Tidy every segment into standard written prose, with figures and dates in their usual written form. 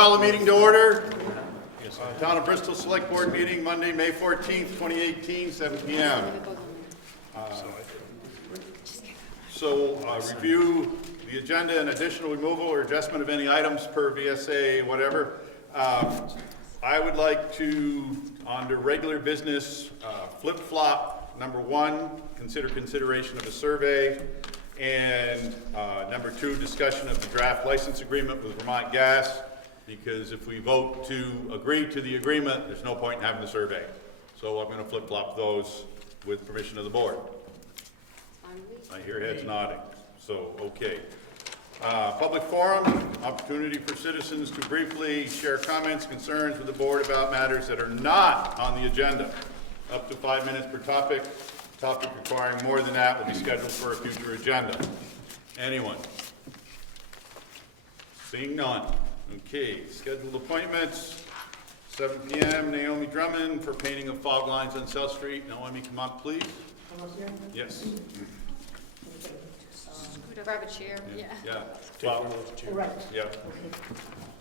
call the meeting to order. Town of Bristol Selectboard meeting, Monday, May 14th, 2018, 7 p.m. Review the agenda and additional removal or adjustment of any items per VSA, whatever. I would like to, under regular business, flip-flop number 1, consideration of a survey, and number 2, discussion of the draft license agreement with Vermont Gas, because if we vote to agree to the agreement, there's no point in having the survey. So I'm going to flip-flop those with permission of the board. I hear heads nodding. So, okay. Public forum, opportunity for citizens to briefly share comments, concerns with the board about matters that are not on the agenda. Up to 5 minutes per topic. Topic requiring more than that will be scheduled for a future agenda. Anyone? Seeing none. Okay, scheduled appointments. 7 p.m. Naomi Drummond for painting of fog lines on South Street. Naomi, come up, please. Yes. Grab a chair. Yeah. Yeah. Well, Right. yeah. Okay.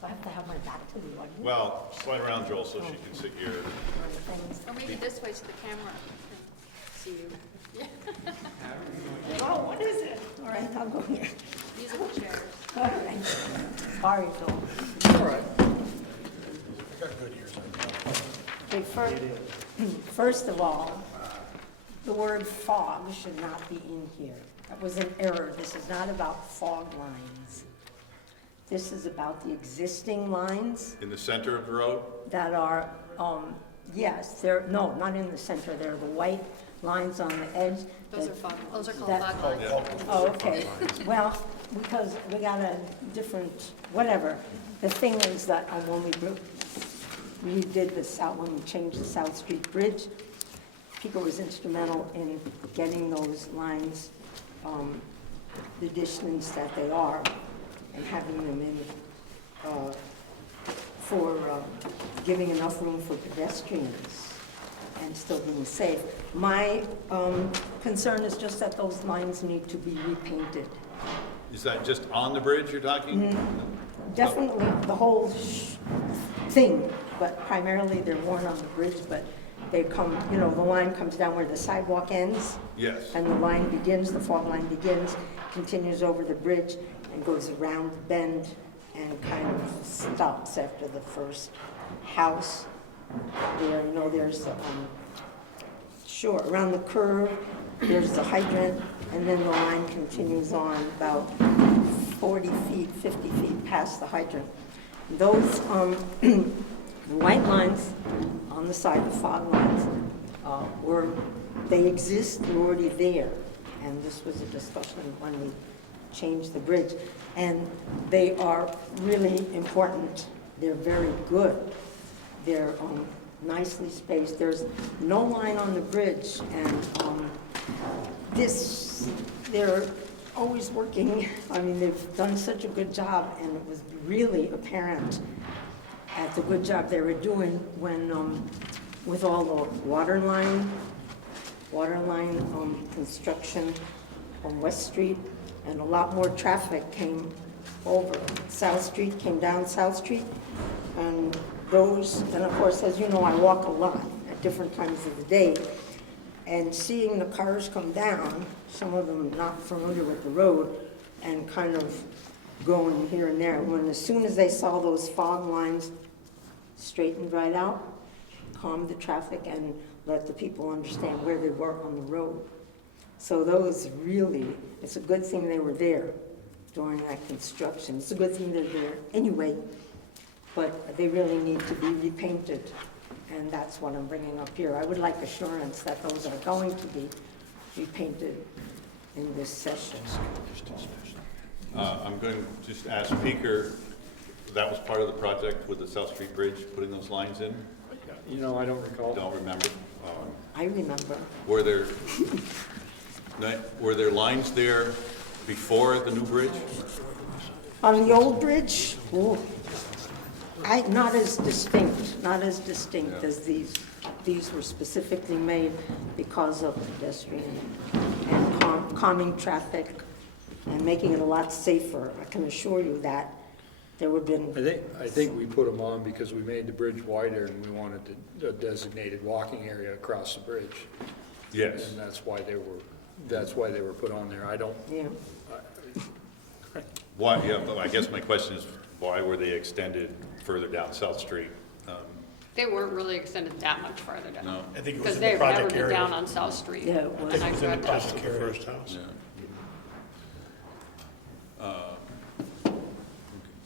I have to have my back to the audience. Well, slide around, Joel, so she can sit here. Or maybe this way so the camera can see you. Oh, what is it? All right, I'll go here. Musical chairs. All right. Sorry, Phil. All right. I got good ears. Okay, first of all, the word fog should not be in here. That was an error. This is not about fog lines. This is about the existing lines In the center of the road? that are, yes, they're, no, not in the center. They're the white lines on the edge. Those that- are fog. Those are called that- fog lines. Oh, okay. Well, because we got a different, whatever. The thing is that when we did the South, when we changed the South Street Bridge, Pico was instrumental in getting those lines the distance that they are and having them in for giving enough room for pedestrians and still being safe. My concern is just that those lines need to be repainted. Is that just on the bridge you're talking? Definitely the whole thing, but primarily they're worn on the bridge, but they come, you know, the line comes down where the sidewalk ends. Yes. And the line begins, the fog line begins, continues over the bridge and goes around the bend and kind of stops after the first house. There, you know, there's the, sure, around the curve, there's the hydrant, and then the line continues on about 40 feet, 50 feet past the hydrant. Those white lines on the side, the fog lines, they exist, they're already there. And this was a discussion when we changed the bridge. And they are really important. They're very good. They're nicely spaced. There's no line on the bridge, and they're always working. I mean, they've done such a good job, and it was really apparent at the good job they were doing when, with all the water line construction on West Street, and a lot more traffic came over South Street, came down South Street, and of course, as you know, I walk a lot at different times of the day, and seeing the cars come down, some of them not familiar with the road, and kind of going here and there, as soon as they saw those fog lines straightened right out, calmed the traffic, and let the people understand where they were on the road. So those really, it's a good thing they were there during that construction. It's a good thing they're there anyway, but they really need to be repainted, and that's what I'm bringing up here. I would like assurance that those are going to be repainted in this session. I'm going to just ask Peeker, that was part of the project with the South Street Bridge, putting those lines in? You know, I don't recall. Don't remember. I remember. Were there lines there before the new bridge? On the old bridge, not as distinct Yeah. as these. These were specifically made because of pedestrian and calming traffic and making it a lot safer. I can assure you that there would have been, I think we put them on because we made the bridge wider and we wanted a designated walking area across the bridge. Yes. And that's why they were put on there. I don't, yeah. Why, yeah, but I guess my question is, why were they extended further down South Street? They weren't really extended that much farther down. No? I think it was Because in the they've never project been area. down on South Street. Yeah, it was. And I I think it was in the read that. project area. First house.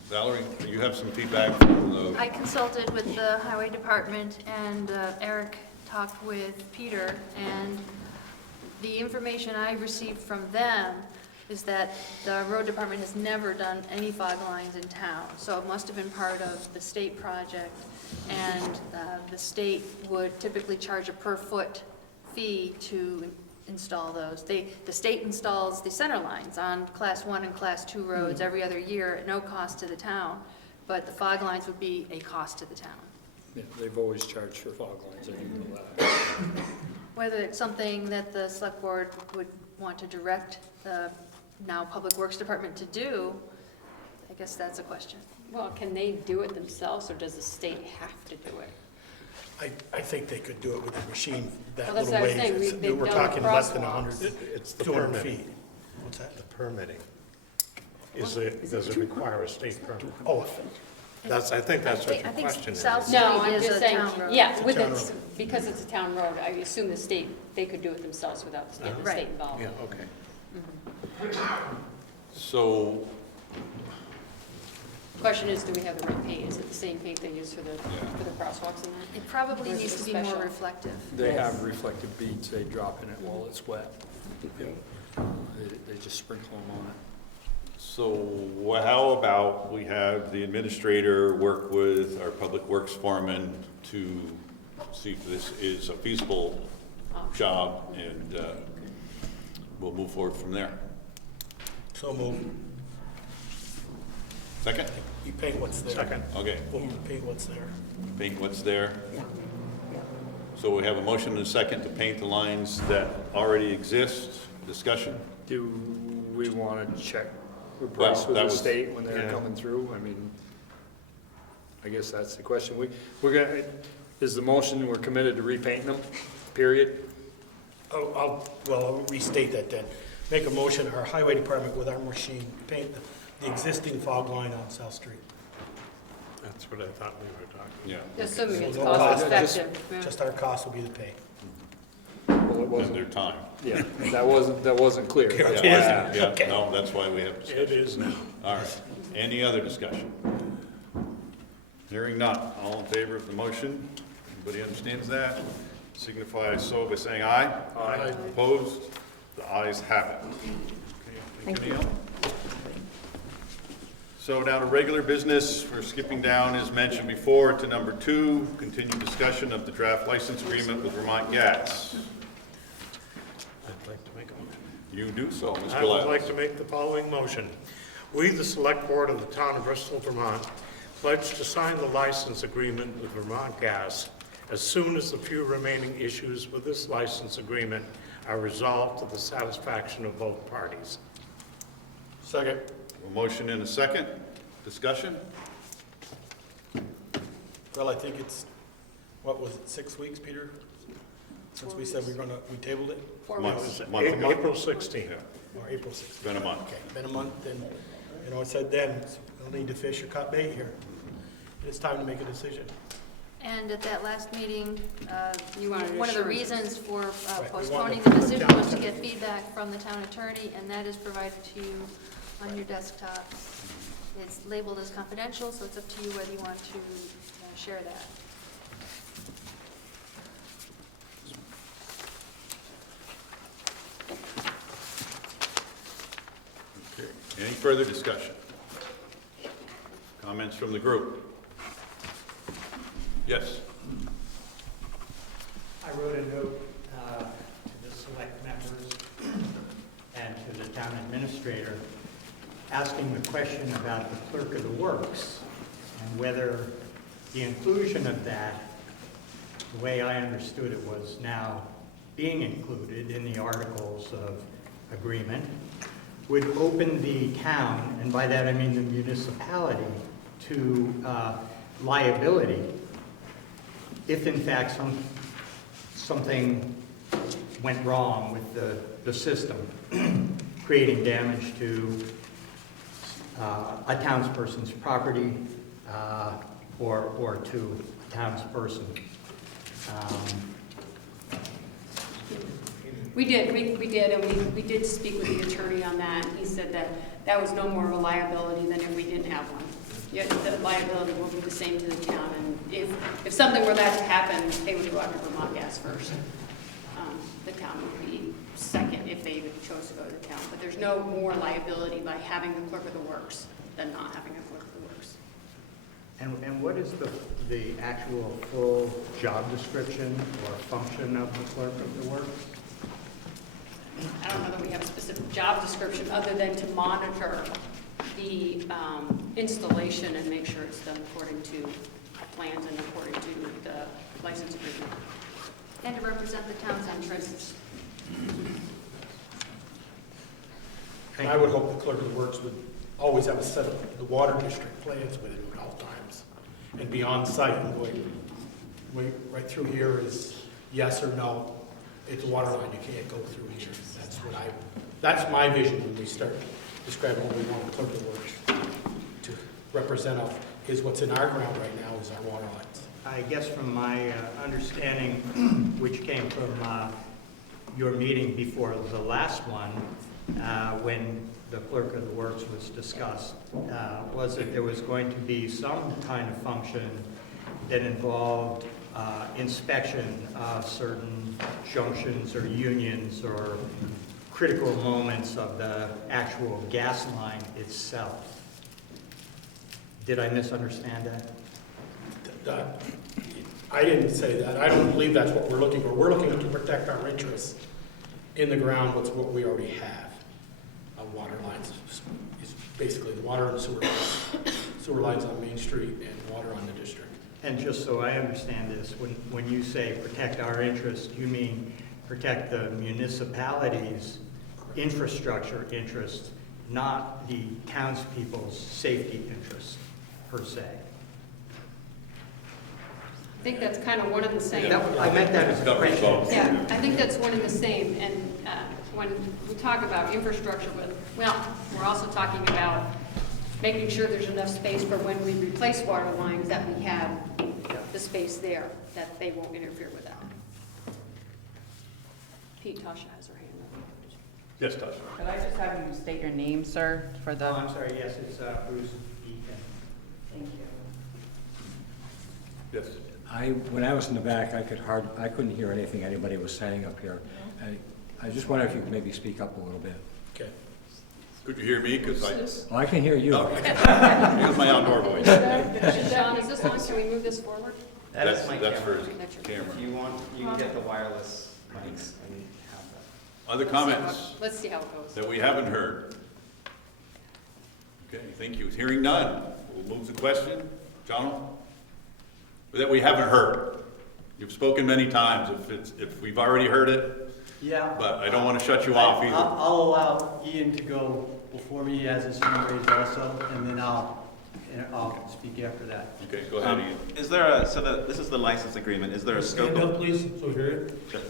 Valerie, you have some feedback from the, I consulted with the highway department, and Eric talked with Peter, and the information I received from them is that the road department has never done any fog lines in town, so it must have been part of the state project, and the state would typically charge a per-foot fee to install those. The state installs the center lines on Class 1 and Class 2 roads every other year at no cost to the town, but the fog lines would be a cost to the town. yeah, they've always charged for fog lines, I didn't know that. Whether it's something that the select board would want to direct the now Public Works Department to do, I guess that's a question. Well, can they do it themselves, or does the state have to do it? I think they could do it with a machine that Well, that's little what I was way. saying. They've We're done talking less than crosswalks. 100, It's the 200 permitting. feet. What's that? The permitting. Does it require a state permit? Oh, I think that's what I your think question is. South No, Street I'm is just a saying, town road. yeah, with town it, because it's a town road, I assume the state, they could do it themselves without the state, Right. involved. Yeah, okay. so, Question is, do we have the right paint? Is it the same paint they use for the crosswalks and that? It probably Or is needs it to be more special? reflective. They have reflective beads, they drop in it while it's wet. They just sprinkle them on it. so how about we have the administrator work with our Public Works foreman to see if this is a feasible job, and we'll move forward from there. so move. Second? You paint what's there. Second. Okay, We'll paint what's there. paint what's there. Yeah, yeah. So we have a motion and a second to paint the lines that already exist. Discussion? Do we want to check the Well, price with that the was- state when they're yeah. coming through? I mean, I guess that's the question. We're gonna, is the motion, we're committed to repainting them, period? I'll restate that then. Make a motion, our highway department with our machine, paint the existing fog line on South Street. That's what I thought we were talking. Yeah. Assuming it's No cost cost. effective. yeah. Just our cost will be the pay. Well, it And wasn't, their time. yeah, that wasn't clear. That's why I asked. Yeah, Okay. no, that's why we have discussion. It is now. All right. Any other discussion? Hearing none. All in favor of the motion? Everybody understands that? Signify so by saying aye. Aye. Opposed? The ayes have it. Okay, Thank you. Neil. So now to regular business, we're skipping down, as mentioned before, to number 2, continued discussion of the draft license agreement with Vermont Gas. I'd like to make a motion. You do so, Mr. I would like Lyles. to make the following motion. We, the Select Board of the Town of Bristol, Vermont, pledge to sign the license agreement with Vermont Gas as soon as the few remaining issues with this license agreement are resolved to the satisfaction of both parties. Second. A motion and a second. Discussion? Well, I think it's, what was it, 6 weeks, Peter? Since we said we tabled it? 4 Months. months. Month ago. April 16th. Or April 6th? It's been a month. Okay, been a month, and, I said then, we'll need to fish or cut bait here. It's time to make a decision. And at that last meeting, You wanted one of the assurances. reasons for we postponing wanted the the decision town was to attorney. get feedback from the town attorney, and that is provided to you on your desktop. It's labeled as confidential, so it's up to you whether you want to share that. Okay. Any further discussion? Comments from the group? Yes. I wrote a note to the select members and to the town administrator asking the question about the clerk of the works and whether the inclusion of that, the way I understood it, was now being included in the articles of agreement, would open the town, and by that I mean the municipality, to liability if in fact something went wrong with the system, creating damage to a townsperson's property or to a townsperson. We did, and we did speak with the attorney on that. He said that that was no more of a liability than if we didn't have one. Yet the liability will be the same to the town, and if something were that to happen, they would go after Vermont Gas first. The town would be second if they even chose to go to the town, but there's no more liability by having the clerk of the works than not having a clerk of the works. And what is the actual full job description or function of the clerk of the works? I don't know that we have a specific job description other than to monitor the installation and make sure it's done according to plans and according to the license agreement. And to represent the town's interests. And I would hope the clerk of the works would always have a set of the water district plans with it at all times and be on site and wait, right through here is yes or no. It's a water line, you can't go through here. That's my vision when we start describing what we want the clerk of the works to represent is what's in our ground right now is our water lines. I guess from my understanding, which came from your meeting before the last one, when the clerk of the works was discussed, was that there was going to be some kind of function that involved inspection of certain junctions or unions or critical moments of the actual gas line itself. Did I misunderstand that? I didn't say that. I don't believe that's what we're looking for. We're looking to protect our interests in the ground with what we already have. Water lines is basically the water and sewer lines on Main Street and water on the district. And just so I understand this, when you say protect our interests, you mean protect the municipality's infrastructure interests, not the townspeople's safety interests per se. I think that's kind of one and the same. I meant that as a question. Yeah, I think that's one and the same, and when we talk about infrastructure, we're also talking about making sure there's enough space for when we replace water lines, that we have the space there, that they won't interfere with that. Pete, Tasha has her hand up. Yes, Tasha. Could I just have you state your name, sir, for the... Oh, I'm sorry, yes, it's Bruce Eaton. Thank you. Yes. When I was in the back, I couldn't hear anything anybody was saying up here. I just wonder if you could maybe speak up a little bit. Okay. Could you hear me? Because I can hear you. Okay. Here's my outdoor voice. Sean, is this on? Can we move this forward? That's my That's camera. for his camera. If you want, you can get the wireless mics and have that. Other comments Let's see how it goes. that we haven't heard? Okay, thank you. Hearing none, we'll move the question. John? That we haven't heard. You've spoken many times. If we've already heard it, Yeah. but I don't want to shut you off either. I'll allow Ian to go before me as his hand raised also, and then I'll speak after that. Okay, go ahead, Ian. Is there this is the license agreement, is there a scope Stand up, of... please, so we hear it. Sure.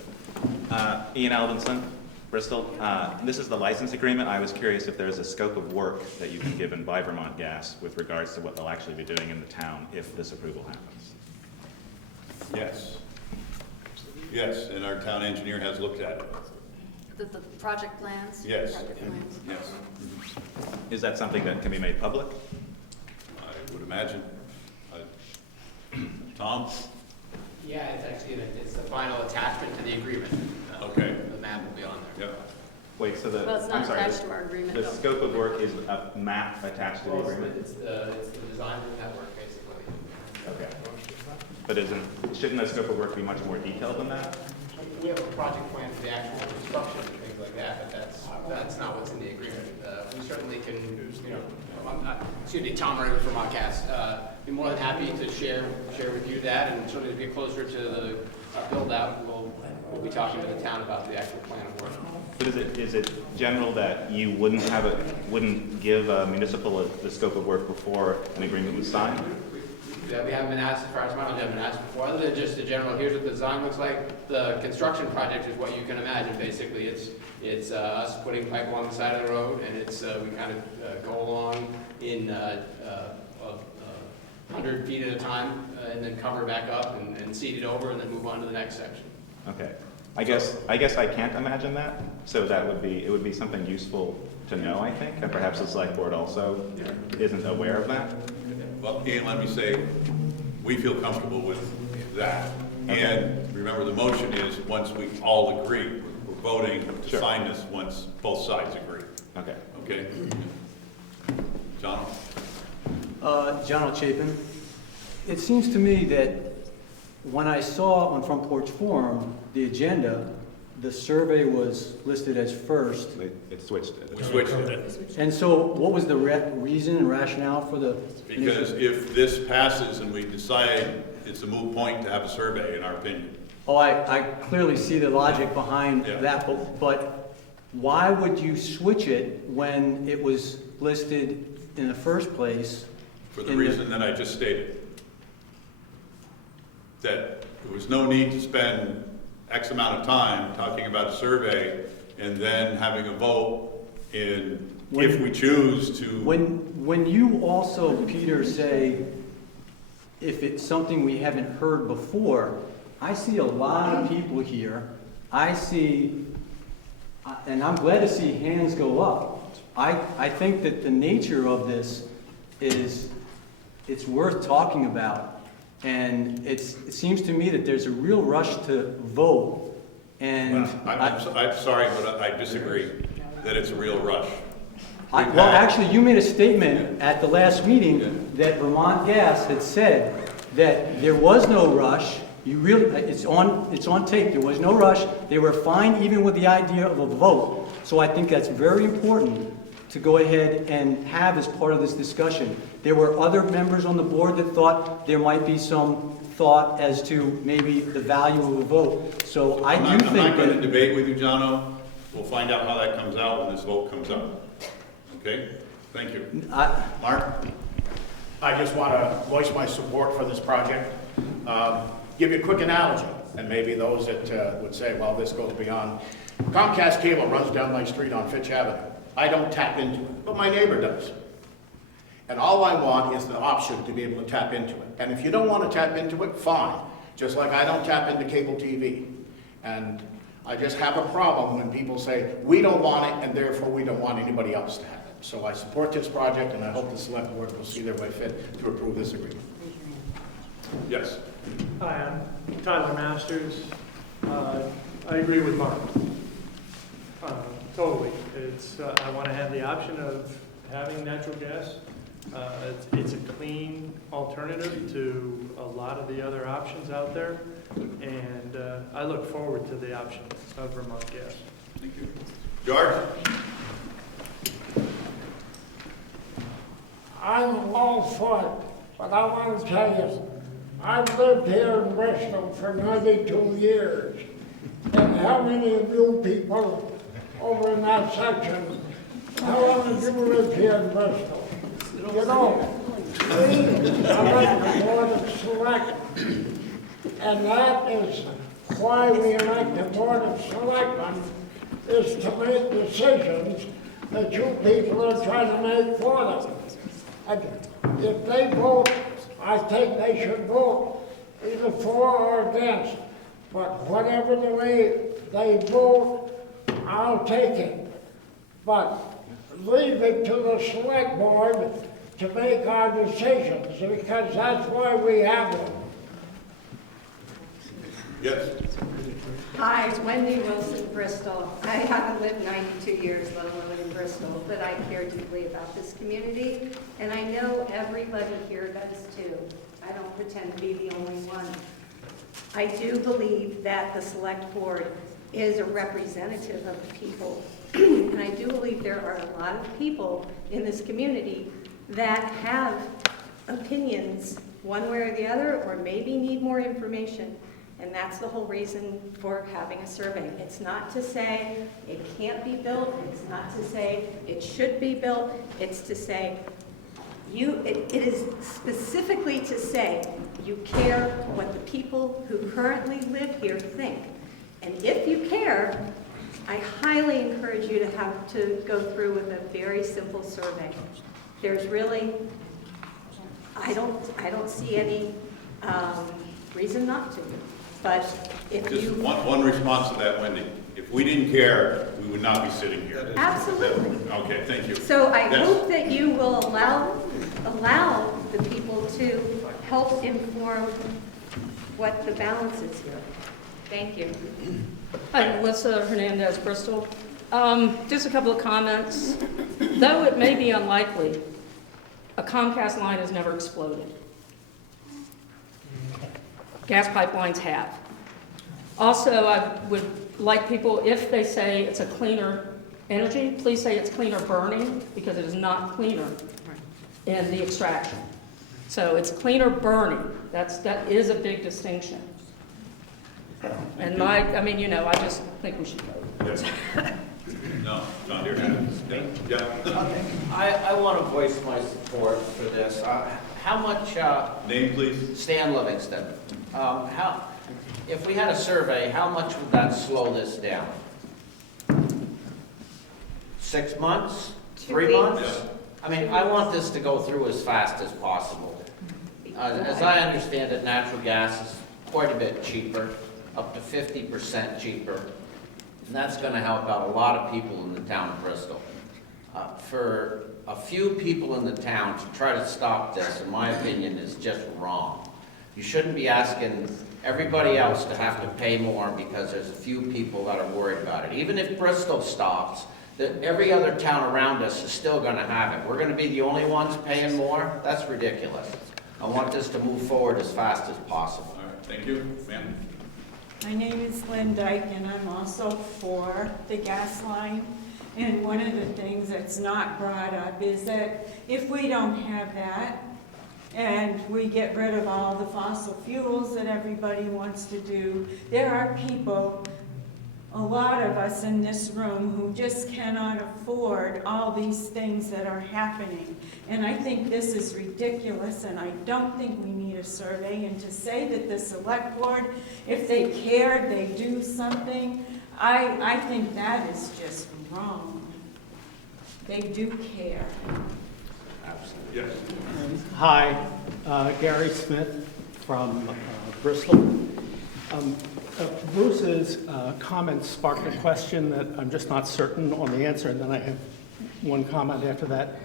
Ian Alvinson, Bristol. This is the license agreement. I was curious if there's a scope of work that you've been given by Vermont Gas with regards to what they'll actually be doing in the town if this approval happens. Yes. Yes, and our town engineer has looked at it. The project plans? Yes. Project plans. Yes. Is that something that can be made public? I would imagine. Tom? Yeah, it's the final attachment to the agreement. Okay. The map will be on there. Yeah. Wait, so Well, it's I'm not sorry, attached to our agreement, the though. scope of work is a map attached to the Well, agreement? it's the design of the network, basically. Okay. But shouldn't the scope of work be much more detailed than that? We have a project plan for the actual construction and things like that, but that's not what's in the agreement. We certainly can, Tom Ray from Vermont Gas, be more than happy to share with you that, and certainly to get closer to the build out, we'll be talking to the town about the actual plan of work. But is it general that you wouldn't give municipal the scope of work before an agreement was signed? We haven't been asked, as far as I know, we haven't been asked before, other than just a general, here's what the design looks like. The construction project is what you can imagine, basically. It's us putting pipe along the side of the road, and it's, we kind of go along in 100 feet at a time, and then cover back up and seed it over, and then move on to the next section. Okay. I guess I can't imagine that, so it would be something useful to know, I think, and perhaps the select board also isn't aware of that. Well, and let me say, we feel comfortable with that. Okay. And remember, the motion is, once we all agree, we're voting to sign this once both sides agree. Okay. Okay? John? John Chapin. It seems to me that when I saw on Front Porch Forum the agenda, the survey was listed as first. It switched. We switched it. And so what was the reason and rationale for the? Because if this passes and we decide it's a moot point to have a survey, in our opinion. Oh, I clearly see the logic behind Yeah. that, but why would you switch it when it was listed in the first place? For the reason that I just stated. That there was no need to spend X amount of time talking about a survey and then having a vote if we choose to. When you also, Peter, say, if it's something we haven't heard before, I see a lot of people here. I see, and I'm glad to see hands go up. I think that the nature of this is, it's worth talking about. And it seems to me that there's a real rush to vote, and... I'm sorry, but I disagree that it's a real rush. Well, actually, you made a statement at the last meeting that Vermont Gas had said that there was no rush. It's on tape, there was no rush. They were fine even with the idea of a vote. So I think that's very important to go ahead and have as part of this discussion. There were other members on the board that thought there might be some thought as to maybe the value of a vote. So I do think that... I'm not going to debate with you, Jono. We'll find out how that comes out when this vote comes up. Okay? Thank you. Mark? I just want to voice my support for this project. Give you a quick analogy, and maybe those that would say, well, this goes beyond. Comcast cable runs down my street on Fitch Avenue. I don't tap into it, but my neighbor does. And all I want is the option to be able to tap into it. And if you don't want to tap into it, fine. Just like I don't tap into cable TV. And I just have a problem when people say, we don't want it, and therefore we don't want anybody else to have it. So I support this project, and I hope the select board will see their way fit to approve this agreement. Yes. Hi, I'm Tyler Masters. I agree with Mark. Totally. I want to have the option of having natural gas. It's a clean alternative to a lot of the other options out there, and I look forward to the option of Vermont Gas. Thank you. George? I'm all for it, but I want to tell you, I've lived here in Bristol for 92 years, and how many of you people over in that section, how long have you lived here in Bristol? You know, we are like the Board of Selectmen, and that is why we elect the Board of Selectmen, is to make decisions that you people are trying to make for them. And if they vote, I think they should vote either for or against. But whatever the way they vote, I'll take it. But leave it to the select board to make our decisions, because that's why we have them. Yes. Hi, it's Wendy Wilson, Bristol. I haven't lived 92 years, let alone in Bristol, but I care deeply about this community, and I know everybody here does too. I don't pretend to be the only one. I do believe that the select board is a representative of the people, and I do believe there are a lot of people in this community that have opinions one way or the other, or maybe need more information. And that's the whole reason for having a survey. It's not to say it can't be built, it's not to say it should be built, it's to say it is specifically to say you care what the people who currently live here think. And if you care, I highly encourage you to go through with a very simple survey. There's really, I don't see any reason not to. But if Just you... one response to that, Wendy. If we didn't care, we would not be sitting here. Absolutely. Okay, thank you. So I hope that you will allow the people to help inform what the balance is here. Thank you. Hi, Melissa Hernandez, Bristol. Just a couple of comments. Though it may be unlikely, a Comcast line has never exploded. Gas pipelines have. Also, I would like people, if they say it's a cleaner energy, please say it's cleaner burning, because it is not cleaner in the extraction. So it's cleaner burning. That is a big distinction. And I just think we should vote. No, John Deere. Yeah. I want to voice my support for this. How much... Name, please. Stan Livingston. If we had a survey, how much would that slow this down? 6 months? 3 months? Yeah. I mean, I want this to go through as fast as possible. As I understand it, natural gas is quite a bit cheaper, up to 50% cheaper. And that's going to help out a lot of people in the town of Bristol. For a few people in the town to try to stop this, in my opinion, is just wrong. You shouldn't be asking everybody else to have to pay more because there's a few people that are worried about it. Even if Bristol stops, every other town around us is still going to have it. We're going to be the only ones paying more? That's ridiculous. I want this to move forward as fast as possible. All right, thank you. Ma'am. My name is Lynn Dyke, and I'm also for the gas line. And one of the things that's not brought up is that if we don't have that, and we get rid of all the fossil fuels that everybody wants to do, there are people, a lot of us in this room, who just cannot afford all these things that are happening. And I think this is ridiculous, and I don't think we need a survey. And to say that the select board, if they cared, they do something, I think that is just wrong. They do care. Yes. Hi, Gary Smith from Bristol. Bruce's comments sparked a question that I'm just not certain on the answer, and then I have one comment after that.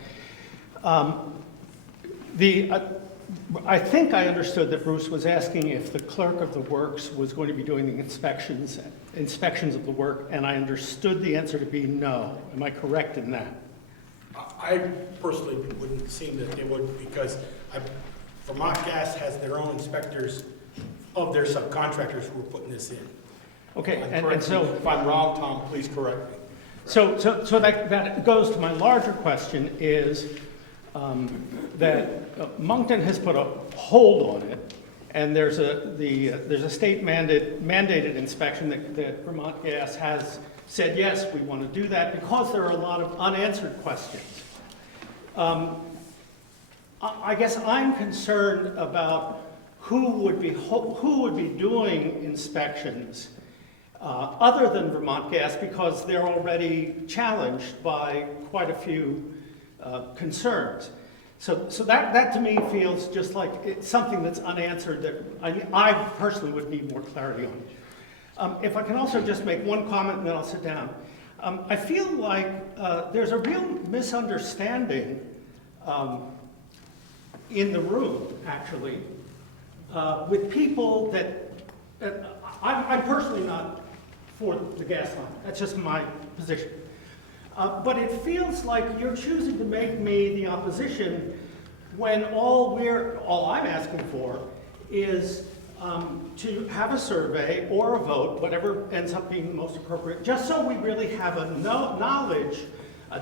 I think I understood that Bruce was asking if the clerk of the works was going to be doing the inspections of the work, and I understood the answer to be no. Am I correct in that? I personally wouldn't seem that they would, because Vermont Gas has their own inspectors of their subcontractors who are putting this in. Okay, and so if I'm wrong, Tom, please correct me. So that goes to my larger question is that Moncton has put a hold on it, and there's a state mandated inspection that Vermont Gas has said, yes, we want to do that, because there are a lot of unanswered questions. I guess I'm concerned about who would be doing inspections other than Vermont Gas, because they're already challenged by quite a few concerns. So that to me feels just like it's something that's unanswered that I personally would need more clarity on. If I can also just make one comment and then I'll sit down. I feel like there's a real misunderstanding in the room, actually, with people that I'm personally not for the gas line. That's just my position. But it feels like you're choosing to make me the opposition when all I'm asking for is to have a survey or a vote, whatever ends up being the most appropriate, just so we really have a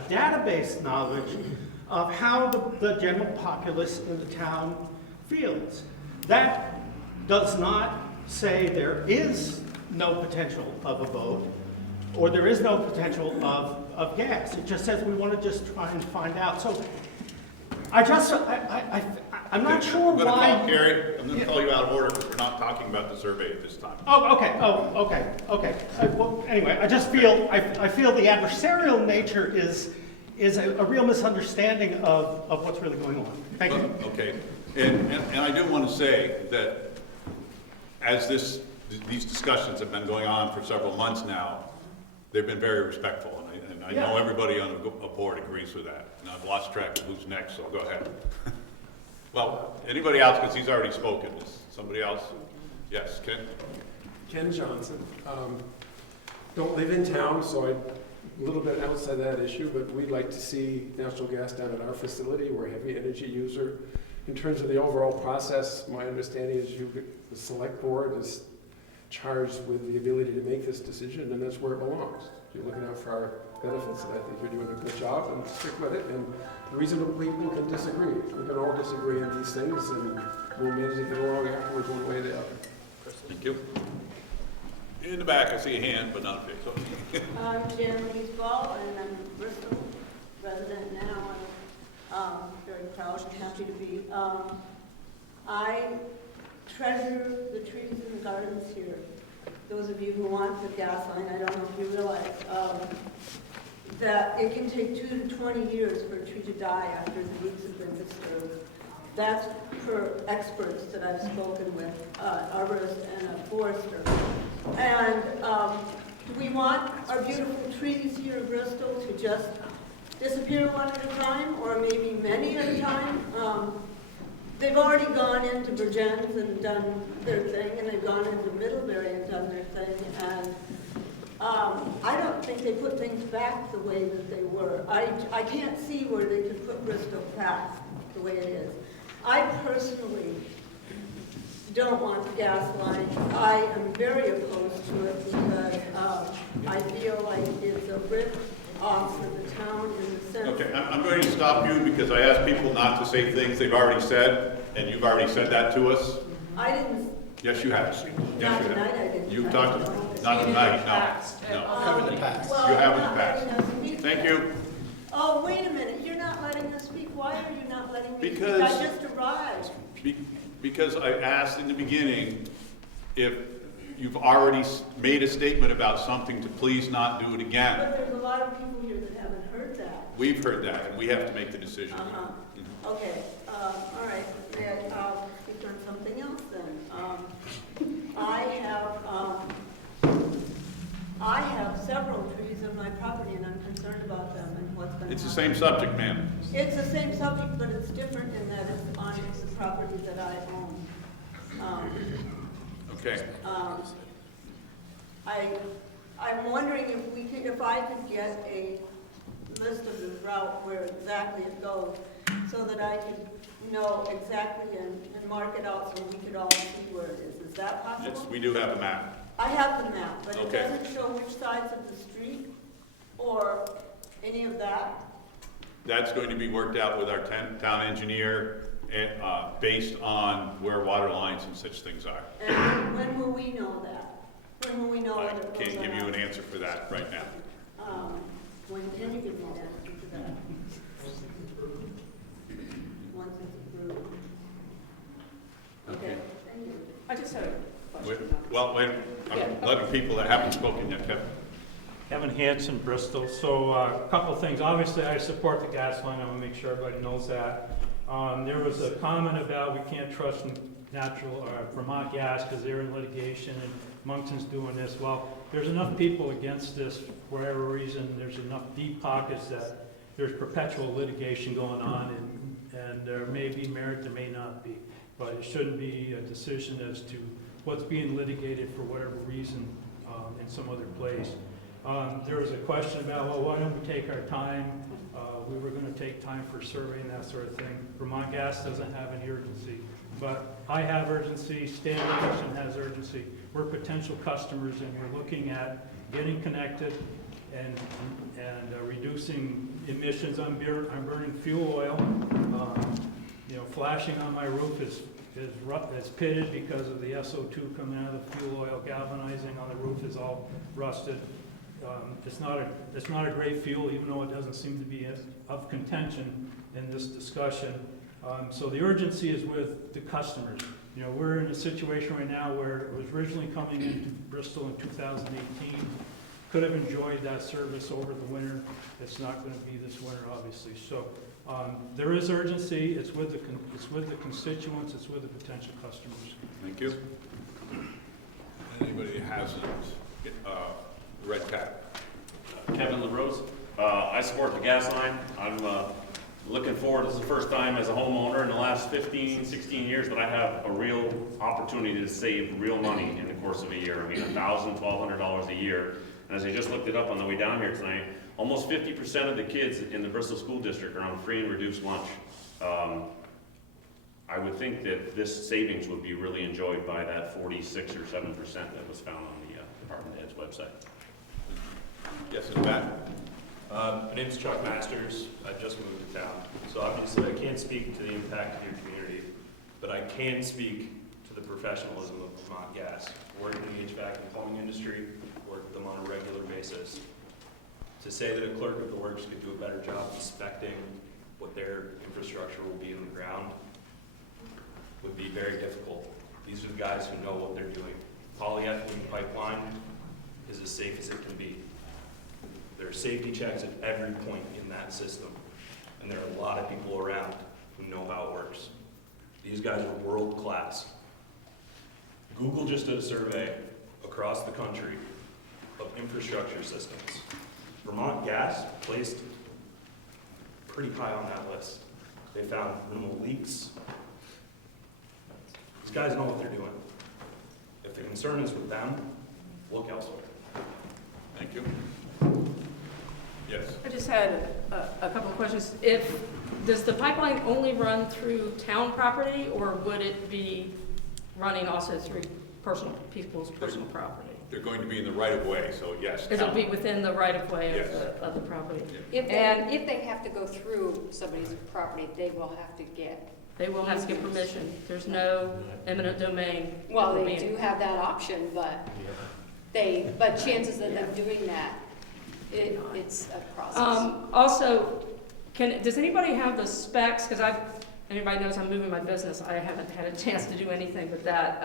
database knowledge of how the general populace in the town feels. That does not say there is no potential of a vote, or there is no potential of gas. It just says we want to just try and find out. So I'm not sure I'm gonna why. call Gary, I'm gonna call you out of order because we're not talking about the survey at this time. Okay. Well, anyway, I just feel, I feel the adversarial nature is a real misunderstanding of what's really going on. Thank you. Okay, and I do want to say that as these discussions have been going on for several months now, they've been very respectful, and I know everybody on the board agrees with that. And I've lost track of who's next, so go ahead. Well, anybody else, because he's already spoken. Is somebody else? Yes, Ken? Ken Johnson. Don't live in town, so I'm a little bit outside that issue, but we'd like to see natural gas down at our facility. We're a heavy energy user. In terms of the overall process, my understanding is the select board is charged with the ability to make this decision, and that's where it belongs. You're looking out for our benefits, and I think you're doing a good job, and stick with it. And reasonable people can disagree. We can all disagree on these things, and we'll manage to get along afterwards one way or the other. Thank you. In the back, I see a hand, but not a face. I'm Jeremy Ball, and I'm a Bristol resident now. I'm very proud and happy to be. I treasure the trees in the gardens here. Those of you who want the gas line, I don't know if you realize that it can take 2 to 20 years for a tree to die after the roots have been disturbed. That's per experts that I've spoken with, arborist and a forester. And do we want our beautiful trees here in Bristol to just disappear one at a time, or maybe many at a time? They've already gone into Virgins and done their thing, and they've gone into Middlebury and done their thing, and I don't think they put things back the way that they were. I can't see where they could put Bristol back the way it is. I personally don't want the gas line. I am very opposed to it because I feel like it's a rip off of the town in the sense. Okay, I'm going to stop you because I asked people not to say things they've already said, and you've already said that to us. I didn't. Yes, you have. Not tonight, I didn't. You talked, not tonight, no. Covered the past. You have in the past. Thank you. Oh, wait a minute, you're not letting us speak. Why are you not letting me speak? Because- I just arrived. Because I asked in the beginning if you've already made a statement about something to please not do it again. But there's a lot of people here that haven't heard that. We've heard that, and we have to make the decision. Okay, all right, I'll speak on something else then. I have several trees on my property, and I'm concerned about them and what's going to It's the happen. same subject, ma'am. It's the same subject, but it's different in that it's on the property that I own. Okay. I'm wondering if I could get a list of the route where exactly it goes, so that I could know exactly and mark it out so we could all see where it is. Is that possible? Yes, we do have a map. I have the map, but it Okay. doesn't show which sides of the street or any of that. That's going to be worked out with our town engineer, based on where water lines and such things are. And when will we know that? When will we know I whether it goes can't give or you not? an answer for that right now. When can you give me an answer to that? Once it's approved. Okay, thank you. I just had a Wait, question. well, I'm letting people that haven't spoken yet, Kevin. Kevin Hanson, Bristol. So a couple of things. Obviously, I support the gas line. I want to make sure everybody knows that. There was a comment about we can't trust Vermont Gas because they're in litigation and Moncton's doing this. Well, there's enough people against this for whatever reason. There's enough deep pockets that there's perpetual litigation going on, and there may be merit, there may not be. But it shouldn't be a decision as to what's being litigated for whatever reason in some other place. There was a question about, well, why don't we take our time? We were going to take time for survey and that sort of thing. Vermont Gas doesn't have any urgency, but I have urgency, Stan Anderson has urgency. We're potential customers, and we're looking at getting connected and reducing emissions. I'm burning fuel oil. flashing on my roof is pitted because of the SO2 coming out of the fuel oil. Galvanizing on the roof is all rusted. It's not a great fuel, even though it doesn't seem to be of contention in this discussion. So the urgency is with the customers. We're in a situation right now where it was originally coming into Bristol in 2018. Could have enjoyed that service over the winter. It's not going to be this winter, obviously. So there is urgency. It's with the constituents. It's with the potential customers. Thank you. Anybody hasn't red cap? Kevin LaRose. I support the gas line. I'm looking forward. This is the first time as a homeowner in the last 15, 16 years that I have a real opportunity to save real money in the course of a year. I mean, $1,000, $1,200 a year. And as I just looked it up on the way down here tonight, almost 50% of the kids in the Bristol School District are on free and reduced lunch. I would think that this savings would be really enjoyed by that 46 or 7% that was found on the department head's website. Yes, in the back. My name's Chuck Masters. I just moved to town. So obviously I can't speak to the impact of your community, but I can speak to the professionalism of Vermont Gas. I work in the HVAC and plumbing industry, work with them on a regular basis. To say that a clerk of the works could do a better job inspecting what their infrastructure will be in the ground would be very difficult. These are the guys who know what they're doing. Polyethylene pipeline is as safe as it can be. There are safety checks at every point in that system, and there are a lot of people around who know how it works. These guys are world class. Google just did a survey across the country of infrastructure systems. Vermont Gas placed pretty high on that list. They found minimal leaks. These guys know what they're doing. If the concern is with them, look elsewhere. Thank you. Yes. I just had a couple of questions. Does the pipeline only run through town property, or would it be running also through people's personal property? They're going to be in the right of way, so yes. It'll be within the right of way of the property. If they have to go through somebody's property, they will have to get. They will have to get permission. There's no eminent domain. Well, they do have that option, but chances of them doing that, it's a process. Also, does anybody have the specs? Because anybody knows I'm moving my business. I haven't had a chance to do anything but that.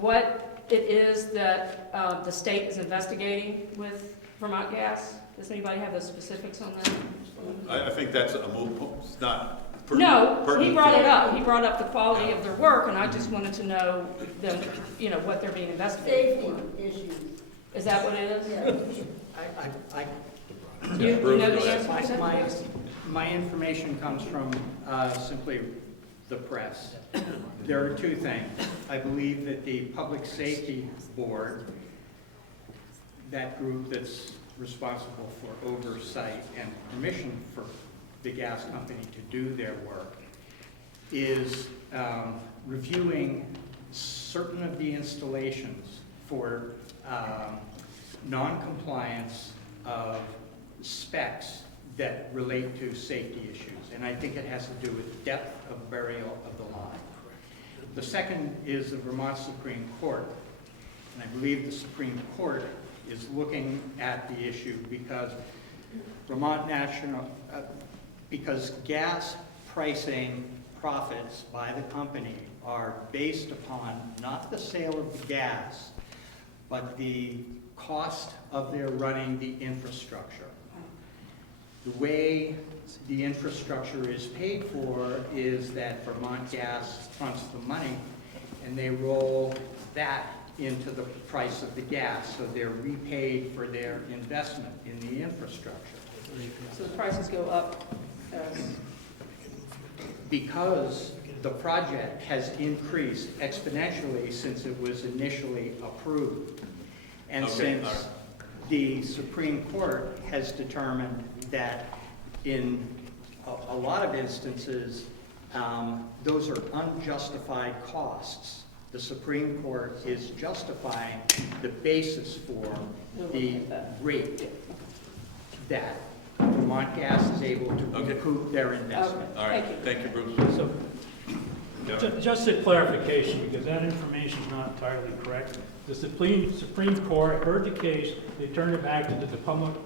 What it is that the state is investigating with Vermont Gas? Does anybody have the specifics on that? I think that's a moot point. It's not pertinent. No, he brought it up. He brought up the quality of their work, and I just wanted to know them, what they're being investigated for. Safety issues. Is that what it is? Yeah. You know the answer? My information comes from simply the press. There are two things. I believe that the Public Safety Board, that group that's responsible for oversight and permission for the gas company to do their work, is reviewing certain of the installations for non-compliance of specs that relate to safety issues. And I think it has to do with depth of burial of the line. The second is the Vermont Supreme Court. And I believe the Supreme Court is looking at the issue because because gas pricing profits by the company are based upon not the sale of the gas, but the cost of their running the infrastructure. The way the infrastructure is paid for is that Vermont Gas fronts the money and they roll that into the price of the gas, so they're repaid for their investment in the infrastructure. So the prices go up because the project has increased exponentially since it was initially approved. And since the Supreme Court has determined that in a lot of instances, those are unjustified costs. The Supreme Court is justifying the basis for the rate that Vermont Gas is able to Okay. recoup their investment. All right, thank you, Bruce. So, just a clarification, because that information is not entirely correct. The Supreme Court heard the case, they turned it back to the Department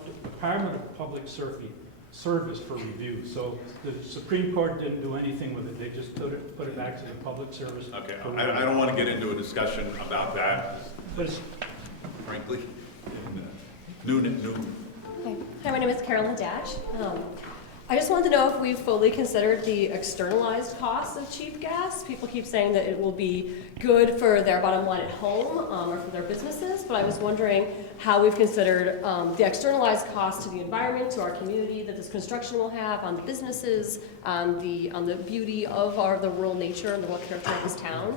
of Public Service for review. So the Supreme Court didn't do anything with it, they just put it back to the Public Service. Okay, for I review. don't want to get into a discussion about that, But it's, frankly. New. Hi, my name is Carolyn Datch. I just wanted to know if we've fully considered the externalized costs of cheap gas. People keep saying that it will be good for their bottom line at home or for their businesses, but I was wondering how we've considered the externalized cost to the environment, to our community that this construction will have on the businesses, on the beauty of the rural nature and the rural character of this town.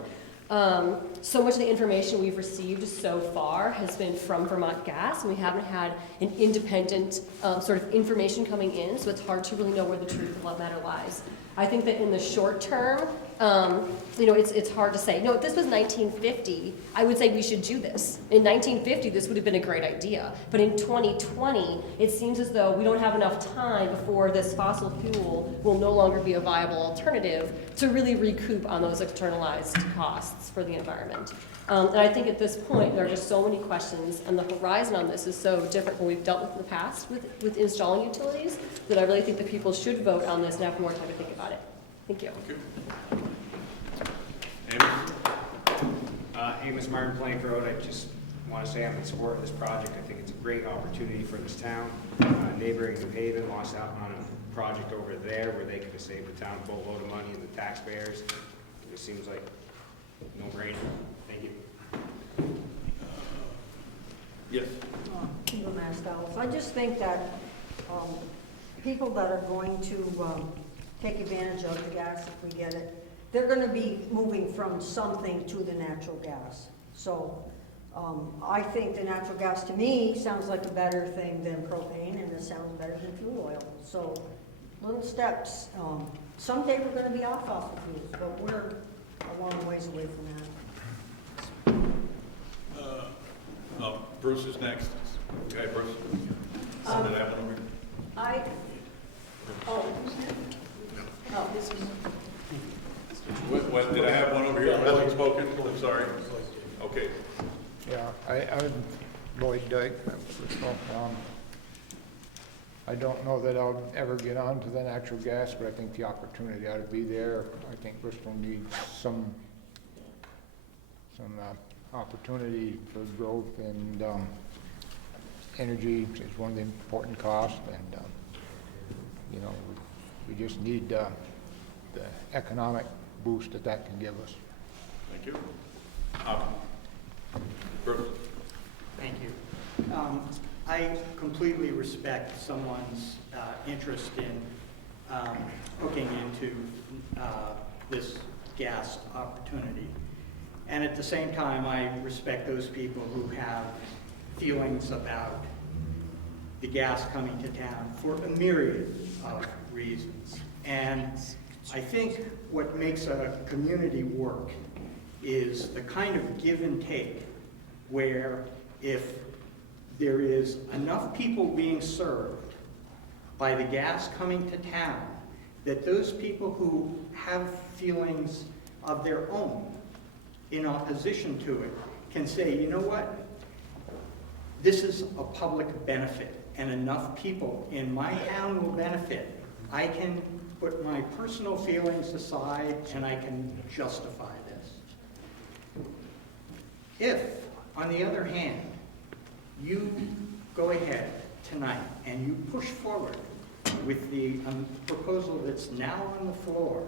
So much of the information we've received so far has been from Vermont Gas, and we haven't had an independent sort of information coming in, so it's hard to really know where the truth of what matter lies. I think that in the short term, it's hard to say. No, if this was 1950, I would say we should do this. In 1950, this would have been a great idea. But in 2020, it seems as though we don't have enough time before this fossil fuel will no longer be a viable alternative to really recoup on those externalized costs for the environment. And I think at this point, there are just so many questions, and the horizon on this is so different from what we've dealt with in the past with installing utilities, that I really think that people should vote on this and have more time to think about it. Thank you. Amos Martin, Plank Road. I just want to say I'm in support of this project. I think it's a great opportunity for this town. Neighboring New Haven lost out on a project over there where they could have saved the town a boatload of money and the taxpayers. It seems like no-brainer. Thank you. Yes. Eva Mastalis. I just think that people that are going to take advantage of the gas if we get it, they're going to be moving from something to the natural gas. So I think the natural gas to me sounds like a better thing than propane, and it sounds better than fuel oil. So little steps. Someday we're going to be off fossil fuels, but we're a long ways away from that. Bruce is next. Okay, Bruce. Somebody have one over here? This is. What, did I have one over here? Hasn't spoken? I'm sorry. Okay. Yeah, I'm Lloyd Dyke. I don't know that I'll ever get onto the natural gas, but I think the opportunity ought to be there. I think Bristol needs some opportunity for growth, and energy is one of the important costs, and we just need the economic boost that can give us. Thank you. Bruce. Thank you. I completely respect someone's interest in hooking into this gas opportunity. And at the same time, I respect those people who have feelings about the gas coming to town for a myriad of reasons. And I think what makes a community work is the kind of give and take where if there is enough people being served by the gas coming to town, that those people who have feelings of their own in opposition to it can say, you know what, this is a public benefit and enough people in my town will benefit. I can put my personal feelings aside and I can justify this. If, on the other hand, you go ahead tonight and you push forward with the proposal that's now on the floor,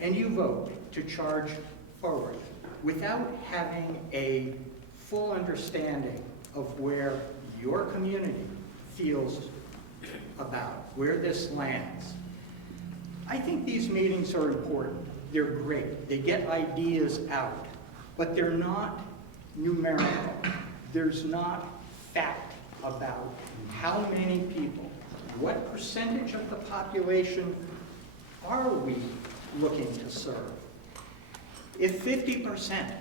and you vote to charge forward without having a full understanding of where your community feels about where this lands, I think these meetings are important. They're great. They get ideas out, but they're not numerical. There's not fact about how many people, what percentage of the population are we looking to serve. If 50%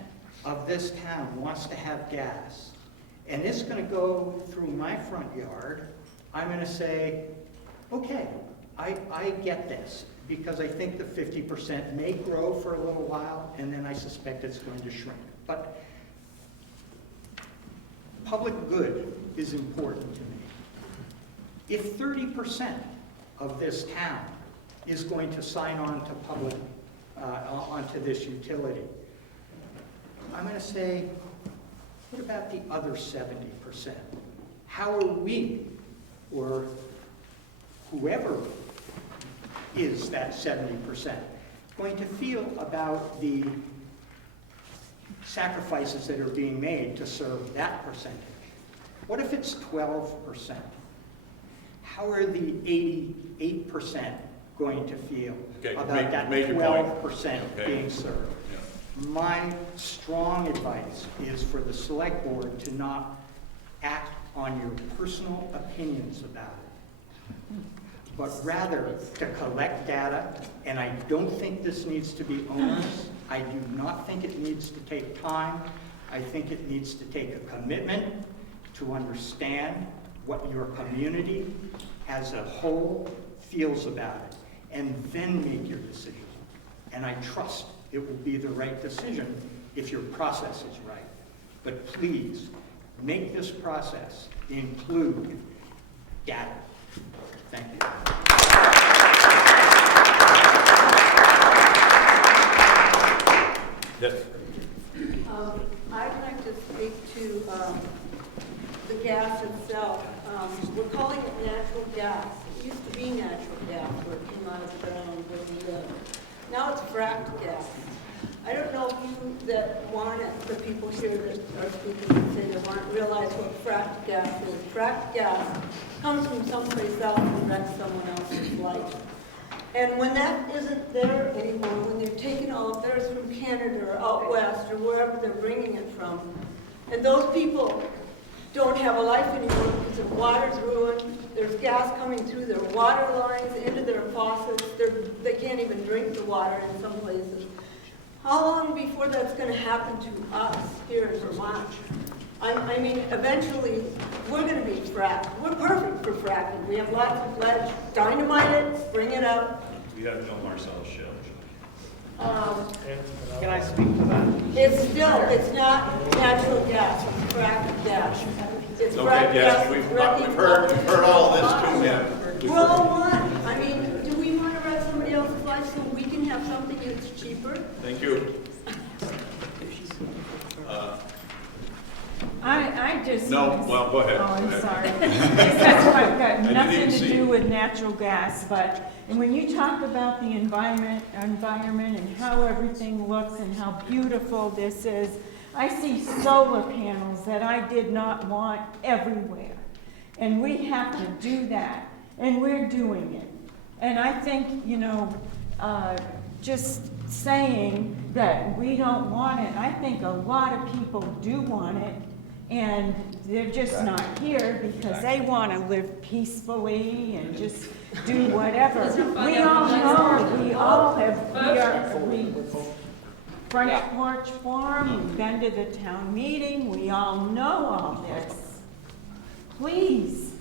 of this town wants to have gas, and it's going to go through my front yard I'm gonna say, okay, I get this, because I think the 50% may grow for a little while, and then I suspect it's going to shrink. But public good is important to me. If 30% of this town is going to sign on to onto this utility, I'm going to say, what about the other 70%? How are we, or whoever is that 70%, going to feel about the sacrifices that are being made to serve that percentage? What if it's 12%? How are the 88% going to feel about that 12% being served? Yeah. My strong advice is for the select board to not act on your personal opinions about it, but rather to collect data, and I don't think this needs to be onerous. I do not think it needs to take time. I think it needs to take a commitment to understand what your community as a whole feels about it, and then make your decision. And I trust it will be the right decision if your process is right. But please, make this process include data. Thank you. Yes. I'd like to speak to the gas itself. We're calling it natural gas. It used to be natural gas where it came out of the ground where we live. Now it's fracked gas. I don't know if you that want it, the people here that are speaking and say they want to realize what fracked gas is. Fracked gas comes from someplace else and wrecks someone else's life. And when that isn't there anymore, when they're taking all of theirs from Canada or out west or wherever they're bringing it from, and those people don't have a life anymore because their water's ruined, there's gas coming through their water lines into their faucets, they can't even drink the water in some places. How long before that's going to happen to us here in Vermont? I mean, eventually, we're going to be fracked. We're perfect for fracking. We have lots of ledge. Dynamite it, bring it up. We have no Marcellus shale. Can I speak to that? It's not natural gas, it's fracked gas. It's fracked gas. We've heard all this too, yeah. We're all one. I mean, do we want to wreck somebody else's life so we can have something that's cheaper? Thank you. I just... No, well, go ahead. Oh, I'm sorry. That's what got nothing to do with it. natural gas, but when you talk about the environment and how everything looks and how beautiful this is, I see solar panels that I did not want everywhere. And we have to do that, and we're doing it. And I think, just saying that we don't want it, I think a lot of people do want it, and they're just not here because they want to live peacefully and just do whatever. We all know, we all have, we front porch forum, we've been to the town meeting, we all know all this. Please.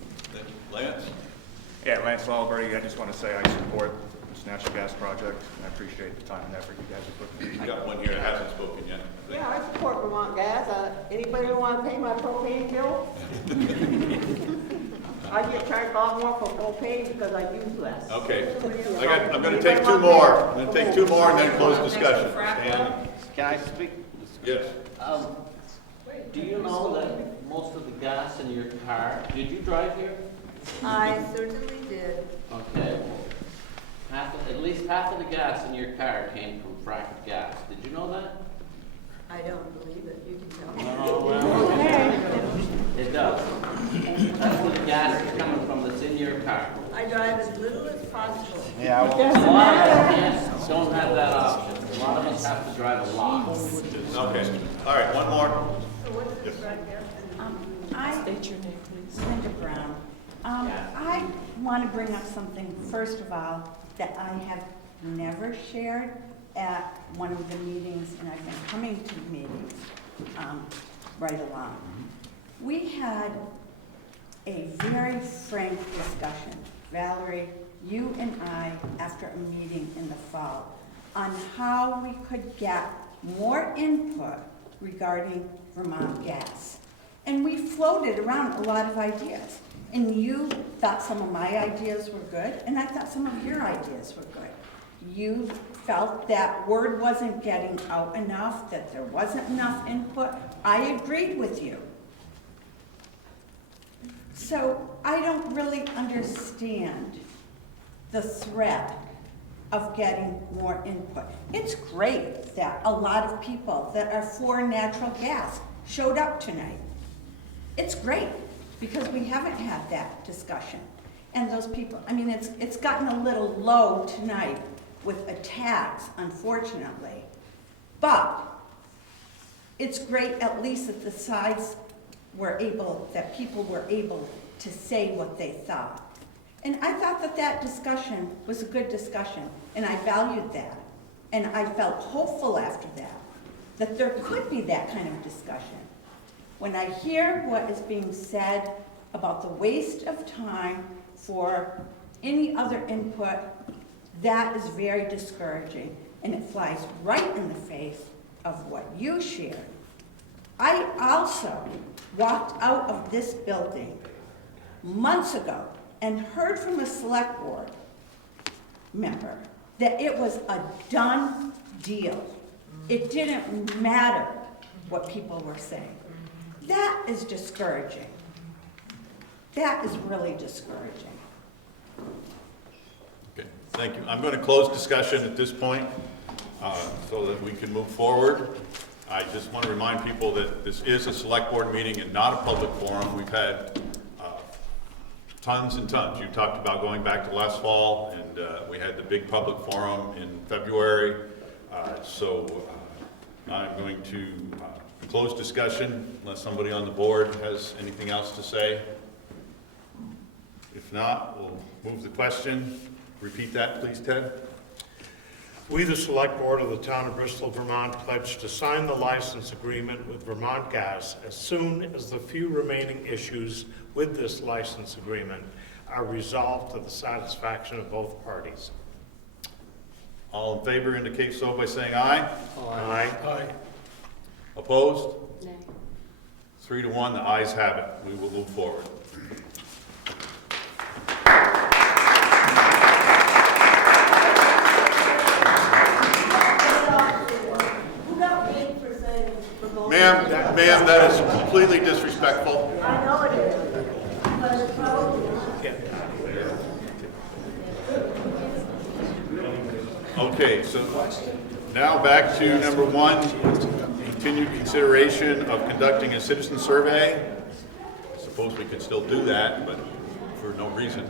Lance? Yeah, Lance Laliberty, I just want to say I support this natural gas project, and I appreciate the time and effort you guys have put into it. You got one here that hasn't spoken yet. Yeah, I support Vermont Gas. Anybody who want to pay my propane bill? I get charged a lot more for propane because I use less. Okay. I'm going to take two more. I'm going to take two more and then close discussion. Stan? Can I speak? Yes. Do you know that most of the gas in your car, did you drive here? I certainly did. Okay. At least half of the gas in your car came from fracked gas. Did you know that? I don't believe it. You can tell me. Oh, well, it does. That's where the gas is coming from that's in your car. I drive as little as possible. Yeah, well, a lot of us don't have that option. A lot of us have to drive a lot. Okay. All right, one more. So what's this right here? State your name, please. Linda Brown. I want to bring up something, first of all, that I have never shared at one of the meetings, and I've been coming to meetings right along. We had a very frank discussion, Valerie, you and I, after a meeting in the fall, on how we could get more input regarding Vermont gas. And we floated around a lot of ideas. And you thought some of my ideas were good, and I thought some of your ideas were good. You felt that word wasn't getting out enough, that there wasn't enough input. I agreed with you. So I don't really understand the threat of getting more input. It's great that a lot of people that are for natural gas showed up tonight. It's great, because we haven't had that discussion. And those people, I mean, it's gotten a little low tonight with attacks, unfortunately. But it's great at least that the sides were able, that people were able to say what they thought. And I thought that that discussion was a good discussion, and I valued that. And I felt hopeful after that there could be that kind of discussion. When I hear what is being said about the waste of time for any other input, that is very discouraging, and it flies right in the face of what you shared. I also walked out of this building months ago and heard from a select board member that it was a done deal. It didn't matter what people were saying. That is discouraging. That is really discouraging. Okay, thank you. I'm going to close discussion at this point so that we can move forward. I just want to remind people that this is a select board meeting and not a public forum. We've had tons and tons. You talked about going back to last fall, and we had the big public forum in February. I'm going to close discussion unless somebody on the board has anything else to say. If not, we'll move the question. Repeat that, please, Ted. We, the Select Board of the Town of Bristol, Vermont, pledge to sign the license agreement with Vermont Gas as soon as the few remaining issues with this license agreement are resolved to the satisfaction of both parties. All in favor indicate so by saying aye. Aye. Aye. Opposed? Nay. 3-1, the ayes have it. We will move forward. Ma'am, that is completely disrespectful. I know it is, but it's probably. Okay, so now back to number 1, continued consideration of conducting a citizen survey. I suppose we could still do that, but for no reason.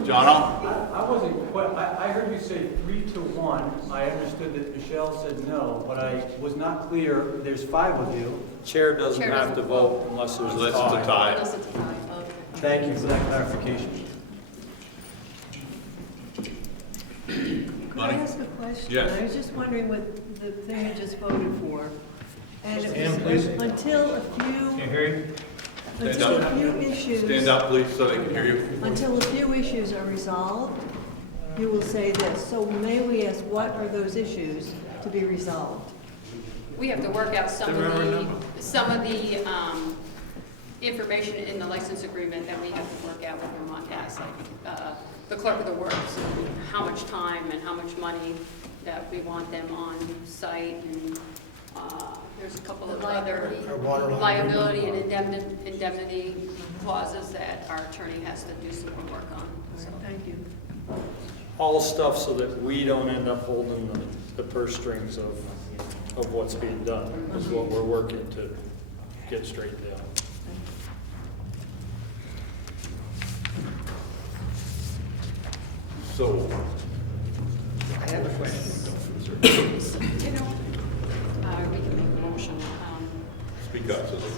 Jono? I wasn't quite, I heard you say 3-1. I understood that Michelle said no, but I was not clear. There's 5 of you. Chair doesn't have to vote unless there's a tie. Unless it's a tie. Okay. Thank you for that clarification. Could I ask a question? Yes. I was just wondering what the thing you just voted for. And it Stand, was please. until a few, Can you hear you? until a few issues. Stand up, please, so they can hear you. Until a few issues are resolved, you will say this. So may we ask, what are those issues to be resolved? We have to work out some of the information in the license agreement that we have to work out with Vermont Gas, like the clerk of the works, how much time and how much money that we want them on site, and there's a couple of other liability and indemnity clauses that our attorney has to do some more work on. So. Thank you. All stuff so that we don't end up holding the purse strings of what's being done is what we're working to get straightened out. So, I have a question. You know, we can make a motion. speak up, Susan.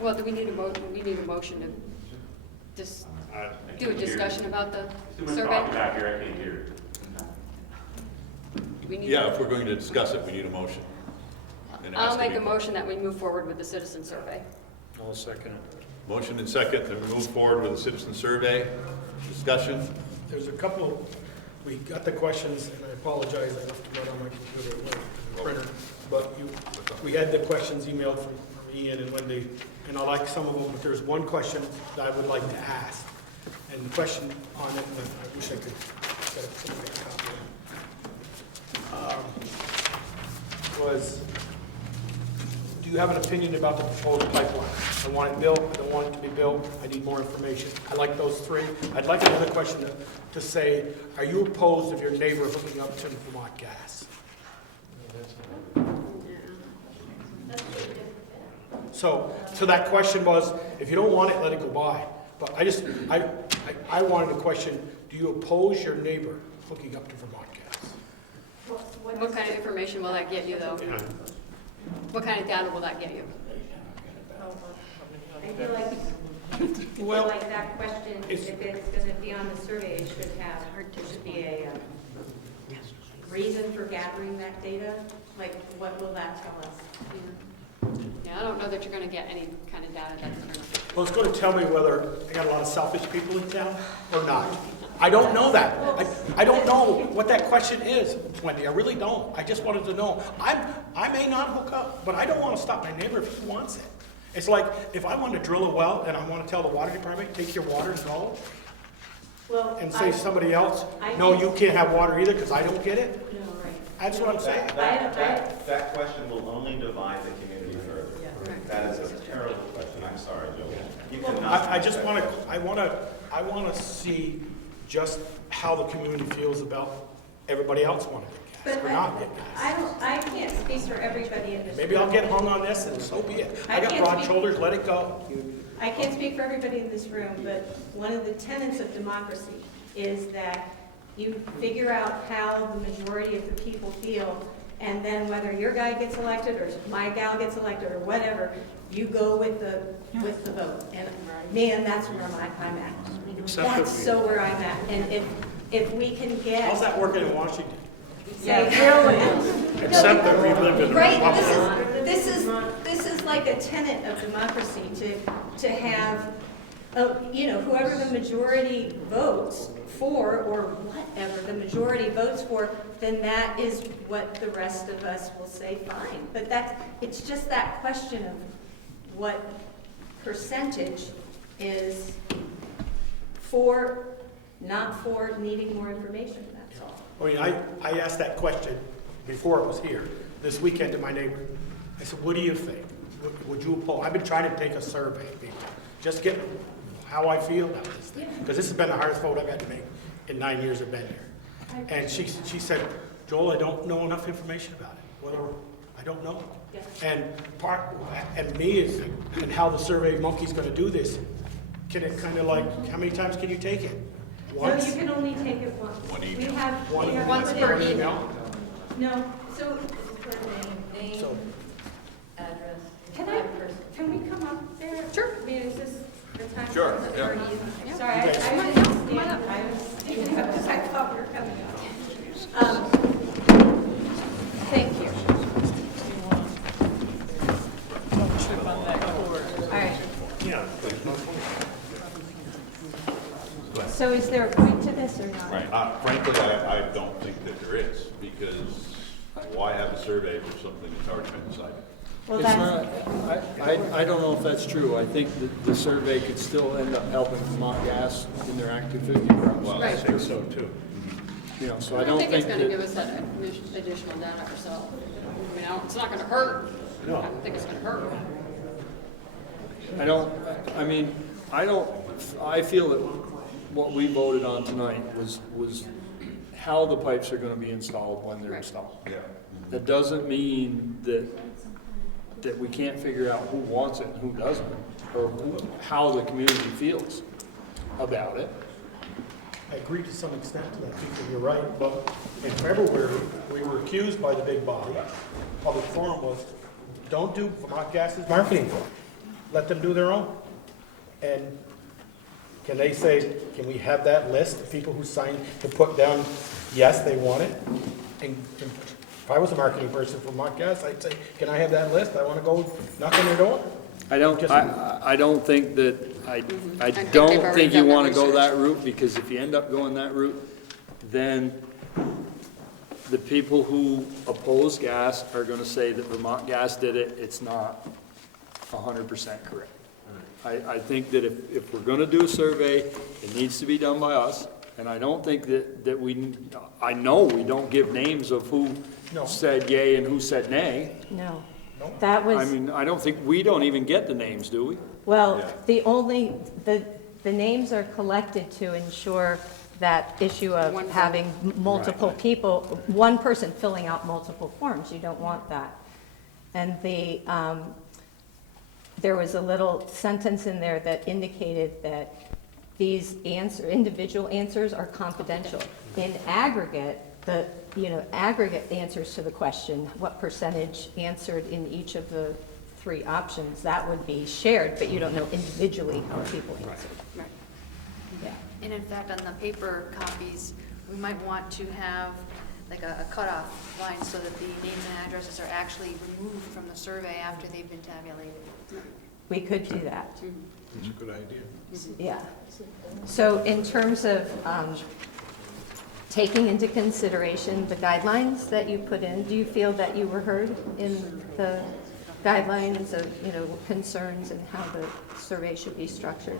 Well, do we need we need a motion to just do a discussion about the survey? Back here, I can't hear. Do we need Yeah, if we're going to discuss it, we need a motion. And it has I'll to make be- a motion that we move forward with the citizen survey. I'll second it. Motion and second to move forward with a citizen survey. Discussion? There's a couple, we got the questions, and I apologize, I left them out on my computer at work, the printer. But we had the questions emailed from Ian and Wendy, and I like some of them, but there's one question that I would like to ask. And the question on it, and I wish I could get a copy of it, was, do you have an opinion about the proposed pipeline? I want it built, I don't want it to be built, I need more information. I like those three. I'd like another question to say, are you opposed of your neighbor hooking up to Vermont Gas? So that question was, if you don't want it, let it go by. But I wanted to question, do you oppose your neighbor hooking up to Vermont Gas? What kind of information will that get you, though? What kind of data will that get you? I feel like that question, if it's going to be on the survey, it should have, there should be a reason for gathering that data. Like, what will that tell us? Yeah, I don't know that you're going to get any kind of data that's going to. Well, it's going to tell me whether I got a lot of selfish people in town or not. I don't know that. I don't know what that question is, Wendy. I really don't. I just wanted to know. I may not hook up, but I don't want to stop my neighbor if he wants it. It's like if I want to drill a well and I want to tell the water department, take your water and go, Well, and say somebody else, no, you can't have water either because I don't get it. No, right. That's what I'm saying. That question will only divide the community further. Yeah. That is a terrible question. I'm sorry, Joe. You Well, cannot. I want to see just how the community feels about everybody else wanting to get gas. But We're not getting gas. I can't speak for everybody in this Maybe room. I'll get hung on this and so be it. I got can't broad speak- shoulders, let it go. I can't speak for everybody in this room, but one of the tenets of democracy is that you figure out how the majority of the people feel, and then whether your guy gets elected or my gal gets elected or whatever, you go with the vote. And man, that's where I'm at. That's so where I'm at. And if we can get. How's that working in Washington? Yeah, really. Except that we live in a Right, republic. this is like a tenet of democracy to have, whoever the majority votes for, or whatever the majority votes for, then that is what the rest of us will say, fine. But it's just that question of what percentage is for, not for needing more information, that's all. I mean, I asked that question before it was here, this weekend to my neighbor. I said, what do you think? Would you oppose? I've been trying to take a survey, people, just get how I feel about this thing. Because this has been the hardest vote I've had to make in 9 years I've been here. And she said, Joel, I don't know enough information about it. Whether, I don't know. And how the survey monkey's gonna do this, can it kind of like, how many times can you take it? Once? No, you can only take it once. One email. We have Once per email. No, so, Name, So- address. Can we come up there? Sure. I mean, is this the time? Sure, Or yeah. you- Sorry, I You was guys- standing up because I thought we were coming up. Thank you. All right. Yeah. So is there a point to this or not? Right. Frankly, I don't think that there is, because why have a survey for something that's already been decided? Well, It's that's, not, I don't know if that's true. I think that the survey could still end up helping Vermont Gas in their Act 250 programs. Well, I think so too. You know, so I don't think it's that- going to give us that additional data ourselves. It's not going to hurt. No. I don't think it's going to hurt. I feel that what we voted on tonight was how the pipes are gonna be installed when they're installed. Yeah. That doesn't mean that we can't figure out who wants it and who doesn't, or how the community feels about it. I agree to some extent to that, Peter, you're right, but in February, we were accused by the big body, public forum was, don't do Vermont Gas's marketing for it. Let them do their own. And can they say, can we have that list of people who signed to put down, yes, they want it? And if I was a marketing person for Vermont Gas, I'd say, can I have that list? I want to go knock on their door. I don't think that, I they've don't already think you done their wanna go research. that route, because if you end up going that route, then the people who oppose gas are gonna say that Vermont Gas did it, it's not 100% correct. I think that if we're gonna do a survey, it needs to be done by us, and I don't think that I know we don't give names of who said yay and who said nay. No, that was. I mean, I don't think, we don't even get the names, do we? Well, the names are collected to ensure that issue of having multiple people, one person filling out multiple forms. You don't want that. And there was a little sentence in there that indicated that these individual answers are confidential. In aggregate, aggregate answers to the question, what percentage answered in each of the 3 options, that would be shared, but you don't know individually how people answered. Right. Yeah. And in fact, on the paper copies, we might want to have like a cutoff line so that the names and addresses are actually removed from the survey after they've been tabulated. We could do that. That's a good idea. Yeah. So in terms of taking into consideration the guidelines that you put in, do you feel that you were heard in the guidelines of, concerns and how the survey should be structured?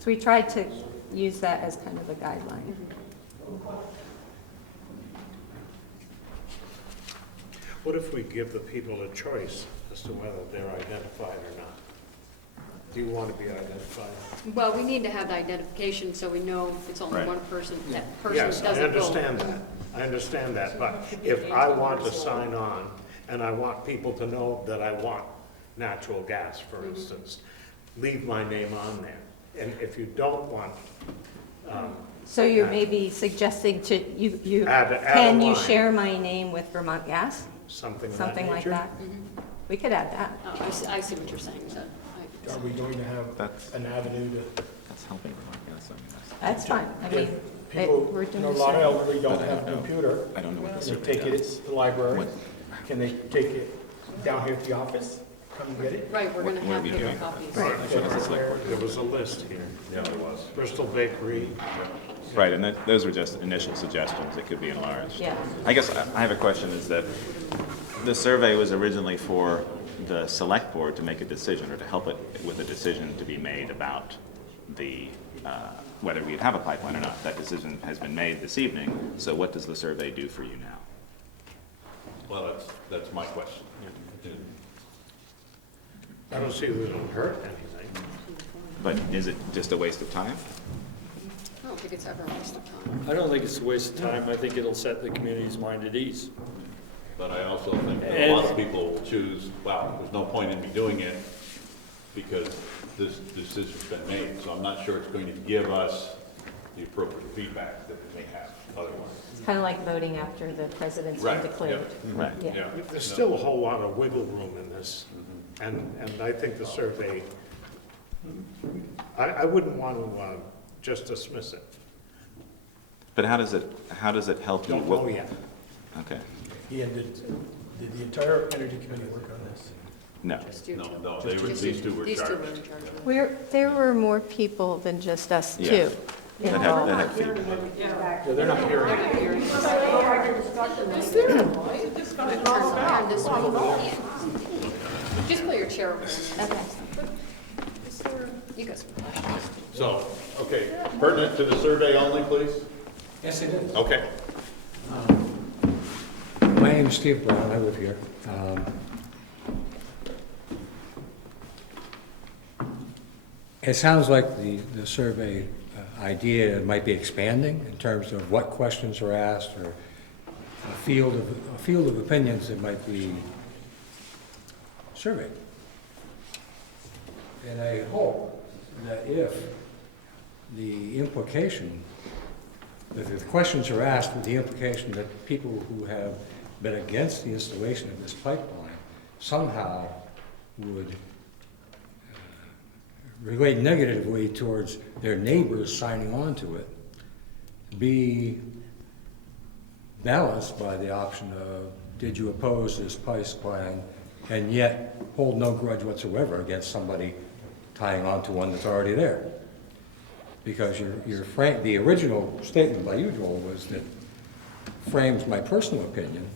So we tried to use that as kind of a guideline. What if we give the people a choice as to whether they're identified or not? Do you want to be identified? Well, we need to have the identification so we know it's only Right. one person. That person Yes, doesn't I go. understand that. I understand that, but if I want to sign on and I want people to know that I want natural gas, for instance, leave my name on there. And if you don't want, So you're maybe suggesting to, Add a can you line. share my name with Vermont Gas? something of that Something like nature? that? We could add that. Oh, I see what you're saying. So Are we going to have an avenue to? That's helping Vermont Gas. That's fine. I mean, People, we're doing a the lot of same. elderly don't have a computer. I don't know what the They survey take it does. to the library. Can they take it down here at the office? Come and get it? Right, we're going to What are have we paper doing? copies. Right, there was a list here. Yeah, there was. Bristol Bakery. Right, and those were just initial suggestions. It could be enlarged. Yeah. I guess I have a question, is that the survey was originally for the select board to make a decision, or to help it with a decision to be made about the, whether we'd have a pipeline or not. That decision has been made this evening, so what does the survey do for you now? Well, that's my question. I don't see that it'll hurt anything. But is it just a waste of time? I don't think it's ever a waste of time. I don't think it's a waste of time. I think it'll set the community's mind at ease. But I also think that a lot of people will choose, wow, there's no point in me doing it because this decision's been made. So I'm not sure it's going to give us the appropriate feedback that we may have otherwise. It's kind of like voting after the president's been Right, declared. yeah. Right. Yeah. There's still a whole lot of wiggle room in this, and I think the survey, I wouldn't want to just dismiss it. But how does it help you? Don't know yet. Okay. Did the entire energy committee work on this? No. No, these two were charged. There were more people than just us Yeah. two That involved. have feedback. Yeah, they're not hearing it. Just put your chair over there. Okay. You guys. So, okay, pertinent to the survey only, please? Yes, it is. Okay. My name is Steve Brown, I live here. It sounds like the survey idea might be expanding in terms of what questions are asked, or a field of opinions that might be surveyed. And I hope that if the implication, that the questions are asked with the implication that people who have been against the installation of this pipeline somehow would relate negatively towards their neighbors signing on to it, be balanced by the option of, did you oppose this pipeline and yet hold no grudge whatsoever against somebody tying on to one that's already there. Because the original statement by you, Joel, was that frames my personal opinion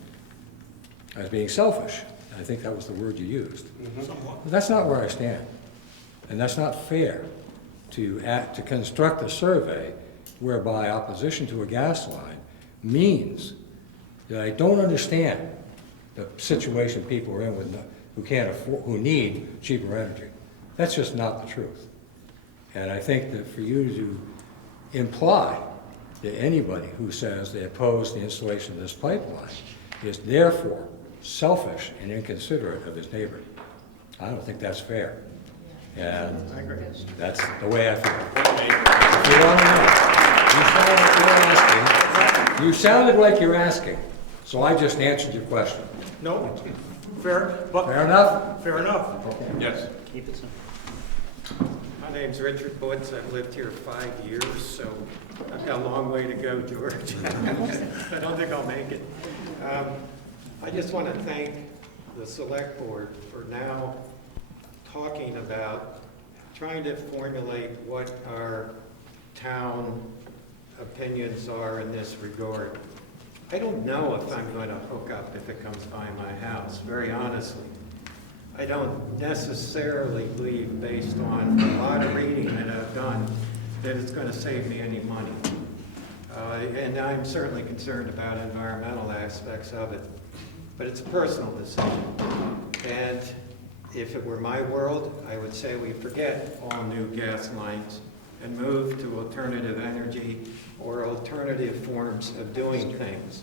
as being selfish. I think that was the word you used. But that's not where I stand. And that's not fair to construct a survey whereby opposition to a gas line means that I don't understand the situation people are in who can't afford, who need cheaper energy. That's just not the truth. And I think that for you to imply that anybody who says they oppose the installation of this pipeline is therefore selfish and inconsiderate of his neighbor, I don't think that's fair. And that's the way I feel. If you want to know, you sounded like you're asking, so I just answered your question. No, fair, but. Fair enough? Fair enough. Okay. Yes. Keep it simple. My name's Richard Butts. I've lived here 5 years, so I've got a long way to go, George. I don't think I'll make it. I just want to thank the Select Board for now talking about trying to formulate what our town opinions are in this regard. I don't know if I'm going to hook up if it comes by my house, very honestly. I don't necessarily believe, based on a lot of reading that I've done, that it's going to save me any money. And I'm certainly concerned about environmental aspects of it. But it's a personal decision. And if it were my world, I would say we forget all new gas lines and move to alternative energy or alternative forms of doing things.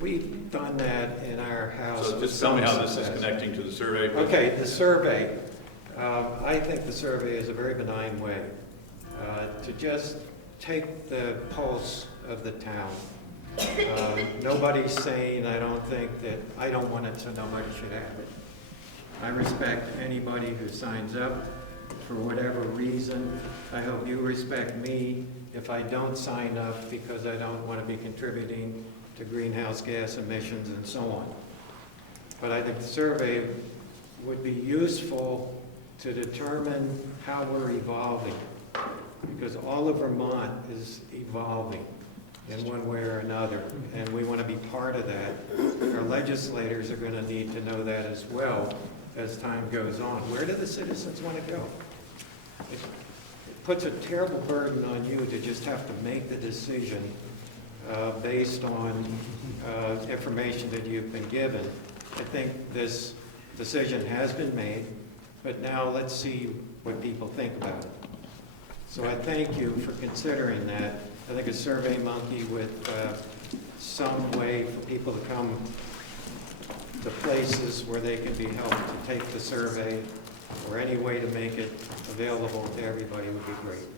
We've done that in our house. So just tell me how this is connecting to the survey. Okay, the survey. I think the survey is a very benign way to just take the pulse of the town. Nobody's saying, I don't think that, I don't want it, so nobody should have it. I respect anybody who signs up for whatever reason. I hope you respect me if I don't sign up because I don't want to be contributing to greenhouse gas emissions and so on. But I think the survey would be useful to determine how we're evolving, because all of Vermont is evolving in one way or another, and we want to be part of that. Our legislators are going to need to know that as well as time goes on. Where do the citizens want to go? It puts a terrible burden on you to just have to make the decision based on information that you've been given. I think this decision has been made, but now let's see what people think about it. So I thank you for considering that. I think a Survey Monkey with some way for people to come to places where they can be helped to take the survey, or any way to make it available to everybody would be great.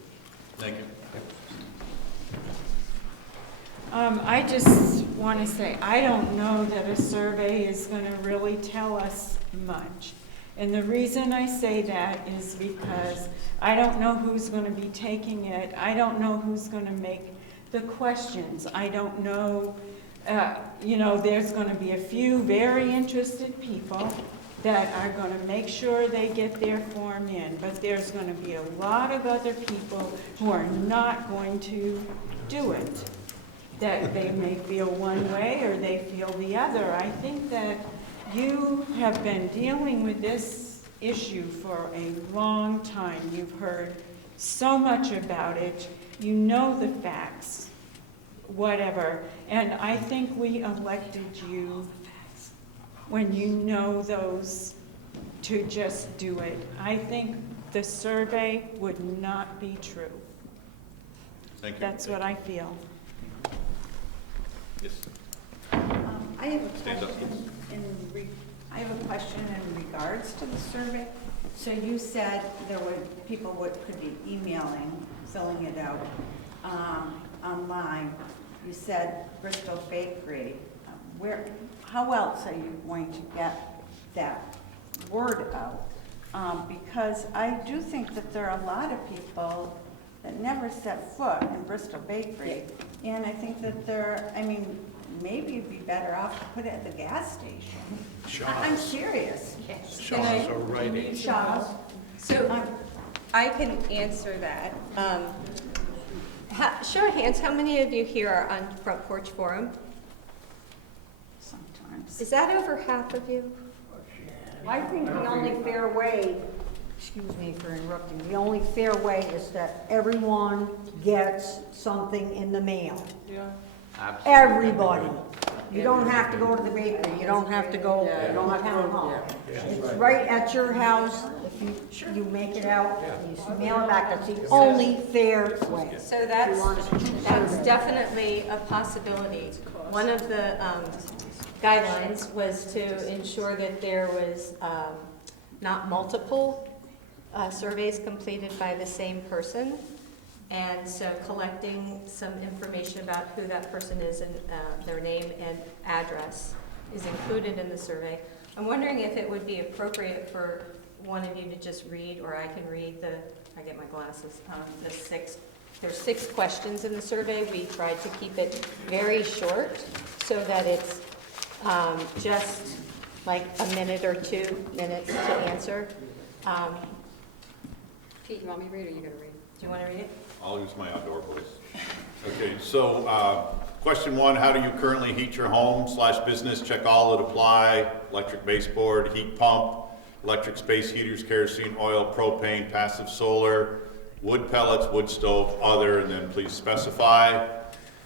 Thank you. I just want to say, I don't know that a survey is going to really tell us much. And the reason I say that is because I don't know who's going to be taking it. I don't know who's going to make the questions. I don't know, there's going to be a few very interested people that are going to make sure they get their form in. But there's going to be a lot of other people who are not going to do it. That they may feel one way or they feel the other. I think that you have been dealing with this issue for a long time. You've heard so much about it. You know the facts, whatever. And I think we elected you when you know those to just do it. I think the survey would not be true. Thank you. That's what I feel. Yes. I have a question in regards to the survey. So you said people could be emailing, filling it out online. You said Bristol Bakery. How else are you going to get that word out? Because I do think that there are a lot of people that never set foot in Bristol Bakery. And I think that maybe you'd be better off to put it at the gas station. I'm Shaw's. serious. Shaw's or Rite Aid. Shaw's. So I can answer that. Show of hands, how many of you here are on Front Porch Forum? Sometimes. Is that over half of you? I think the only fair way, excuse me for interrupting, the only fair way is that everyone gets something in the mail. Absolutely. Everybody. You don't have to go to the bakery, you don't have to go to town hall. It's right at your house, if you make it out, you mail it back, that's the only fair way. So that's definitely a possibility. One of the guidelines was to ensure that there was not multiple surveys completed by the same person. And so collecting some information about who that person is and their name and address is included in the survey. I'm wondering if it would be appropriate for one of you to just read, or I can read I get my glasses, there's 6 questions in the survey. We tried to keep it very short so that it's just like a minute or 2 minutes to answer. Pete, you want me to read or you gonna read? Do you want to read it? I'll use my outdoor voice. Okay, so question 1, how do you currently heat your home / business? Check all that apply: electric baseboard, heat pump, electric space heaters, kerosene, oil, propane, passive solar, wood pellets, wood stove, other, and then please specify.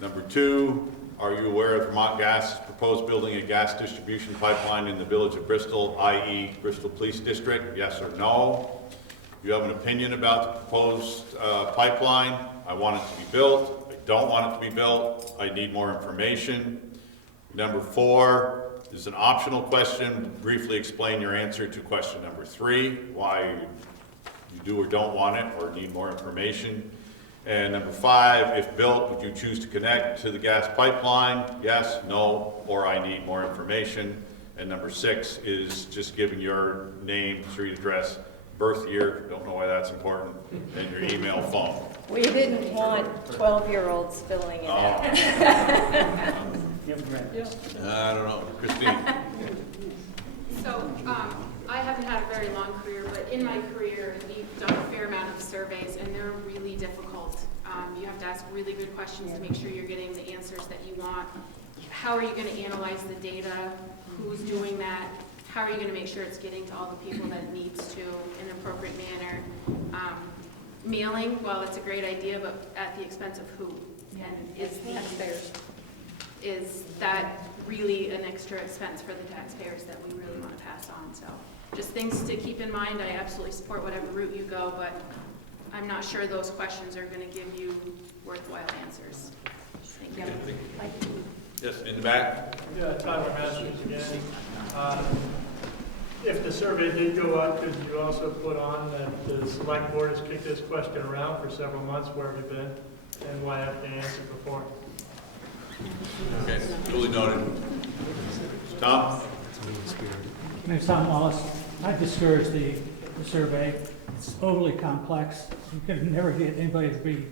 Number 2, are you aware of Vermont Gas proposed building a gas distribution pipeline in the village of Bristol, i.e. Bristol Police District? Yes or no? You have an opinion about the proposed pipeline? I want it to be built. I don't want it to be built. I need more information. Number 4 is an optional question. Briefly explain your answer to question number 3, why you do or don't want it or need more information. And number 5, if built, would you choose to connect to the gas pipeline? Yes, no, or I need more information. And number 6 is just giving your name, street address, birth year, don't know why that's important, and your email, phone. We didn't want 12-year-olds filling it out. I don't know, Christine. So, I haven't had a very long career, but in my career, we've done a fair amount of surveys, and they're really difficult. You have to ask really good questions to make sure you're getting the answers that you want. How are you going to analyze the data? Who's doing that? How are you going to make sure it's getting to all the people that it needs to in an appropriate manner? Mailing, well, it's a great idea, but at the expense of who? And is that really an extra expense for the taxpayers that we really want to pass on? So just things to keep in mind. I absolutely support whatever route you go, but I'm not sure those questions are going to give you worthwhile answers. Thank you. Yes, in the back. Yeah, Tyler Masters again. If the survey did go out, could you also put on that the select board has kicked this question around for several months, where have you been, and why haven't they answered before? Okay, duly noted. Tom? My name's Tom Wallace. I've discouraged the survey. It's overly complex. You could never get anybody to be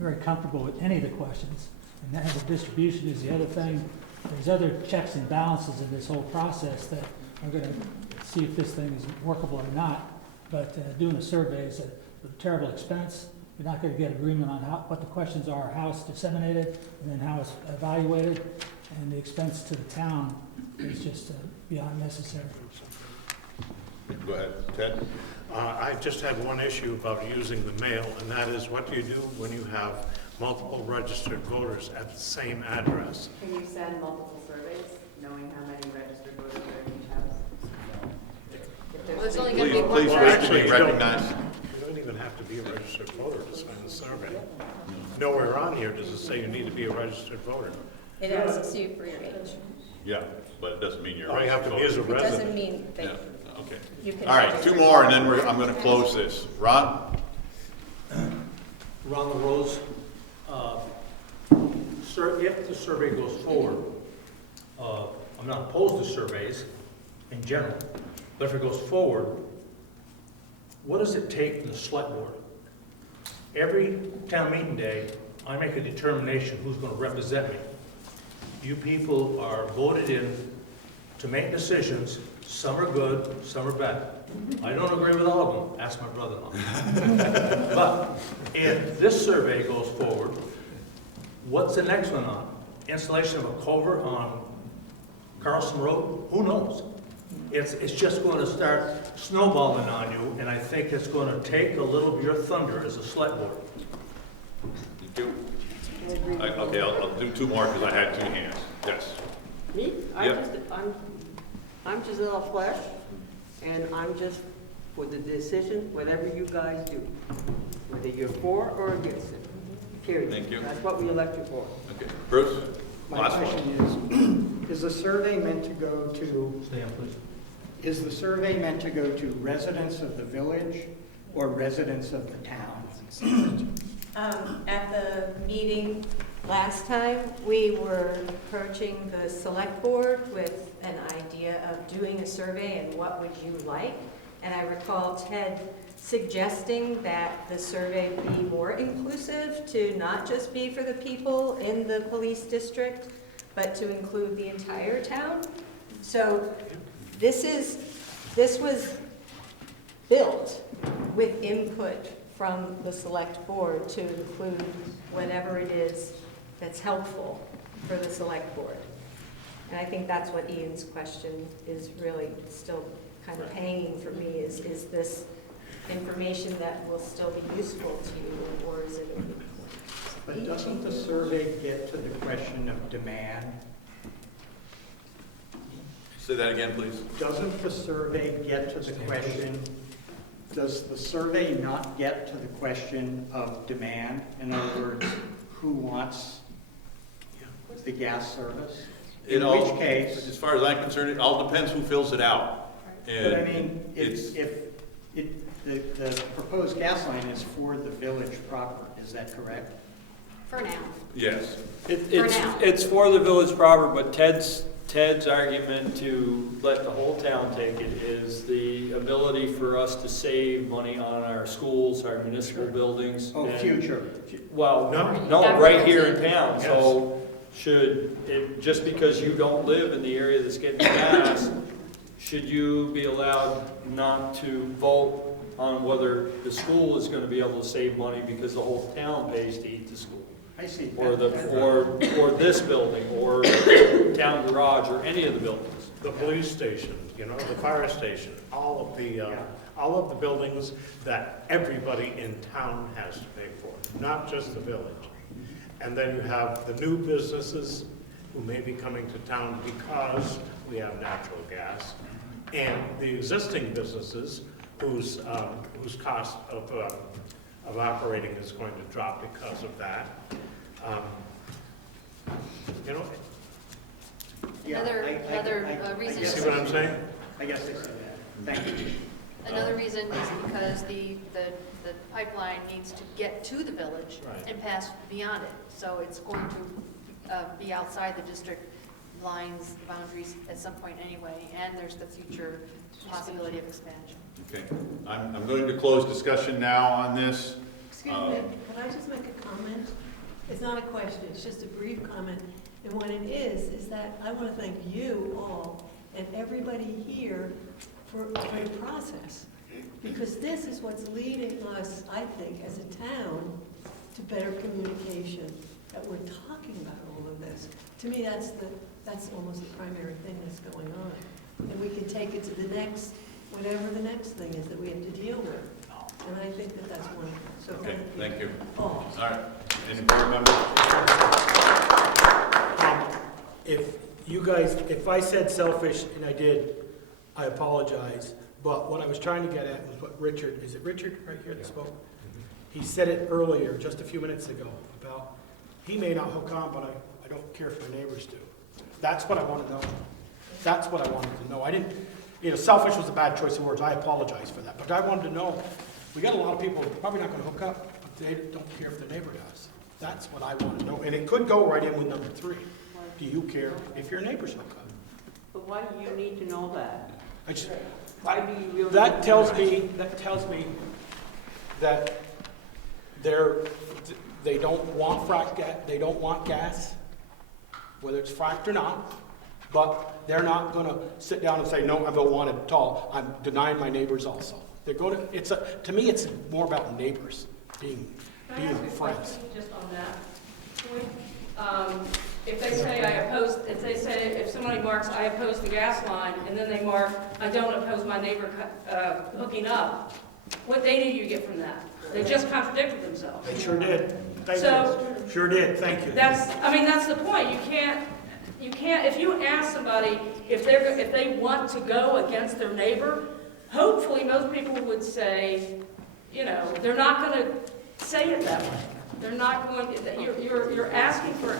very comfortable with any of the questions. And then the distribution is the other thing. There's other checks and balances in this whole process that are going to see if this thing is workable or not. But doing a survey is a terrible expense. You're not going to get agreement on what the questions are, how it's disseminated, and then how it's evaluated. And the expense to the town is just beyond necessary. Go ahead, Ted. I just have one issue about using the mail, and that is, what do you do when you have multiple registered voters at the same address? Can you send multiple surveys, knowing how many registered voters are in each house? Well, there's only going to be one Please person. actually recognize. You don't even have to be a registered voter to sign the survey. Nowhere on here does it say you need to be a registered voter. It asks you for your age. Yeah, but it doesn't mean you're. All you have to be is a It resident. doesn't mean that Yeah, okay. you can. All right, 2 more, and then I'm going to close this. Ron? Ron LaRose. Sir, if the survey goes forward, I'm not opposed to surveys in general, but if it goes forward, what does it take from the select board? Every town meeting day, I make a determination who's going to represent me. you people are voted in to make decisions. Some are good, some are bad. I don't agree with all of them, ask my brother-in-law. But if this survey goes forward, what's the next one on? Installation of a culvert on Carlson Road? Who knows? It's just going to start snowballing on you, and I think it's going to take a little of your thunder as a select board. You do. Okay, I'll do two more because I had two hands. Yes. Me? Yep. I'm Giselle Flesh, and I'm just for the decision, whatever you guys do, whether you're for or against it, period. Thank you. That's what we elect you for. Okay. Bruce? My Last one. question is the survey meant to go to, Stay on, please. is the survey meant to go to residents of the village or residents of the town? At the meeting last time, we were approaching the select board with an idea of doing a survey and what would you like. And I recall Ted suggesting that the survey be more inclusive, to not just be for the people in the police district, but to include the entire town. So this was built with input from the select board to include whatever it is that's helpful for the select board. And I think that's what Ian's question is really still kind of hanging for me, is this information that will still be useful to you, or is it? But doesn't the survey get to the question of demand? Say that again, please. Doesn't the survey get to the question, does the survey not get to the question of demand? In other words, who wants the gas service? In which case, as far as I'm concerned, it all depends who fills it out. but I mean, if the proposed gas line is for the village proper, is that correct? For now. Yes. It's for the village proper, but Ted's argument to let the whole town take it is the ability for us to save money on our schools, our municipal buildings. Oh, and- future. Well, No. no, right here in town, Yes. so just because you don't live in the area that's getting gas, should you be allowed not to vote on whether the school is gonna be able to save money because the whole town pays to eat the school? I see. Or this building, or town garage, or any of the buildings. The police station, the fire station, all of the buildings that everybody in town has to pay for, not just the village. And then you have the new businesses who may be coming to town because we have natural gas, and the existing businesses whose cost of operating is going to drop because of that. Another reason. You see what I'm saying? I guess I see that. Thank you. Another reason is because the pipeline needs to get to the village and pass beyond it. So it's going to be outside the district lines, boundaries at some point anyway, and there's the future possibility of expansion. Okay. I'm going to close discussion now on this. Excuse me, can I just make a comment? It's not a question, it's just a brief comment. And what it is that I want to thank you all and everybody here for the process. Because this is what's leading us, I think, as a town, to better communication, that we're talking about all of this. To me, that's almost the primary thing that's going on. And we can take it to the next, whatever the next thing is that we have to deal with. And I think that that's wonderful. So Okay, thank you. Oh. All right. Any board members? If I said selfish, and I did, I apologize. But what I was trying to get at was what Richard, is it Richard right here that spoke? He said it earlier, just a few minutes ago, about he may not hook on, but I don't care if my neighbors do. That's what I want to know. That's what I wanted to know. I didn't, selfish was a bad choice of words. I apologize for that. But I wanted to know, we got a lot of people who are probably not going to hook up, but they don't care if the neighbor does. That's what I want to know. And it could go right in with number 3. Do you care if your neighbors hook up? But why do you need to know that? Why do you really? That tells me that they don't want they don't want gas, whether it's fracked or not, but they're not gonna sit down and say, no, I don't want it at all. I'm denying my neighbors also. They're gonna, to me, it's more about neighbors being friends. Just on that point, if they say if somebody marks, I oppose the gas line, and then they mark, I don't oppose my neighbor hooking up, what data do you get from that? They just contradicted themselves. They sure did. Thank So- you. Sure did, thank you. That's the point. You can't, if you ask somebody if they want to go against their neighbor, hopefully most people would say, they're not gonna say it that way. They're not going, you're asking for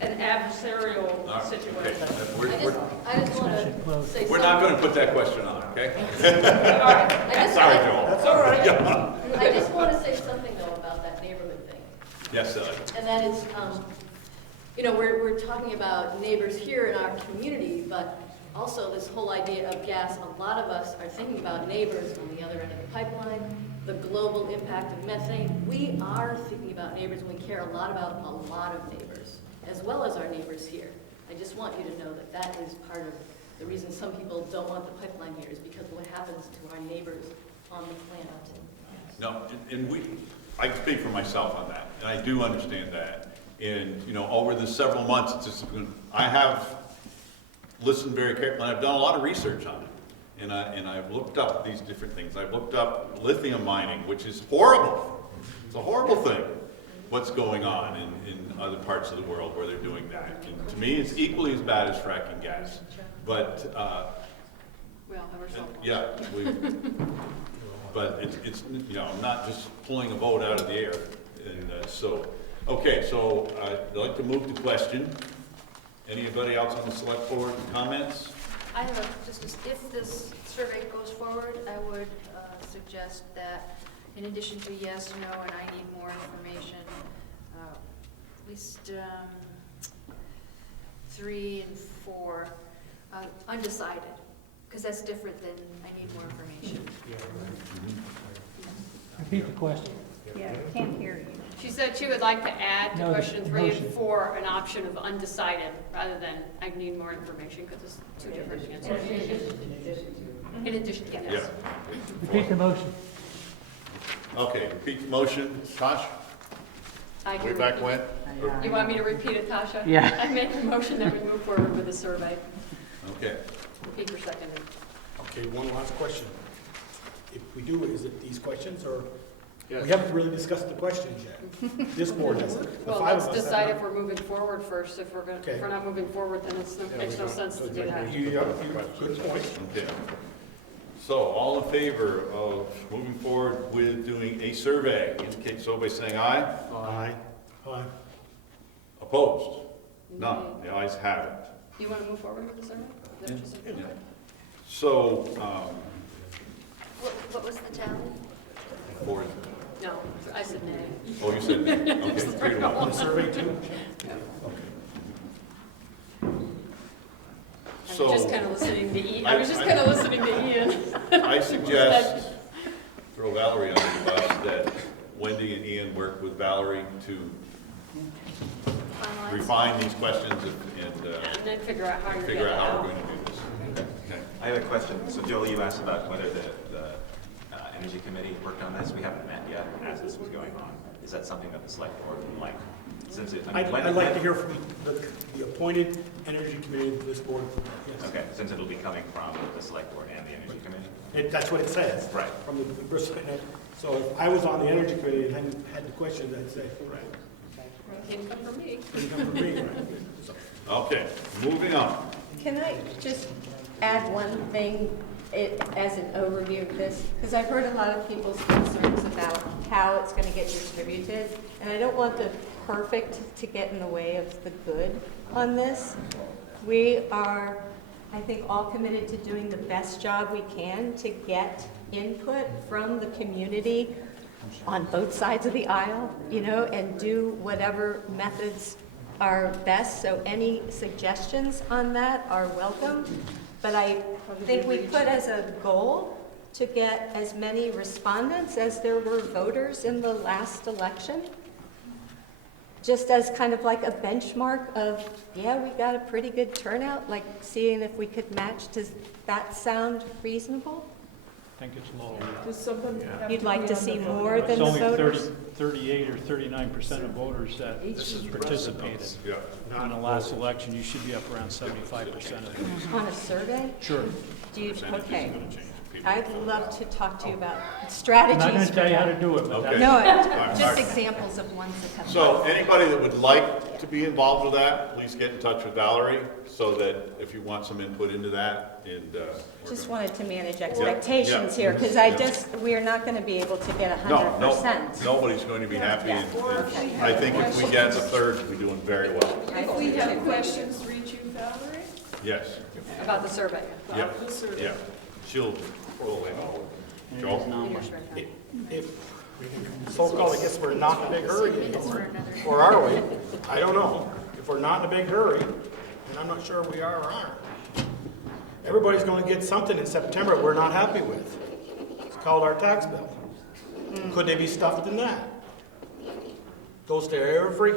an adversarial situation. I just want to say something. We're not going to put that question on, okay? Sorry, Joel. That's all right. I just want to say something, though, about that neighborhood thing. Yes, Sally. And that is, we're talking about neighbors here in our community, but also this whole idea of gas. A lot of us are thinking about neighbors on the other end of the pipeline, the global impact of methane. We are thinking about neighbors, and we care a lot about a lot of neighbors, as well as our neighbors here. I just want you to know that that is part of the reason some people don't want the pipeline here, is because of what happens to our neighbors on the planet. No, and I can speak for myself on that, and I do understand that. And, over the several months, I have listened very carefully, and I've done a lot of research on it. And I've looked up these different things. I've looked up lithium mining, which is horrible. It's a horrible thing, what's going on in other parts of the world where they're doing that. And to me, it's equally as bad as fracking gas. But, We all have our cell phones. yeah, but it's I'm not just pulling a vote out of the air. And okay, so I'd like to move to question. Anybody else on the select board comments? I have if this survey goes forward, I would suggest that in addition to yes, no, and I need more information, at least 3 and 4, undecided, because that's different than I need more information. Repeat the question. Yeah, can't hear you. She said she would like to add to No, the question 3 motion. and 4 an option of undecided rather than I need more information, because it's two different answers. In addition to, yes. Yeah. Repeat the motion. Okay, repeat the motion. Tosh? I Way can back repeat- when? You want me to repeat it, Tasha? Yeah. I make a motion that we move forward with the survey. Okay. Repeat your second. Okay, one last question. If we do, is it these questions, or? Yes. We haven't really discussed the questions yet. This board hasn't. The Well, 5 let's of us have decide not. if we're moving forward first. If we're Okay. not moving forward, then it makes no sense to do that. You good point. Okay. So, all in favor of moving forward with doing a survey, indicate so by saying aye. Aye. Aye. Opposed? None. The ayes have it. Do you want to move forward with the survey? Is that what you said? Yeah. So, What was the tally? for, No, I said nay. oh, you said, okay, 3 to 1. On the survey too? So, I was just kind of listening to Ian. I was just kind of listening to Ian. I suggest, throw Valerie under the bus, that Wendy and Ian work with Valerie to refine these questions and And then figure out how you're figure going out how to. we're going to do this. Okay. I have a question. So Joel, you asked about whether the Energy Committee worked on this. We haven't met yet as this was going on. Is that something that the select board would like? Since it, I'd like to hear from the appointed energy committee of this board. Yes. Okay, since it'll be coming from the select board and the Energy Committee? That's what it says. Right. From the Bristol. So if I was on the energy committee and hadn't had the questions, I'd say, right. Didn't come from me. Didn't come from me, right? So, Okay, moving on. Can I just add one thing as an overview of this? Because I've heard a lot of people's concerns about how it's going to get distributed, and I don't want the perfect to get in the way of the good on this. We are, I think, all committed to doing the best job we can to get input from the community on both sides of the aisle, and do whatever methods are best. So any suggestions on that are welcome. But I think we put as a goal to get as many respondents as there were voters in the last election. just as kind of like a benchmark of, yeah, we got a pretty good turnout, like seeing if we could match, does that sound reasonable? I think it's low. Does something have You'd like be to on see the more vote? than the It's voters? only 38 or 39% of voters that participated. Yeah. In the last election, you should be up around 75% of those. On a survey? Sure. Do you, okay. I'd love to talk to you about I'm strategies. not going to for tell you how that. to do it, but Okay. that's. No, All right. just examples of ones that have. So anybody that would like to be involved with that, please get in touch with Valerie, so that if you want some input into that, and, we're Just gonna- wanted to manage expectations here, because we're not going to be able to get No, 100%. nobody's going to be happy, and Okay. I think if we get a third, we're doing very well. If we have questions, reach you, Valerie? Yes, About the survey. yeah, About the survey. yeah. She'll, Joel? If, so-called, I guess we're not in a big hurry anymore, or are we? I don't know. If we're not in a big hurry, and I'm not sure we are or aren't, everybody's gonna get something in September we're not happy with. It's called our tax bill. Could they be stuffed in that? Goes to every,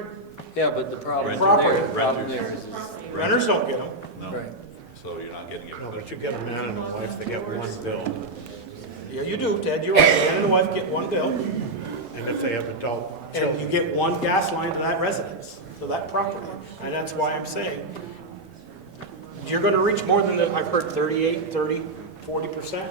Yeah, but the problem Property. there, problem there is, renters don't get them. No, right. so you're not getting it. No, but you get a man and a wife, they get one bill. Yeah, you do, Ted, you're right. The man and the wife get one bill, And if they have adult and you children, get one gas line to that residence, to that property. And that's why I'm saying, you're gonna reach more than the, I've heard 38, 30, 40%.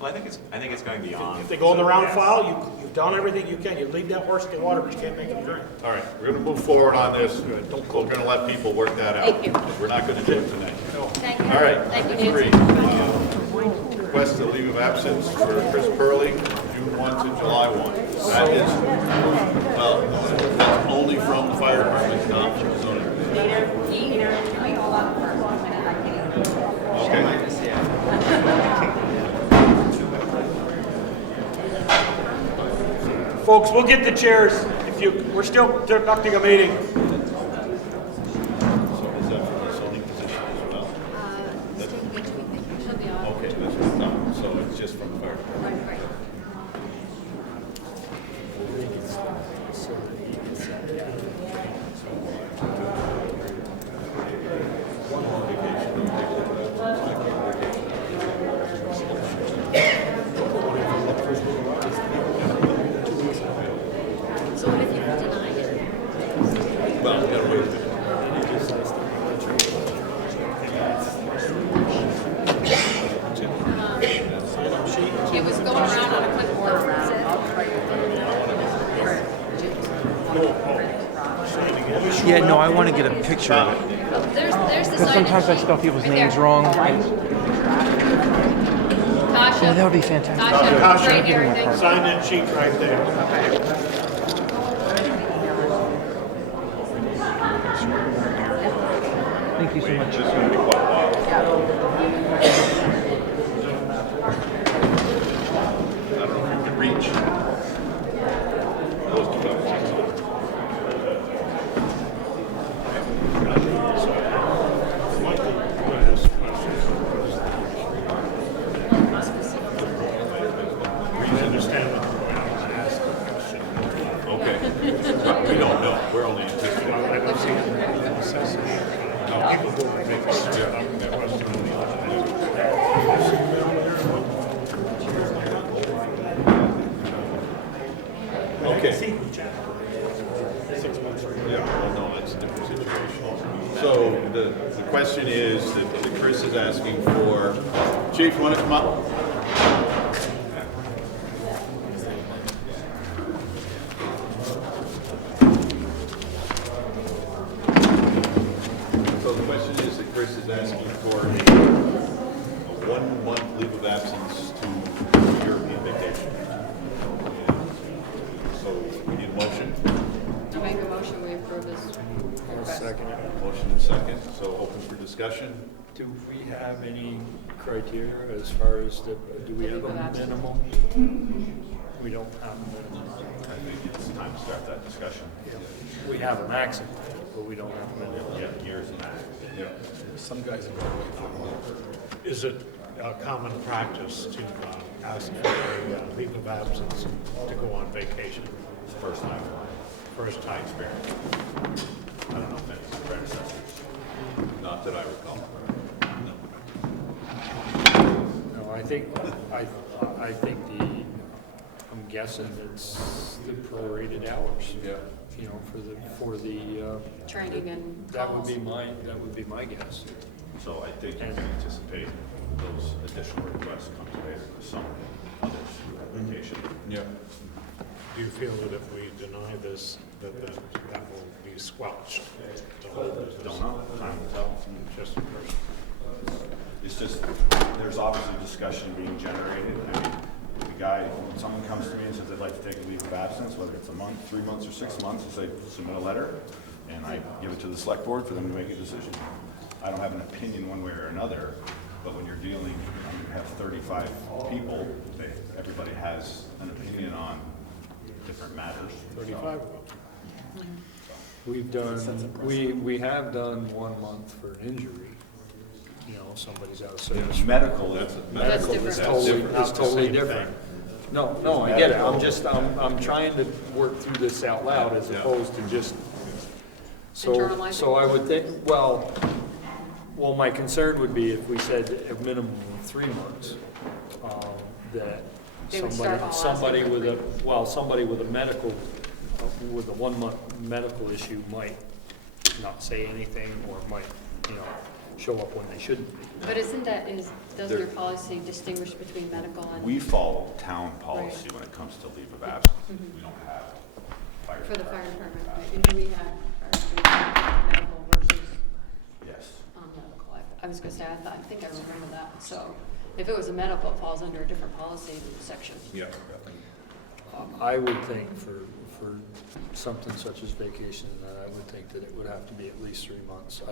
Well, I think it's going beyond. If they go in the round file, you've done everything you can. You lead that horse to water, but you can't make him drink. All right, we're gonna move forward on this. We're gonna let people work that out. Thank you. We're not gonna do it tonight. Thank you. All right, Thank you, three. Nancy. Request a leave of absence for Chris Purley, June 1 to July 1. That is, well, that's only from the fire department, not from the zoning. Peter, can we hold on for 1 minute? I can't. Okay. Folks, we'll get the chairs if you, we're still conducting a meeting. So is that for the zoning position as well? She'll be on. Okay, that's what I thought. So it's just from the fire department. Right. So what if you deny it? Well, we gotta wait a minute. It was going around on a clipboard. Yeah, no, I want to get a picture of it. There's the Because sometimes I spell people's names wrong. Tasha. Oh, that would be fantastic. Tasha, right here, thank you. Sign that sheet right there. Thank you so much. This is gonna be quite a while. I don't know if you can reach. Those two got locks on. we understand what you're going to ask the question. Okay. But we don't know. We're only anticipating. I don't see the necessity. No, people go and make stuff up, there wasn't really. Okay. See each other. 6 months from now. Yeah, well, no, that's a different situation. So the question is that Chris is asking for, Chief, you want to come up? So the question is that Chris is asking for a 1 month leave of absence to European vacation. So we need a motion. I make a motion, we approve this request. Motion and second, so open for discussion. Do we have any criteria as far as the, do we have a minimum? We don't have a minimum. I think it's time to start that discussion. We have a maximum, but we don't have a minimum. Yeah, years and that. Yeah. Some guys are going way through. Is it a common practice to ask for a leave of absence to go on vacation? First time. first taxpayer. I don't know if any predecessors. Not that I recall. No, I think I'm guessing it's the prorated hours. Yeah. You know, for the Training and that would calls. be my guess. So I think you can anticipate those additional requests come later in the summer, others through application. Yeah. Do you feel that if we deny this, that will be squelched? Don't know, time will tell. Just a person. It's just, there's obviously discussion being generated. I mean, the guy, when someone comes to me and says they'd like to take a leave of absence, whether it's a month, 3 months, or 6 months, I say, submit a letter, and I give it to the select board for them to make a decision. I don't have an opinion one way or another, but when you're dealing, you have 35 people, everybody has an opinion on different matters. 35. We've done, we have done 1 month for an injury. You know, somebody's out of service. Medical, Medical is totally different. No, I get it. I'm trying to work through this out loud as opposed to just, so I would think, well, my concern would be if we said a minimum of 3 months, that They would start all somebody asking with for somebody with a medical, with a 1 month medical issue might not say anything or might, you know, show up when they shouldn't be. But doesn't your policy distinguish between medical and? We follow town policy Right. when it comes to leave of absence. Mhm. We don't have fire For the fire department. department, and do we have medical versus Yes. medical? I was gonna say, I think I remember that, so if it was a medical, it falls under a different policy section. Yeah. I would think for something such as vacation, I would think that it would have to be at least 3 months.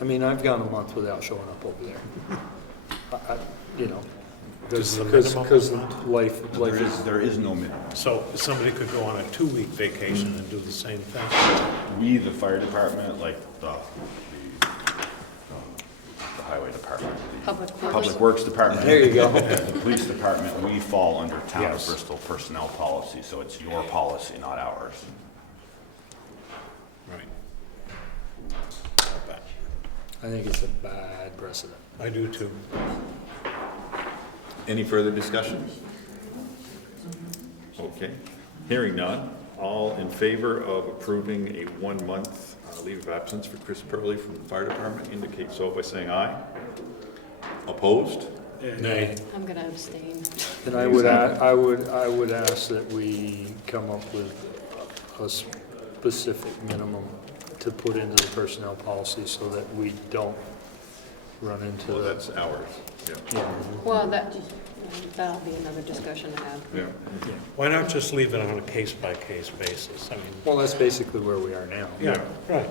I mean, I've gone a month without showing up over there. You know, Is the minimum because a month? life is. There is no minimum. So somebody could go on a 2-week vacation and do the same thing? We, the fire department, like the highway department, the public works department. There you go. and the police department, we fall under town of Yes. Bristol personnel policy, so it's your policy, not ours. Right. I think it's a bad precedent. I do too. Any further discussion? Okay. Hearing none. All in favor of approving a 1 month leave of absence for Chris Purley from the fire department indicate so by saying aye. Opposed? Nay. I'm gonna abstain. And I would ask that we come up with a specific minimum to put into the personnel policy so that we don't run into Well, the. that's ours. Yeah. Well, that'll be another discussion to have. Yeah. Why not just leave it on a case-by-case basis? I mean, Well, that's basically where we are now. yeah, right.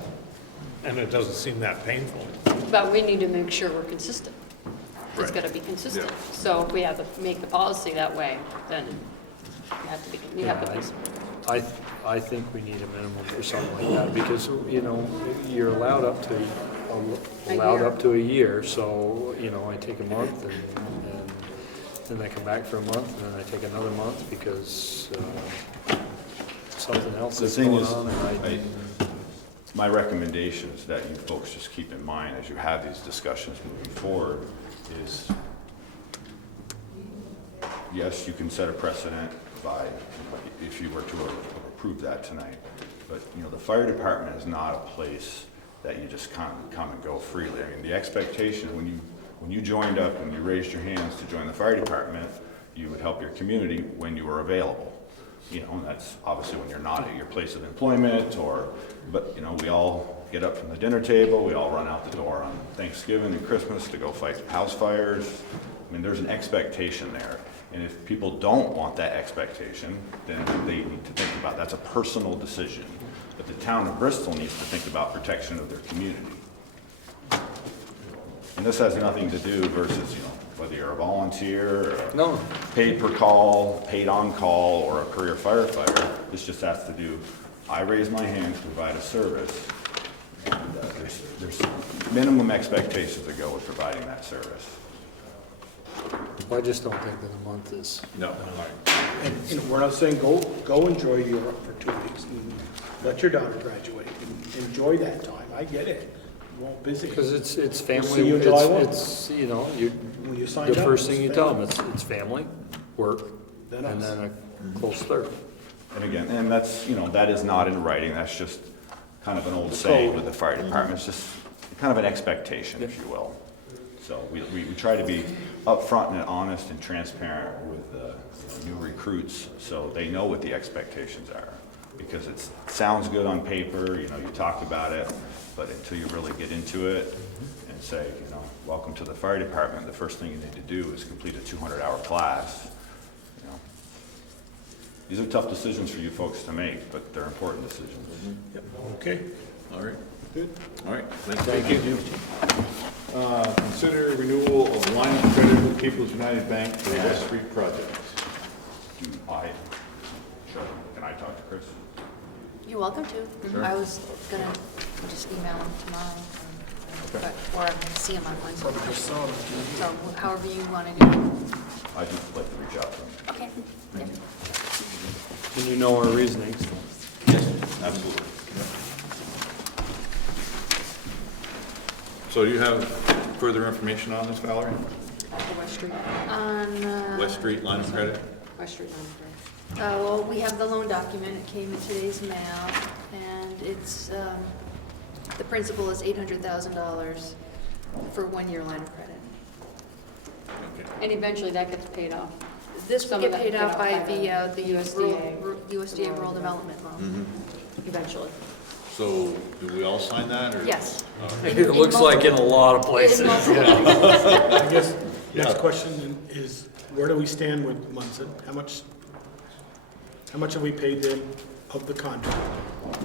And it doesn't seem that painful. But we need to make sure we're consistent. It's Right. gotta be consistent. Yeah. So if we have to make the policy that way, then you have to be, you have to be. I think we need a minimum for something like that, because, you know, you're allowed up to a year, so, you know, I take a month and then I come back for a month, and then I take another month because something else The is thing going is, on. And my recommendation is that you folks just keep in mind as you have these discussions moving forward is, yes, you can set a precedent by, if you were to approve that tonight, but, you know, the fire department is not a place that you just come and go freely. I mean, the expectation when you joined up, when you raised your hands to join the fire department, you would help your community when you were available. You know, that's obviously when you're not at your place of employment but, you know, we all get up from the dinner table, we all run out the door on Thanksgiving and Christmas to go fight house fires. I mean, there's an expectation there. And if people don't want that expectation, then they need to think about, that's a personal decision. But the town of Bristol needs to think about protection of their community. And this has nothing to do versus, you know, whether you're a volunteer, or paid per call, paid on call, or a career firefighter. This just has to do, I raise my hand to provide a service. And, there's minimum expectations that go with providing that service. I just don't think that a month is. No. And, you know, we're not saying go enjoy Europe for 2 weeks and let your daughter graduate. And enjoy that time. I get it. You won't busy. Because it's We'll see family, you in July 1. it's, you know, you, When you signed the up, first it's thing you tell them, it's family, work, Then and us. then a close third. And again, and that's, you know, that is not in writing, that's just kind of an old saying with the fire department, it's just kind of an expectation, if you will. So we try to be upfront and honest and transparent with the new recruits, so they know what the expectations are. Because it sounds good on paper, you know, you talked about it, but until you really get into it and say, you know, welcome to the fire department, the first thing you need to do is complete a 200-hour class. You know, these are tough decisions for you folks to make, but they're important decisions. Yep. Okay, all right. Good. All right, thank you. Consider renewal of line of credit with People's United Bank for the West Street project. Can I talk to Chris? You're welcome to. Sure. I was gonna just email him tomorrow, but, or I can see him on Wednesday. So however you wanna do it. I just like to reach out to him. Okay. Yeah. And you know our reasonings. Yes, absolutely. So you have further information on this, Valerie? West Street. On, West Street line of credit? West Street line of credit. Well, we have the loan document, it came in today's mail, and it's, the principal is $800,000 for 1 year line of credit. And eventually that gets paid off. This will Some get of that paid off by the USDA. USDA Rural Development Loan, eventually. So, do we all sign that, or? Yes. It looks like in a lot of places. In multiple places. I guess next Yeah. question then is, where do we stand with Munson? How much have we paid them of the contract?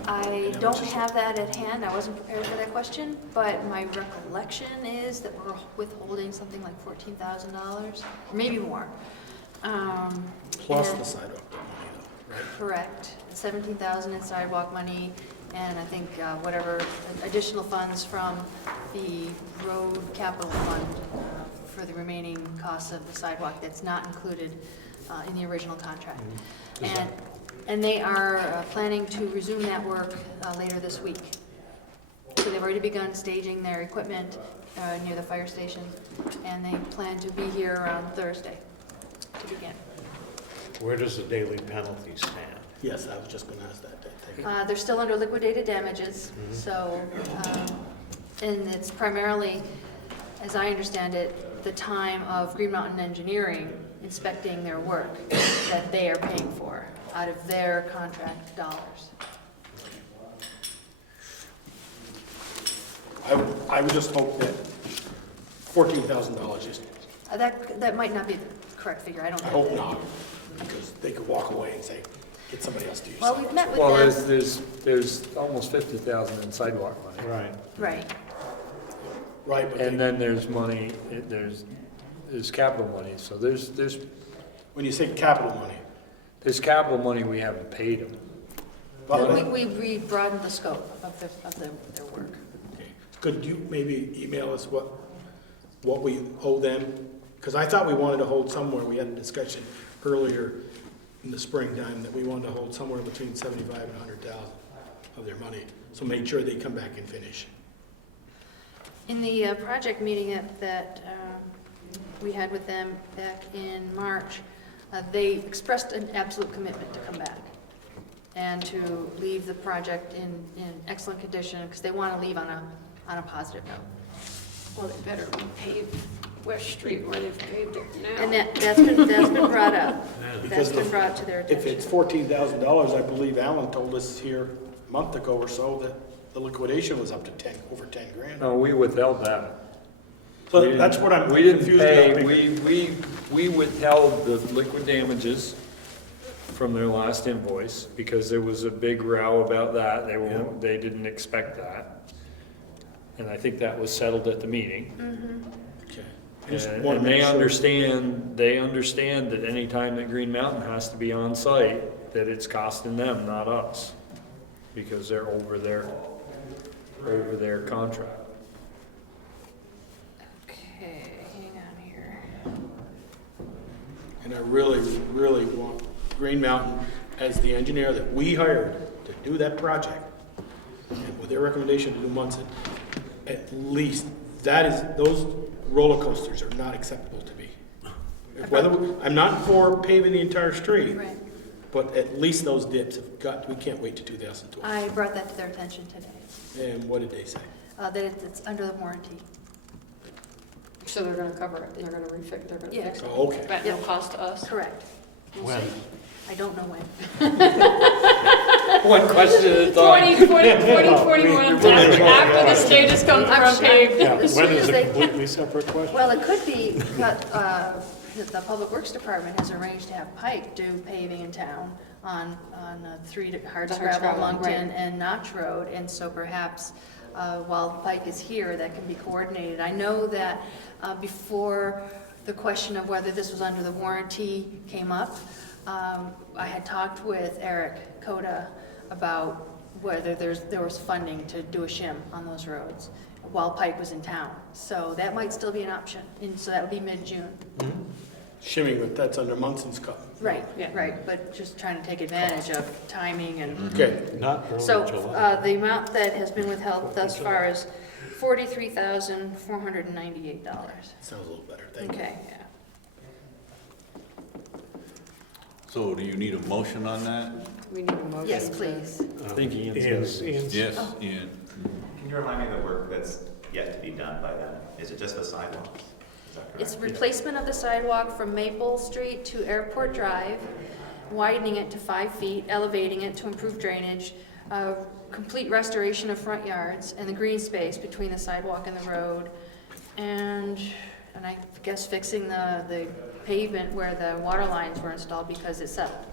I don't have that at hand, I wasn't prepared for that question, but my recollection is that we're withholding something like $14,000, or maybe more. Plus and- the sidewalk money though, right? Correct, 17,000 in sidewalk money, and I think whatever additional funds from the road capital fund for the remaining costs of the sidewalk that's not included in the original contract. And they are planning to resume that work later this week. So they've already begun staging their equipment near the fire station, and they plan to be here on Thursday to begin. Where does the daily penalty stand? Yes, I was just gonna ask that. Thank you. They're still under liquidated damages, so, and it's primarily, as I understand it, the time of Green Mountain Engineering inspecting their work that they are paying for out of their contract dollars. I would just hope that $14,000 is, That might not be the correct figure, I don't I know. hope not, because they could walk away and say, get somebody else to use Well, it. we've met with Well, them. there's almost 50,000 in sidewalk money. Right. Right, Right, but And then there's money, there's capital money, so there's when you say capital money, capital money we haven't paid them. we broadened the scope of their work. could you maybe email us what we owe them? Because I thought we wanted to hold somewhere, we had a discussion earlier in the springtime that we wanted to hold somewhere between 75 and 100,000 of their money. So make sure they come back and finish. In the project meeting that we had with them back in March, they expressed an absolute commitment to come back and to leave the project in excellent condition, because they want to leave on a positive note. Well, they better pave West Street where they've paved it now. And that's been brought up. Because That's been brought to their If attention. it's $14,000, I believe Alan told us here a month ago or so that the liquidation was up to over 10 grand. No, we withheld that. So that's what I'm We didn't confused pay, about. we withheld the liquid damages from their last invoice because there was a big row about that. They didn't expect that. And I think that was settled at the meeting. Okay. I just And wanna and make they sure. understand that any time that Green Mountain has to be on site, that it's costing them, not us. Because they're over their contract. Okay, hang on here. and I really, really want Green Mountain as the engineer that we hired to do that project, and with their recommendation to do Munson, at least, those roller coasters are not acceptable to me. I'm not for paving the entire street, Right. but at least those dips we can't wait to 2012. I brought that to their attention today, And what did they say? that it's under the warranty. So they're gonna cover it, they're gonna refix, they're gonna Yeah. fix it. Oh, okay. At no cost to us? Correct. We'll When? see. I don't know when. One question at a time. 2021, after the stages come through unpaved. Yeah, As when soon is as a they completely separate question? Well, it could be, but the Public Works Department has arranged to have Pike do paving in town on Hardscrabble, Moncton, and Notch Road, and so perhaps while Pike is here, that can be coordinated. I know that before the question of whether this was under the warranty came up, I had talked with Eric Coda about whether there was funding to do a shim on those roads while Pike was in town. So that might still be an option, and so that would be mid-June. Shimming, but that's under Munson's cut. Right, right, but just trying to take advantage of timing and. Okay. Not early So, July. the amount that has been withheld thus far is $43,498. Sounds a little better, thank you. Okay, yeah. So do you need a motion on that? We need a motion. Yes, please. I think Ian's- Yes, Oh. Ian. Can you remind me of the work that's yet to be done by them? Is it just the sidewalks? Is that correct? It's replacement of the sidewalk from Maple Street to Airport Drive, widening it to 5 feet, elevating it to improve drainage, complete restoration of front yards and the green space between the sidewalk and the road, and I guess fixing the pavement where the water lines were installed because it settled.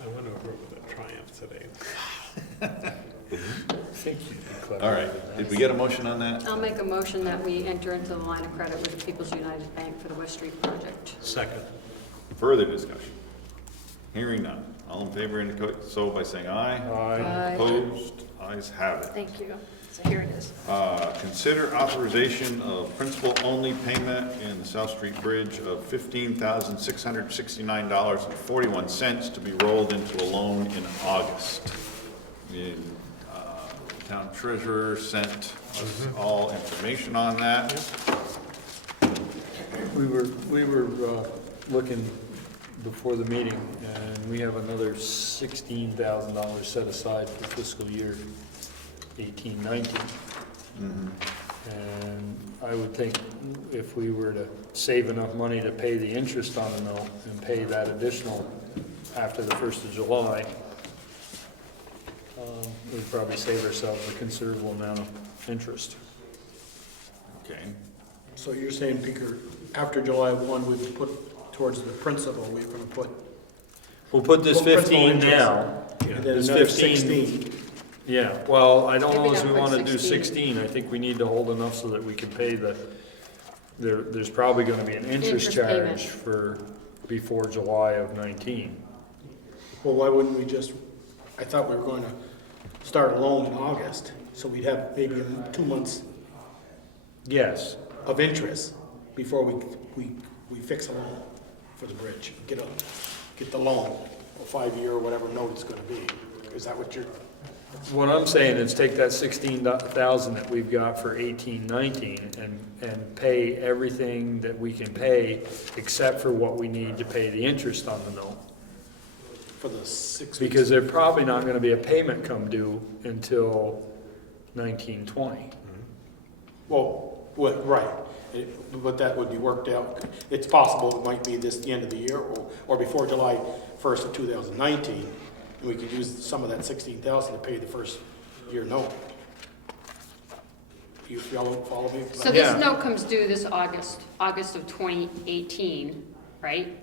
I went over with a Triumph today. All right, did we get a motion on that? I'll make a motion that we enter into the line of credit with the People's United Bank for the West Street project. Second. Further discussion? Hearing none. All in favor indicate so by saying aye. Aye. Opposed? Ayes have it. Thank you. So here it is. Consider authorization of principal-only payment in the South Street Bridge of $15,669.41 to be rolled into a loan in August. The town treasurer sent us all information on that. We were looking before the meeting, and we have another $16,000 set aside for fiscal year 18-19. And I would think if we were to save enough money to pay the interest on the note and pay that additional after the 1st of July, we'd probably save ourselves a considerable amount of interest. Okay. So you're saying, Peter, after July 1, we would put towards the principal, we're gonna put. We'll put this Well, principal 15 interest. now. And then This another 15. 16. Yeah, well, I don't know Maybe if we not want to put do 16. 16. I think we need to hold enough so that we can pay there's probably going to be an interest Interest payment. charge before July of 19. Well, why wouldn't we just, I thought we were going to start a loan in August, so we'd have maybe 2 months Yes. of interest before we fix a loan for the bridge, get the loan, a 5-year or whatever note it's gonna be. Is that what you're? What I'm saying is take that 16,000 that we've got for 18-19 and pay everything that we can pay except for what we need to pay the interest on the note. For the 6 weeks? Because there's probably not going to be a payment come due until 1920. Well, right, but that would be worked out. It's possible it might be the end of the year or before July 1st of 2019, and we could use some of that 16,000 to pay the first year note. You follow me? So this note comes due this August of 2018, right?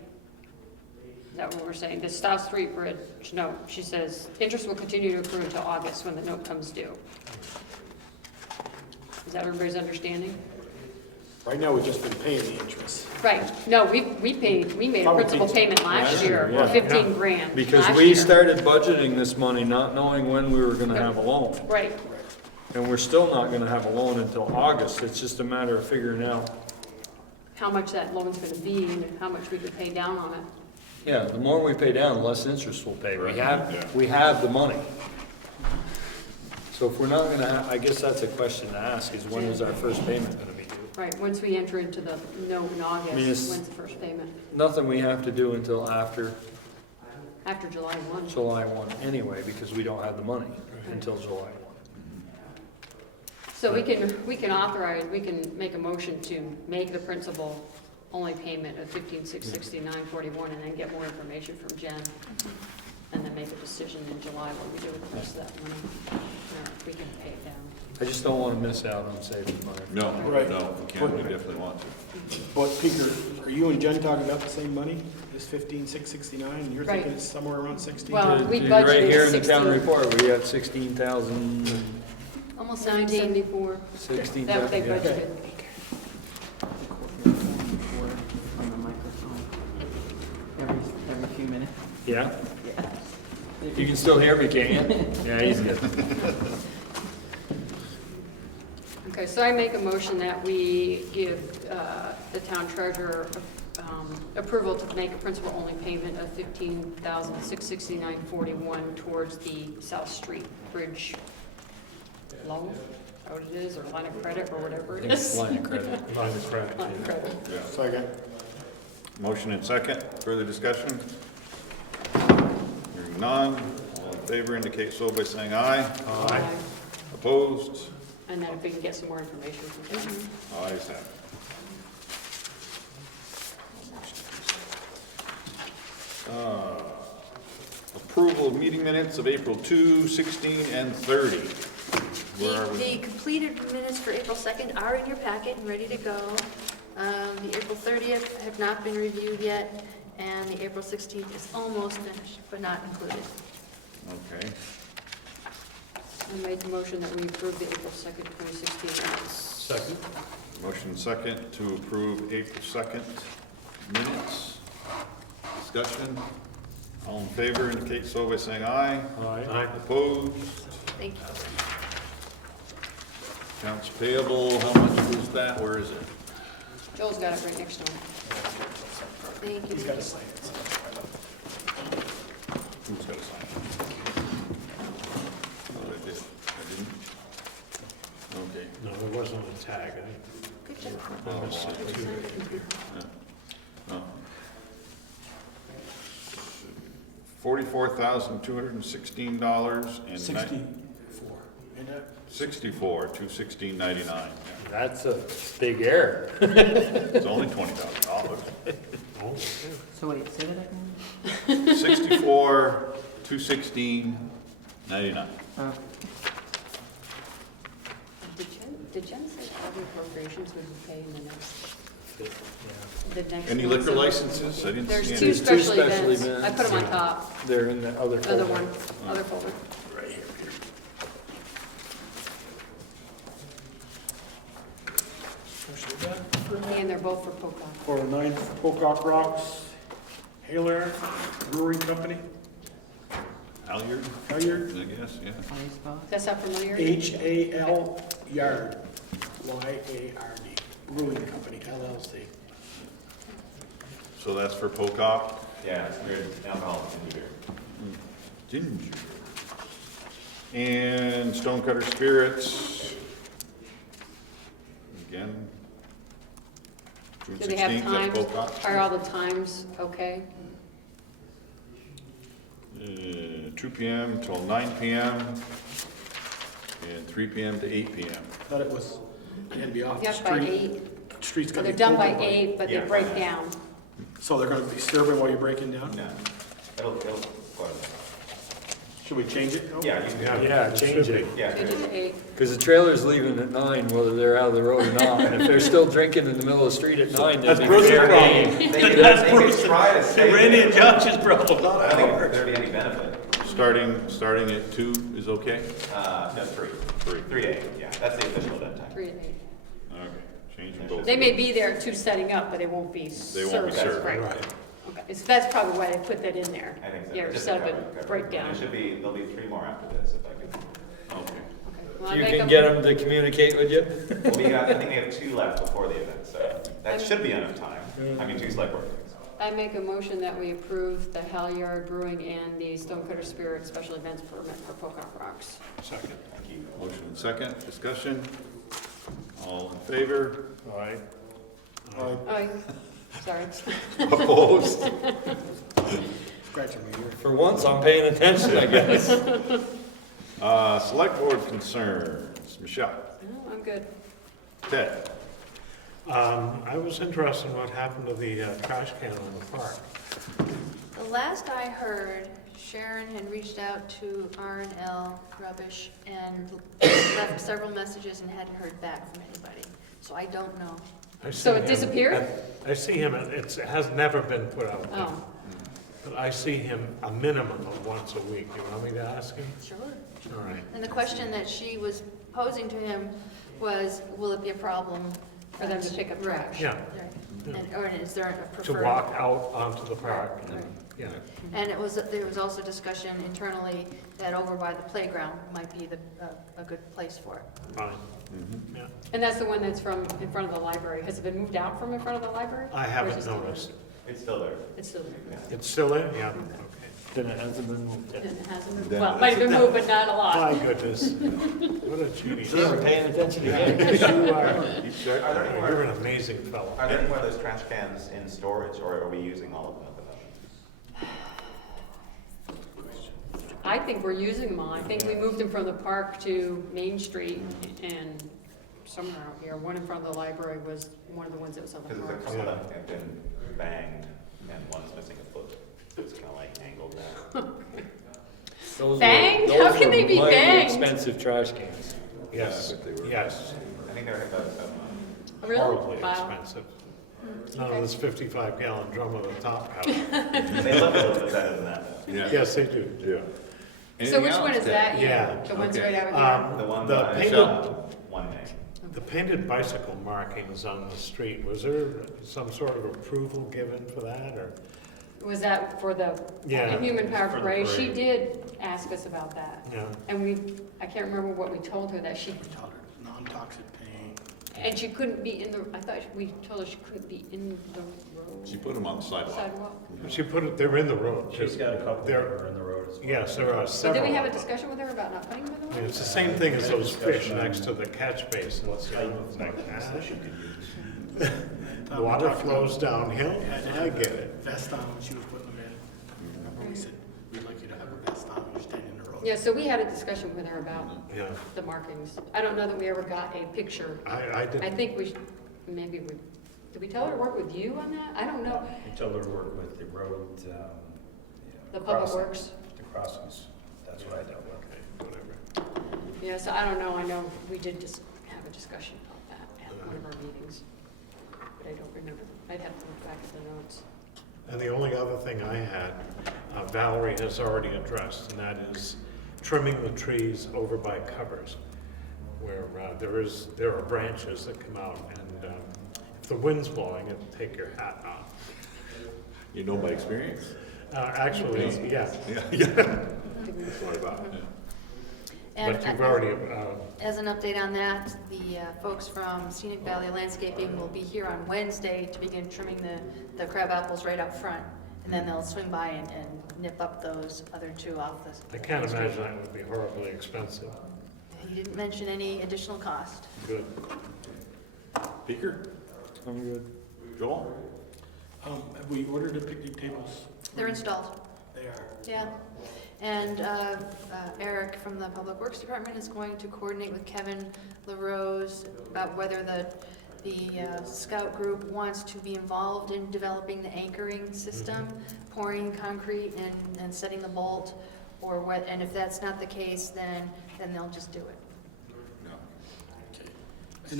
Is that what we're saying? The South Street Bridge note, she says, interest will continue to accrue until August when the note comes due. Is that everybody's understanding? Right now, we've just been paying the interest. Right, no, we made a principal payment last year, Yeah. 15 grand. Because last we year. started budgeting this money not knowing when we were going to have a loan. Right, And we're still not going to have a loan until August. It's just a matter of figuring out how much that loan's gonna be and how much we could pay down on it. Yeah, the more we pay down, the less interest we'll pay. We have the money. So if we're not gonna, I guess that's a question to ask, is when is our first payment gonna be due? Right, once we enter into the note in mean, August, it's- when's the first payment? Nothing we have to do until after After July 1. July 1 anyway, because we don't have the money until July 1. So we can authorize, we can make a motion to make the principal only payment of $15,669.41 and then get more information from Jen. And then make a decision in July what we do with the rest of that money. Or if we can pay it down. I just don't want to miss out on saving money. No, Right. no, we can't, we definitely want to. But Peter, are you and Jen talking about the same money? This 15,669, and you're thinking Right. it's somewhere around 16? Well, we Right budgeted here in the town 16. report, we have 16,000, Almost 74. 16,000. That what they yeah. budgeted. On the microphone. Every few minutes. Yeah? Yeah. You can still hear me, can't you? Yeah, he's good. Okay, so I make a motion that we give the town treasurer approval to make a principal-only payment of $15,669.41 towards the South Street Bridge loan, is that what it is, or line of credit, or whatever it is? Line of credit. Line of credit. Line of credit. Yeah. Second. Motion and second, further discussion? Hearing none, all in favor indicate so by saying aye. Aye. Opposed? And then if we can get some more information from Jen. Ayes have it. Approval of meeting minutes of April 2, 16, and 30. Where are we? The completed minutes for April 2nd are in your packet and ready to go. The April 30th have not been reviewed yet, and the April 16th is almost finished, but not included. Okay. I made the motion that we approve the April 2nd, 2016 minutes. Second? Motion second to approve April 2nd minutes. Discussion. All in favor indicate so by saying aye. Aye. Opposed? Thank you. Accounts payable, how much was that? Where is it? Joel's got it right next to him. Thank you. He's got to sign it. Who's got to sign it? Oh, I did. I didn't? Okay. No, there wasn't a tag. Good job. Oh, missed it. yeah. Oh. $44,216 and 64. And that, 64 to $16.99. That's a big error. It's only $20,000. So wait, say that again? 64 to $16.99. Did Jen say all the appropriations would be paid in the next? Any liquor licenses? I didn't see There's any. two There's two special events. I put them on yeah. top, They're in the other folder. other one, other folder. Right here. And they're both for Pocock. for 9th Pocock Rocks, Haler Brewing Company, Halyard, Halyard, I guess, yeah. That's not familiar? H-A-L Yard, Y-A-R-D, Brewing Company, LLC. So that's for Pocock? Yeah, it's weird, alcohol and ginger beer. Ginger. And Stonecutter Spirits. Again. June Do they have 16th, times? that's Pocock. Are all the times okay? 2 PM till 9 PM. And 3 PM to 8 PM. Thought it was, they had to be off the Yep, by street. 8. Street's So gonna they're be done by open 8, but they Yeah. break down. So they're gonna be serving while you're breaking down? No, it'll go to Should we change it? though? Yeah, you can. Yeah, change it. Yeah. Change it to 8. Because the trailer's leaving at 9, whether they're out of the road or not. And if they're still drinking in the middle of the street at 9, That's they'll be Bruce's fair problem. game. They could try to stay Randy and there. Josh's problem. I don't think there'd be any benefit. Starting at 2 is okay? No, 3. 3 a.m., yeah, that's the official event time. 3 and 8. Okay, change them both. They may be there at 2 setting up, but they won't be served. They won't be served. Right. Right. Okay, so that's probably why they put that in there. I think so. Yeah, Just set up cover- a cover- breakdown. There should be, there'll be 3 more after this, if I could. Okay. Okay. Well, I You make can a- get them to communicate with you? Well, I think we have 2 left before the event, so that should be enough time. I mean, 2 select board meetings. I make a motion that we approve the Halyard Brewing and the Stonecutter Spirit special events permit for Pocono Rocks. Second. Motion and second, discussion. All in favor? Aye. Aye. Sorry. Opposed? Scratching me here. For once, I'm paying attention, I guess. Select board concerns. Michelle? No, I'm good. Ted? I was interested in what happened to the trash can in the park. The last I heard, Sharon had reached out to R&L Rubbish and left several messages and hadn't heard back from anybody. So I don't know. So it disappeared? I see him, it has never been put out there. Oh, But I see him a minimum of once a week. You want me to ask him? Sure. All right. And the question that she was posing to him was, will it be a problem for them to pick up trash. Yeah. Right. And, or is there a To preferred? walk out onto the park. Right. Yeah. And there was also discussion internally that over by the playground might be a good place for it. Fine. Yeah. And that's the one that's from in front of the library. Has it been moved out from in front of the library? I Or is haven't it still noticed. It's still there. It's still there. It's still there? Yeah. Okay. Then it hasn't been moved yet. And it hasn't moved. Then Well, it might have been moved, but not a lot. My goodness. What a Judy. See, we're paying attention again. Yes, you are. Are there any more, You're an amazing fellow. are there any more of those trash cans in storage, or are we using all of them at the moment? I think we're using them all. I think we moved them from the park to Main Street and somewhere out here. One in front of the library was one of the ones that was on the Because there's a park. couple that have been banged, and one's missing a foot. It's kind of like angled down. Those Banged? were- How those can were they be mighty banged? expensive trash cans. Yes, yes. I think they're Really? Horribly Wow. expensive. None of this 55-gallon drum of the top house. they look a little bit better than that, though. Yes, they do. Yeah. So which one is that? Yeah. The one Okay. straight out here? The one The that painted- one name. The painted bicycle markings on the street, was there some sort of approval given for that, or? Was that for the Yeah, Human Power for the Parade? She parade. did ask us about that. Yeah. And I can't remember what we told her, that she, Non-toxic paint. and she couldn't be in the, I thought we told her she couldn't be in the road. She put them on the sidewalk. She put it, they're in the road. She's got a couple They're- that are in the road as well. Yes, there are So several. did we have a of them. discussion with her about not putting them in the I mean, road? it's the same thing as those fish next to the catch basins. What type of It's like, markings ah, that she could use. the water flows downhill, I get it. Vest on when she was putting them in. Remember we said, we'd like you to have a vest on when you're standing in the road. Yeah, so we had a discussion with her about Yeah, the markings. I don't know that we ever got a picture. I I didn't, think maybe we, did we tell her to work with you on that? I don't know. We told her to work with the road, The Public crossings. Works. The crossings, that's what I dealt with. whatever. Yeah, so I don't know. I know we did just have a discussion about that at one of our meetings. But I don't remember. I'd have to look back at the notes. And the only other thing I had, Valerie has already addressed, and that is trimming the trees over by covers, where there are branches that come out, and if the wind's blowing, it'll take your hat off. You know by experience? Actually, yeah. Yeah. What about it? And But you've already, as an update on that, the folks from Scenic Valley Landscaping will be here on Wednesday to begin trimming the crab apples right out front. And then they'll swing by and nip up those other two off the. I can't imagine that would be horribly expensive. He didn't mention any additional cost. Good. Beaker? I'm good. Joel? Have we ordered the picnic tables? They're installed. They are. Yeah. And Eric from the Public Works Department is going to coordinate with Kevin LaRose about whether the scout group wants to be involved in developing the anchoring system, pouring concrete and setting the bolt, or what, and if that's not the case, then they'll just do it.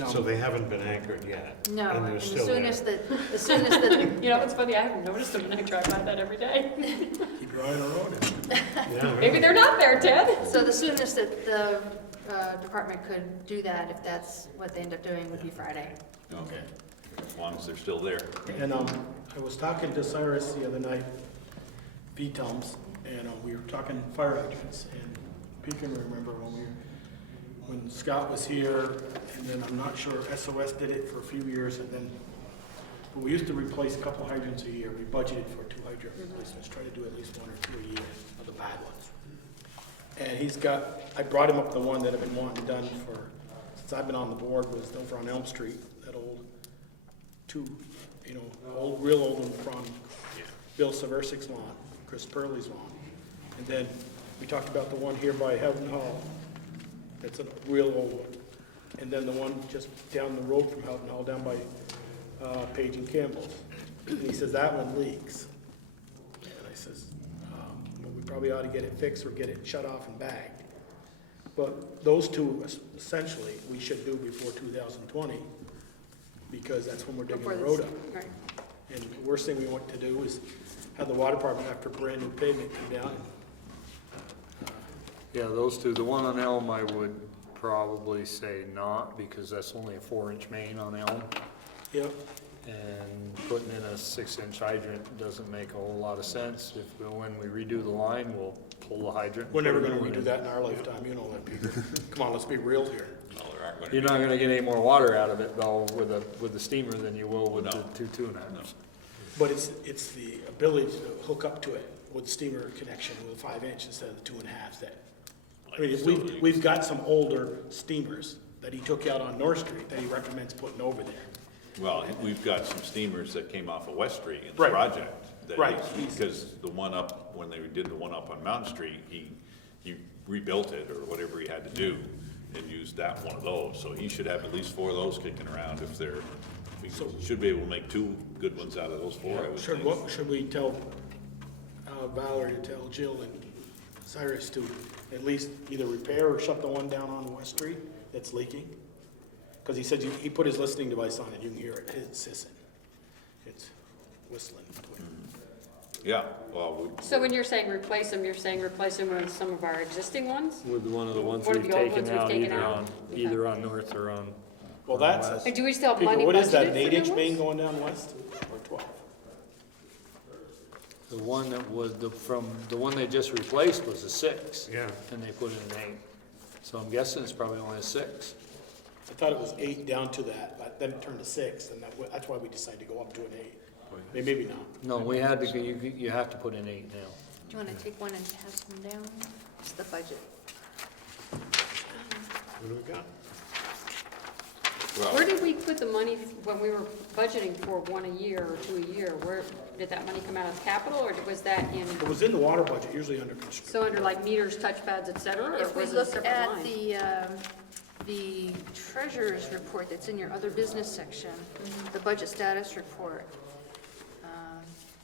So they haven't been anchored yet? No, And and they're the still there? soonest that, You know, it's funny. I haven't noticed them and I drive by that every day. Keep your eye on the road. Yeah, Maybe they're not there, Ted. so the soonest that the department could do that, if that's what they end up doing, would be Friday. Okay. As long as they're still there. And I was talking to Cyrus the other night, VTOMs, and we were talking fire hydrants. And if you can remember when when Scott was here, and then I'm not sure, SOS did it for a few years, and then, but we used to replace a couple hydrants a year. We budgeted for 2 hydrant replacements, try to do at least 1 or 2 a year of the bad ones. And he's got, I brought him up the one that I've been wanting done for, since I've been on the board, was over on Elm Street, that old real old one from Bill Seversik's lawn, Chris Purley's lawn. And then we talked about the one here by Houghton Hall. That's a real old one. And then the one just down the road from Houghton Hall, down by Page and Campbell's. And he says, that one leaks. And I says, well, we probably ought to get it fixed or get it shut off and bagged. But those two, essentially, we should do before 2020, because that's when we're digging the road up. Right. And the worst thing we want to do is have the water department, after brand new pavement, come down. Yeah, those two, the one on Elm, I would probably say not, because that's only a 4-inch main on Elm. Yep. And putting in a 6-inch hydrant doesn't make a whole lot of sense. When we redo the line, we'll pull the hydrant. We're never gonna redo that in our lifetime, you know that, Peter. Come on, let's be real here. You're not gonna get any more water out of it though with the steamer than you will with the two and a half. But it's the ability to hook up to it with steamer connection with a 5-inch instead of the 2.5s that. I mean, we've got some older steamers that he took out on North Street that he recommends putting over there. Well, we've got some steamers that came off of West Street in the Right. project. that Right. Because the one up, when they did the one up on Mountain Street, he rebuilt it or whatever he had to do and used that one of those. So he should have at least 4 of those kicking around if they're, we should be able to make 2 good ones out of those 4, I would think. Should we tell Valerie to tell Jill and Cyrus to at least either repair or shut the one down on West Street that's leaking? Because he said he put his listening device on it, you can hear it, it's hissing. It's whistling. Yeah, well, So when you're saying replace them, you're saying replace them with some of our existing ones? With one of the ones One of we've the old taken ones we've out, taken out? either on North or on. Well, that's a. And do we still have Peter, money what is that, budgeted an for new 8-inch ones? main going down west or 12? The one that was the one they just replaced was a 6. Yeah. And they put in an 8. So I'm guessing it's probably only a 6. I thought it was 8 down to that, but then it turned to 6, and that's why we decided to go up to an 8. Maybe not. No, we had to, you have to put in 8 now. Do you want to take one and pass them down? It's the budget. What do we got? Where did we put the money when we were budgeting for 1 a year or 2 a year? Where, did that money come out of capital or was that in, It was in the water budget, usually under construction. so under like meters, touchpads, et cetera? Or If we was it a look separate at line? the treasurer's report that's in your other business section, the budget status report,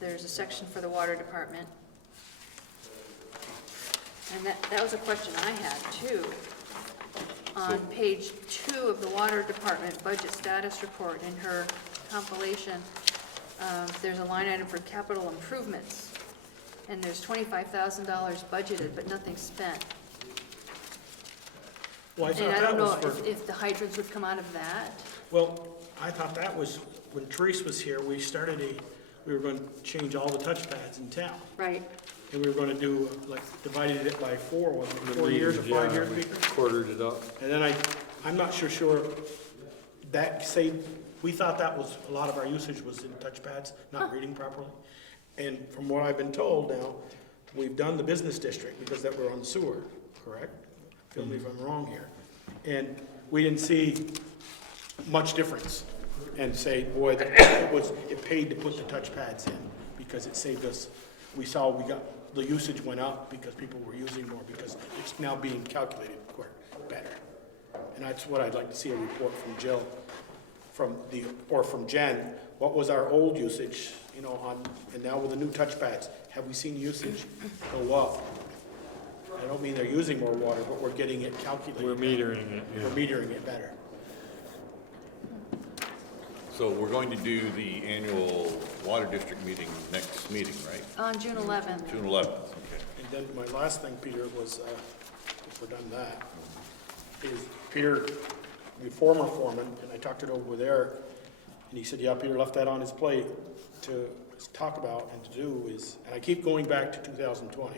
there's a section for the water department. And that was a question I had too. On page 2 of the water department budget status report in her compilation, there's a line item for capital improvements. And there's $25,000 budgeted, but nothing spent. Well, I And thought I that don't was know for, if the hydrants would come out of that. well, I thought that was, when Therese was here, we were going to change all the touchpads in town. Right. And we were going to do, like, divided it by 4, was it 4 years or 5 years, we Peter? quartered it up. And then I'm not sure that we thought that was, a lot of our usage was in touchpads, not reading properly. And from what I've been told now, we've done the business district because that we're on sewer, correct? Feel me if I'm wrong here. And we didn't see much difference and say, boy, it paid to put the touchpads in because it saved us. We saw the usage went up because people were using more because it's now being calculated better. And that's what I'd like to see, a report from Jill, or from Jen. What was our old usage, and now with the new touchpads, have we seen usage go up? I don't mean they're using more water, but we're getting it calculated. We're metering it. We're metering it better. So we're going to do the annual water district meeting next meeting, right? On June 11th. June 11th, okay. And then my last thing, Peter, was, if we're done that, is Peter, the former foreman, and I talked it over with Eric, and he said, yeah, Peter left that on his plate to talk about and to do is, and I keep going back to 2020.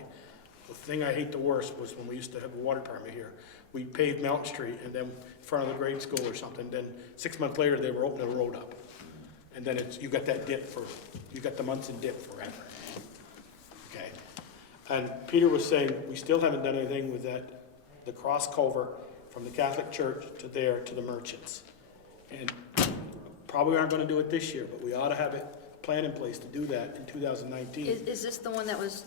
The thing I hate the worst was when we used to have a water department here, we paved Mount Street, and then in front of the grade school or something, then 6 months later, they were opening the road up. And then you got that dip you got the Munson dip forever. Okay? And Peter was saying, we still haven't done anything with the cross culvert from the Catholic Church to there to the Merchants. And probably aren't gonna do it this year, but we ought to have a plan in place to do that in 2019. Is this the one that was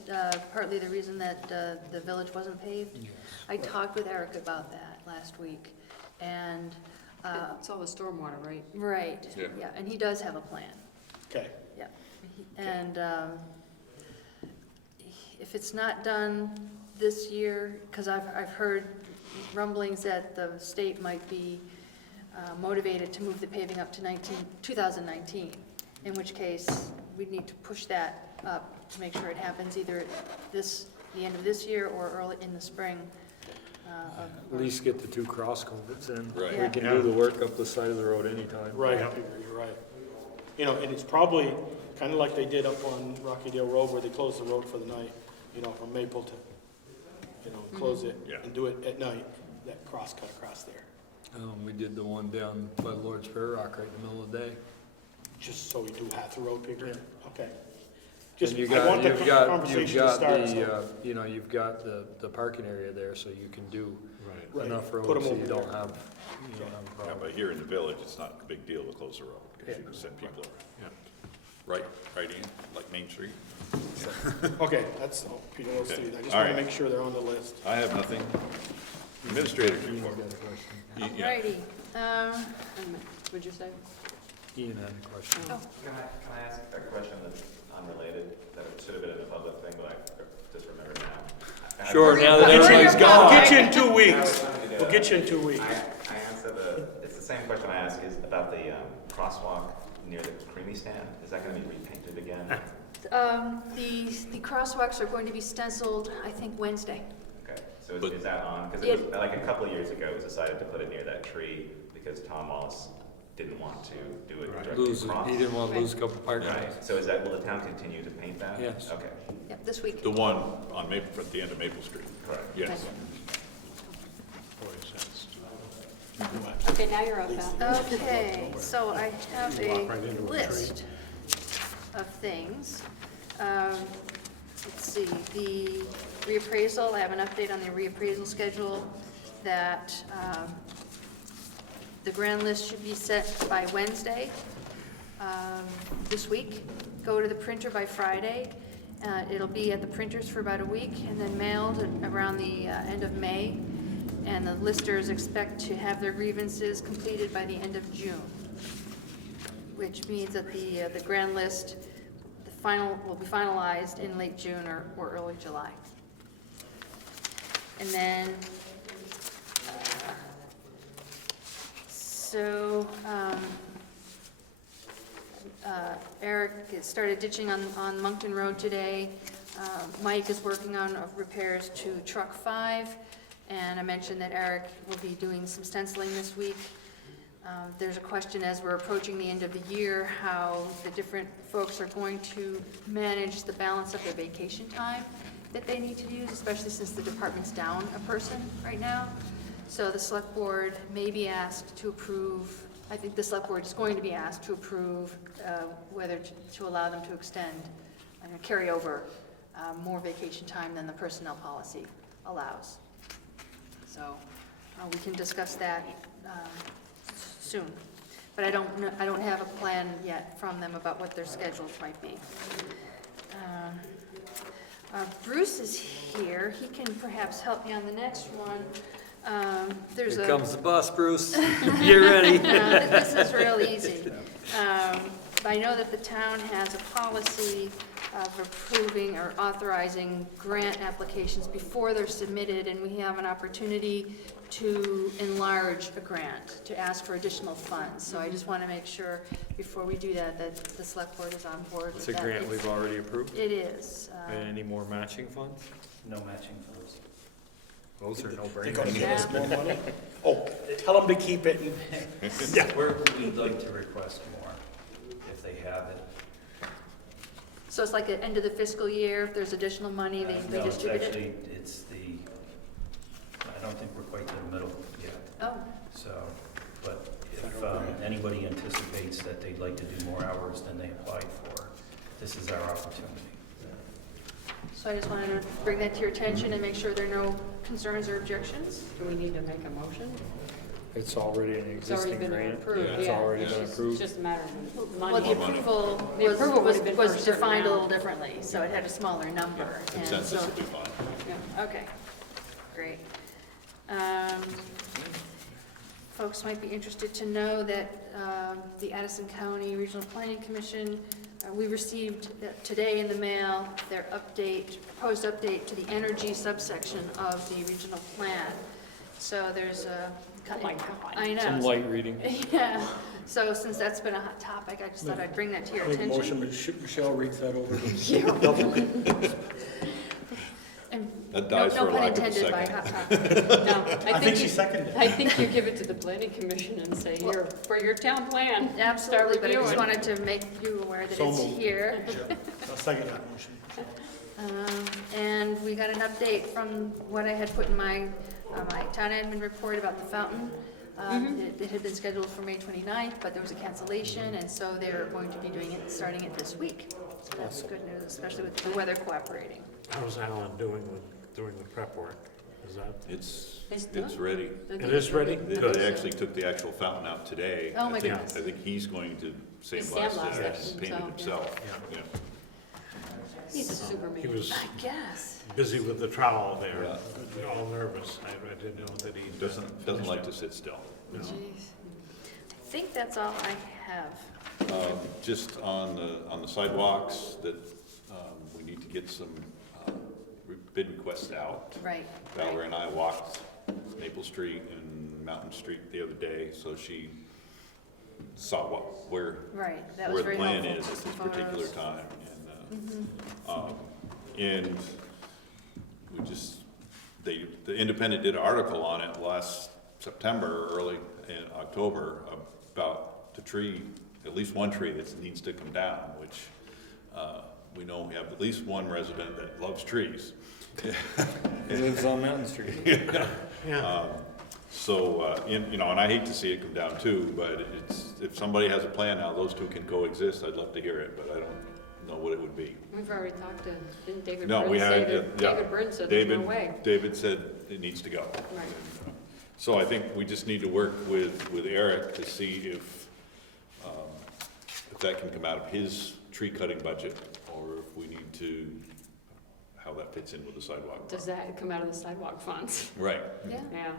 partly the reason that the village wasn't paved? Yes. I talked with Eric about that last week, and... It's all the stormwater, right? Right, Yeah. yeah, and he does have a plan, Okay. yeah. And if it's not done this year, because I've heard rumblings that the state might be motivated to move the paving up to 2019, in which case we'd need to push that up to make sure it happens either the end of this year or early in the spring. At least get the 2 cross culverts in. Right. We can do the work up the side of the road anytime. Right, you're right. You know, and it's probably kind of like they did up on Rockydale Road where they closed the road for the night, you know, from Maple to, you know, close it Yeah. and do it at night, that cross cut across there. We did the one down by Lord's Fair Rock right in the middle of the day. Just so we do half the road, Peter? Yeah. Okay. Just, And I want the conversation to start, the, so. you know, you've got the parking area there, so you can do Right. enough Put road 'em so over you there. don't have a Yeah, problem. but here in the village, it's not a big deal to close the road, because you can send people around. Right in, like Main Street. Okay, that's, Peter, those Okay. three. I just All want to right. make sure they're on the list. I have nothing. Administrator Ian's report. got a question. Yeah. Alrighty, What'd you say? Ian had a question. oh, Can I ask a question that's unrelated, that should have been in the public thing, but I just remembered now? Sure, now that We'll everybody's gone. get you in 2 I weeks. was trying to do We'll that. get you in 2 weeks. I answer it's the same question I ask is about the crosswalk near the creamy stand. Is that gonna be repainted again? the crosswalks are going to be stenciled, I think, Wednesday. Okay, so But- is that on? Because it was, like a couple of years ago, it was decided to put it near that tree because Tom Wallace didn't want to do it directly Lose, across. he didn't want to lose a couple parking Right, lots. so will the town continue to paint that? Yes. Okay, Yep, this week. The one on Maple, at the end of Maple Street. correct. Yes. Okay, now you're up, Pat. Okay, so I have a list of things. Let's see, the reappraisal, I have an update on the reappraisal schedule that the grand list should be set by Wednesday this week. Go to the printer by Friday. It'll be at the printers for about a week and then mailed around the end of May. And the listers expect to have their grievances completed by the end of June, which means that the grand list, the final, will be finalized in late June or early July. And then, Eric started ditching on Moncton Road today. Mike is working on repairs to Truck 5. And I mentioned that Eric will be doing some stenciling this week. There's a question as we're approaching the end of the year, how the different folks are going to manage the balance of their vacation time that they need to use, especially since the department's down a person right now. So the select board may be asked to approve, I think the select board is going to be asked to approve whether to allow them to extend and carry over more vacation time than the personnel policy allows. So we can discuss that soon. But I don't have a plan yet from them about what their schedules might be. Bruce is here. He can perhaps help me on the next one. Here comes the bus, Bruce. Get ready. This is real easy. I know that the town has a policy of approving or authorizing grant applications before they're submitted, and we have an opportunity to enlarge a grant, to ask for additional funds. So I just want to make sure, before we do that, that the select board is on board with It's a that. grant we've already approved. It is. Any more matching funds? No matching funds. Those are no They're gonna brainers. give us more money? Oh, tell them to keep it. Yeah. We'd like to request more, if they have it. So it's like at the end of the fiscal year, if there's additional money, they No, it's distribute it? actually, it's the I don't think we're quite to the middle yet. Oh, So, but if anybody anticipates that they'd like to do more hours than they applied for, this is our opportunity. so I just wanted to bring that to your attention and make sure there are no concerns or objections. Do we need to make a motion? It's already an It's already existing been grant. approved, It's yeah. already been It's approved. just a matter of money. Well, the approval The approval would have been for a was certain defined a little amount. differently, so it had a smaller number. And Consensus so, would be fine. Yeah. okay, great. Folks might be interested to know that the Addison County Regional Planning Commission, we received today in the mail their proposed update to the energy subsection of the regional plan. So there's a... Oh my God. I know. Some light reading. Yeah, so since that's been a hot topic, I just thought I'd bring that to your Make a attention. motion, Michelle reads that over. And That no dies for a pun lack of a intended by second. hot topic. No, I think she seconded it. I think you give it to the planning commission and say, here, for your town plan. Absolutely, but I just reviewing. wanted to make you aware that So it's moved. here. I'll second that motion. And we got an update from what I had put in my town admin report about the fountain. It had been scheduled for May 29th, but there was a cancellation, and so they're going to be doing it, starting it this week. So that's good news, especially with the weather cooperating. How's Alan doing the prep work? Is that? It's done. ready. It is ready? They Good. actually took the actual fountain out today. Oh, my I think- goodness. I think he's going to Sandblast sandblast it it and paint it himself, himself. yeah. Yeah. He's a superman. He was I guess. busy with the trowel there, Yeah. all nervous. I didn't know that he Doesn't like to sit still. No. Jeez. I think that's all I have. Just on the sidewalks, that we need to get some bid requests out. Right. Valerie and I walked Maple Street and Mountain Street the other day, so she saw where Right, that was the very plan helpful. is at this Photos. particular time. And we just, the Independent did an article on it last September, early in October, about the tree, at least one tree that needs to come down, which we know we have at least one resident that loves trees. He lives on Mountain Street. Yeah. And I hate to see it come down too, but if somebody has a plan now, those two can coexist, I'd love to hear it, but I don't know what it would be. We've already talked to, didn't David No, we Brin say had, that, yeah. David Brin said there's no way. David said it needs to go. Right. So I think we just need to work with Eric to see if that can come out of his tree cutting budget, or if we need to, how that fits in with the sidewalk. Does that come out of the sidewalk funds? Right. Yeah. Yeah.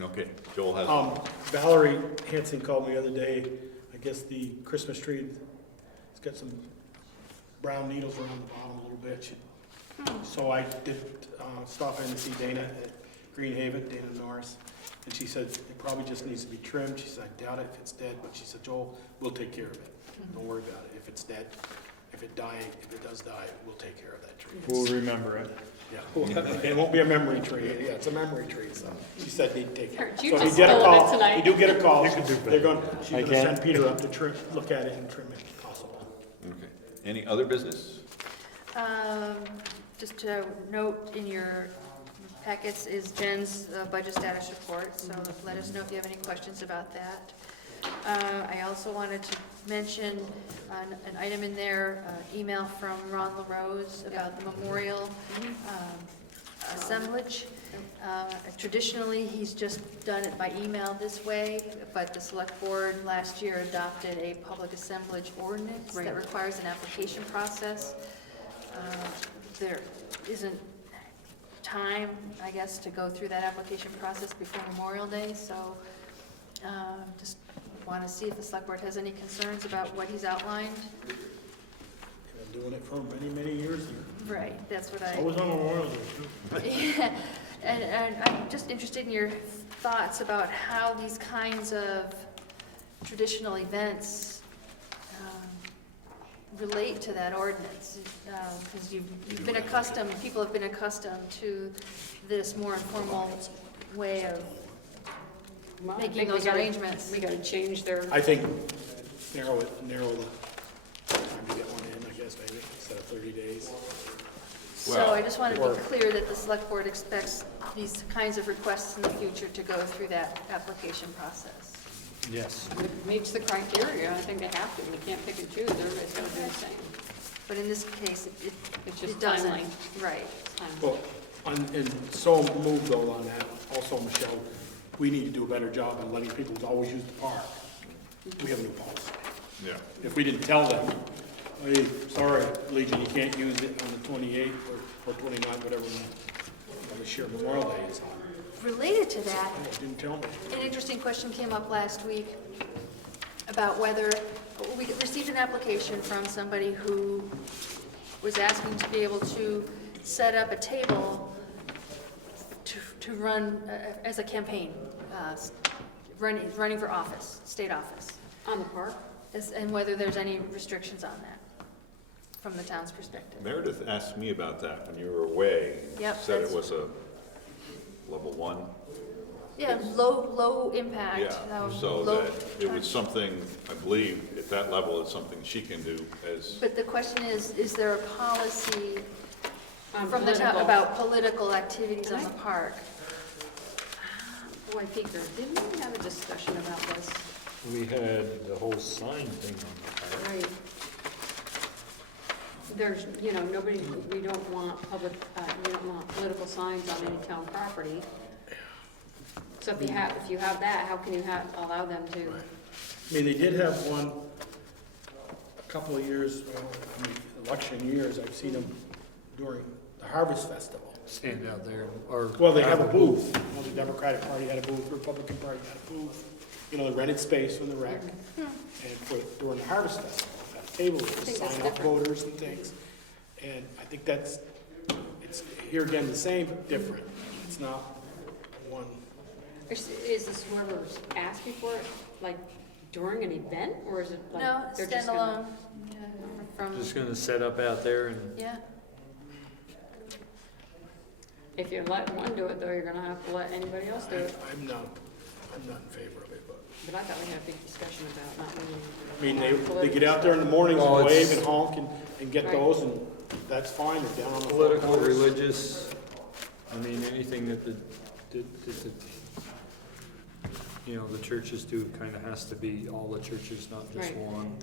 Okay, Joel has. Valerie Hanson called me the other day. I guess the Christmas tree, it's got some brown needles around the bottom a little bit. So I did stop in to see Dana at Greenhaven, Dana Norris, and she said it probably just needs to be trimmed. She said, I doubt it if it's dead, but she said, Joel, we'll take care of it. Don't worry about it. If it's dead, if it does die, we'll take care of that tree. We'll remember it. Yeah, it won't be a memory tree. Yeah, it's a memory tree, so she said they'd take it. You So if just you get a stole it call, tonight. you do get a call, You can do better. they're going, she's I gonna can. send Peter up to trim, look at it and trim it if possible. Okay. Any other business? Just to note in your packets is Jen's budget status report, so let us know if you have any questions about that. I also wanted to mention an item in there, email from Ron LaRose about the memorial assemblage. Traditionally, he's just done it by email this way, but the select board last year adopted a public assemblage ordinance that requires an application process. There isn't time, I guess, to go through that application process before Memorial Day, so just want to see if the select board has any concerns about what he's outlined. They've been doing it for many, many years here. Right, that's what I... Always on Memorial Day, too. Yeah, and I'm just interested in your thoughts about how these kinds of traditional events relate to that ordinance, because you've been accustomed, people have been accustomed to this more informal way of Well, I making think we those gotta- arrangements. We gotta change their, I think narrow the time to get one in, I guess, maybe, instead of 30 days. So I just want to be clear that the select board expects these kinds of requests in the future to go through that application process. Yes. If it meets the criteria, I think they have to. We can't pick and choose. Everybody's gonna do the same. But in this case, It's just it doesn't. timely. Right. Well, and so moved though on that, also, Michelle, we need to do a better job of letting people always use the park. We have a new policy. Yeah. If we didn't tell them, hey, sorry, Legion, you can't use it on the 28th or 29th, whatever, the sheer Memorial Day is on. Related to that, Oh, didn't tell me. an interesting question came up last week about whether, we received an application from somebody who was asking to be able to set up a table to run as a campaign, running for office, state office. On the park? And whether there's any restrictions on that from the town's perspective. Meredith asked me about that when you were away. Yep, Said it that's- was a level 1. Yeah, low impact. Yeah, so low that it was something, I believe, at that level, it's something she can do as, But the question is there a policy from the town Political. about political activities on the park? Boy, Peter, didn't we have a discussion about this? We had the whole sign thing on the park. Right. There's, nobody, we don't want we don't want political signs on any town property. So if you have that, how can you allow them to? I mean, they did have one a couple of years, election years, I've seen them during the Harvest Festival. Stand out there, or. Well, they have a booth. The Democratic Party had a booth, the Republican Party had a booth. They rented space from the rec. And during the Harvest Festival, got a table to sign up voters and things. And I think it's here again the same, but different. It's not one. Is this whoever's asking for it, like during an event, or is it like? No, they're just gonna- standalone. From, Just gonna set up out there and. yeah. If you let one do it, though, you're gonna have to let anybody else do it. I'm not in favor of it, but. But I thought we had a big discussion about not moving. I mean, they get out there in the mornings Well, and it's- wave and honk and get Right. those, and that's fine, they're down on the Political, floor. religious, I mean, anything that the churches do kind of has to be all the churches, not just Right. one.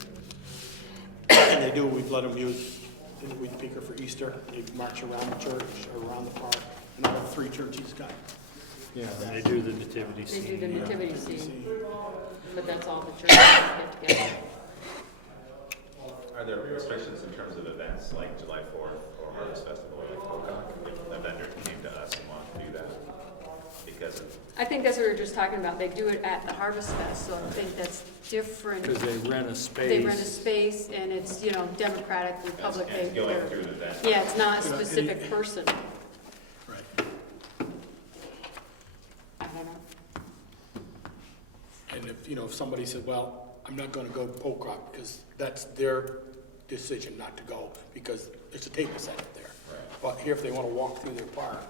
And they do, we've let them use the weed speaker for Easter, they march around the church, or around the park, and all 3 churches got. Yeah, and they do the nativity They do scene. the nativity scene, but that's all the churches get together. Are there restrictions in terms of events like July 4th or Harvest Festival or like Pocock? If a vendor came to us and wanted to do that because of, I think that's what we were just talking about. They do it at the Harvest Fest, so I think that's different. Because they rent a space. They rent a space and it's, Democratic, Republic. and going through an event. Yeah, it's not a specific person. Right. I don't know. And if somebody said, well, I'm not gonna go to Pocock, because that's their decision not to go, because there's a table set up there. Right. But here, if they wanna walk through their park,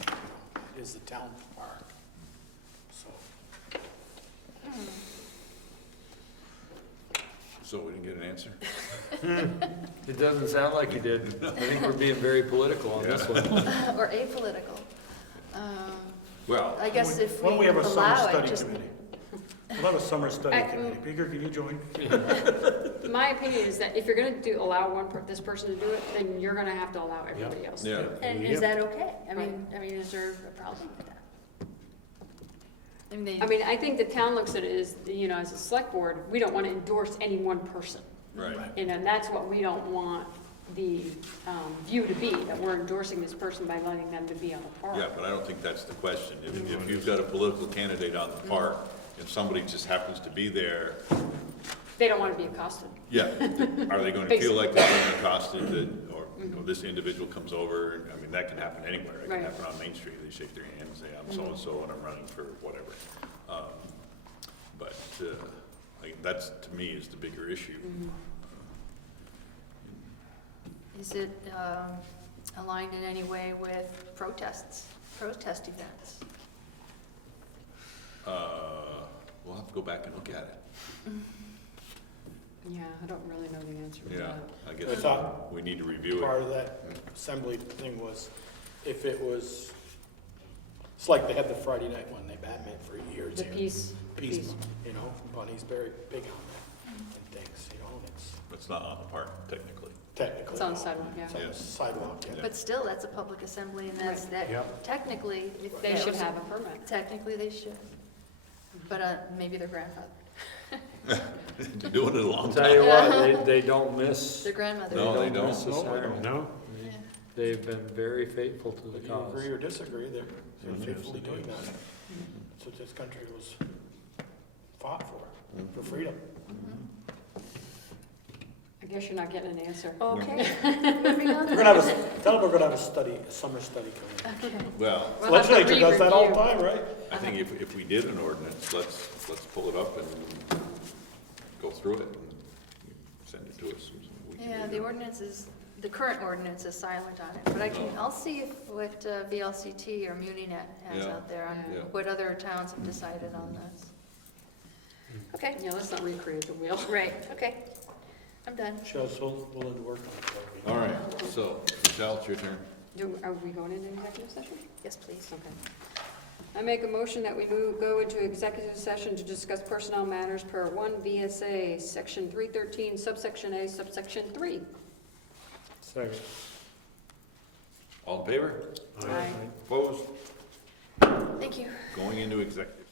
it is the town park, so. so we didn't get an answer? It doesn't sound like you did. I think we're being very political on this one. Or apolitical. Well, I guess if Why don't we have a summer allow it, study just. committee? We'll have a summer study I- committee. Bigger, can you join? My opinion is that if you're gonna allow this person to do it, then you're gonna have to allow everybody else to do yeah. it. And is that okay? I mean, is there a problem with that? I mean, I think the town looks at it as, as a select board, we don't want to endorse any one person. Right. And that's what we don't want the view to be, that we're endorsing this person by letting them to be on the park. Yeah, but I don't think that's the question. If you've got a political candidate on the park, and somebody just happens to be there, They don't want to be accosted. yeah, are they going to feel like they're being accosted, or this individual comes over? I mean, that can happen anywhere. It can Right. happen on Main Street. They shake their hand and say, I'm so-and-so, and I'm running for whatever. But that's, to me, is the bigger issue. Is it aligned in any way with protest events? We'll have to go back and look at it. Yeah, I don't really know the answer to Yeah, that. I I guess thought we need to review part it. of that assembly thing was, if it was, it's like they had the Friday night one, they've had it for years The here. piece. Peace, you know, Bunny's very big on that and things, you know, and It's not on the park technically. technically. It's on the sidewalk, yeah. It's on the sidewalk, yeah. But still, that's a public assembly, and that's, that, Yep. technically, if They that should was- have a permit. Technically, they should. But, maybe their grandfather. Been doing it a long I'll tell you time. what, they don't miss. Their grandmother. No, they don't. miss a Saturday. No? Yeah. They've been very faithful to the Whether you cause. agree or disagree, they're Mhm. faithfully doing that. That's what this country was fought for freedom. I guess you're not getting an answer. Okay, moving on. We're gonna have tell them we're gonna have a study, a summer study coming. Okay. Well, We'll have to Legislature does that all the re-review. time, right? I think if we did an ordinance, let's pull it up and go through it and send it to us. We can Yeah, do the that. ordinance is, the current ordinance is silent on it, but I'll see if what VLCT or MuniNet has Yeah. out there on Yeah. what other towns have decided on this. Okay, Yeah, let's not recreate the wheel. right, okay. I'm done. Michelle's willing to work on it. All right, so Michelle, it's your turn. Are we going into executive session? Yes, please. Okay. I make a motion that we go into executive session to discuss personnel matters per 1 VSA, section 313, subsection A, subsection 3. Second. All in favor? Aye. Opposed? Thank you. Going into executive.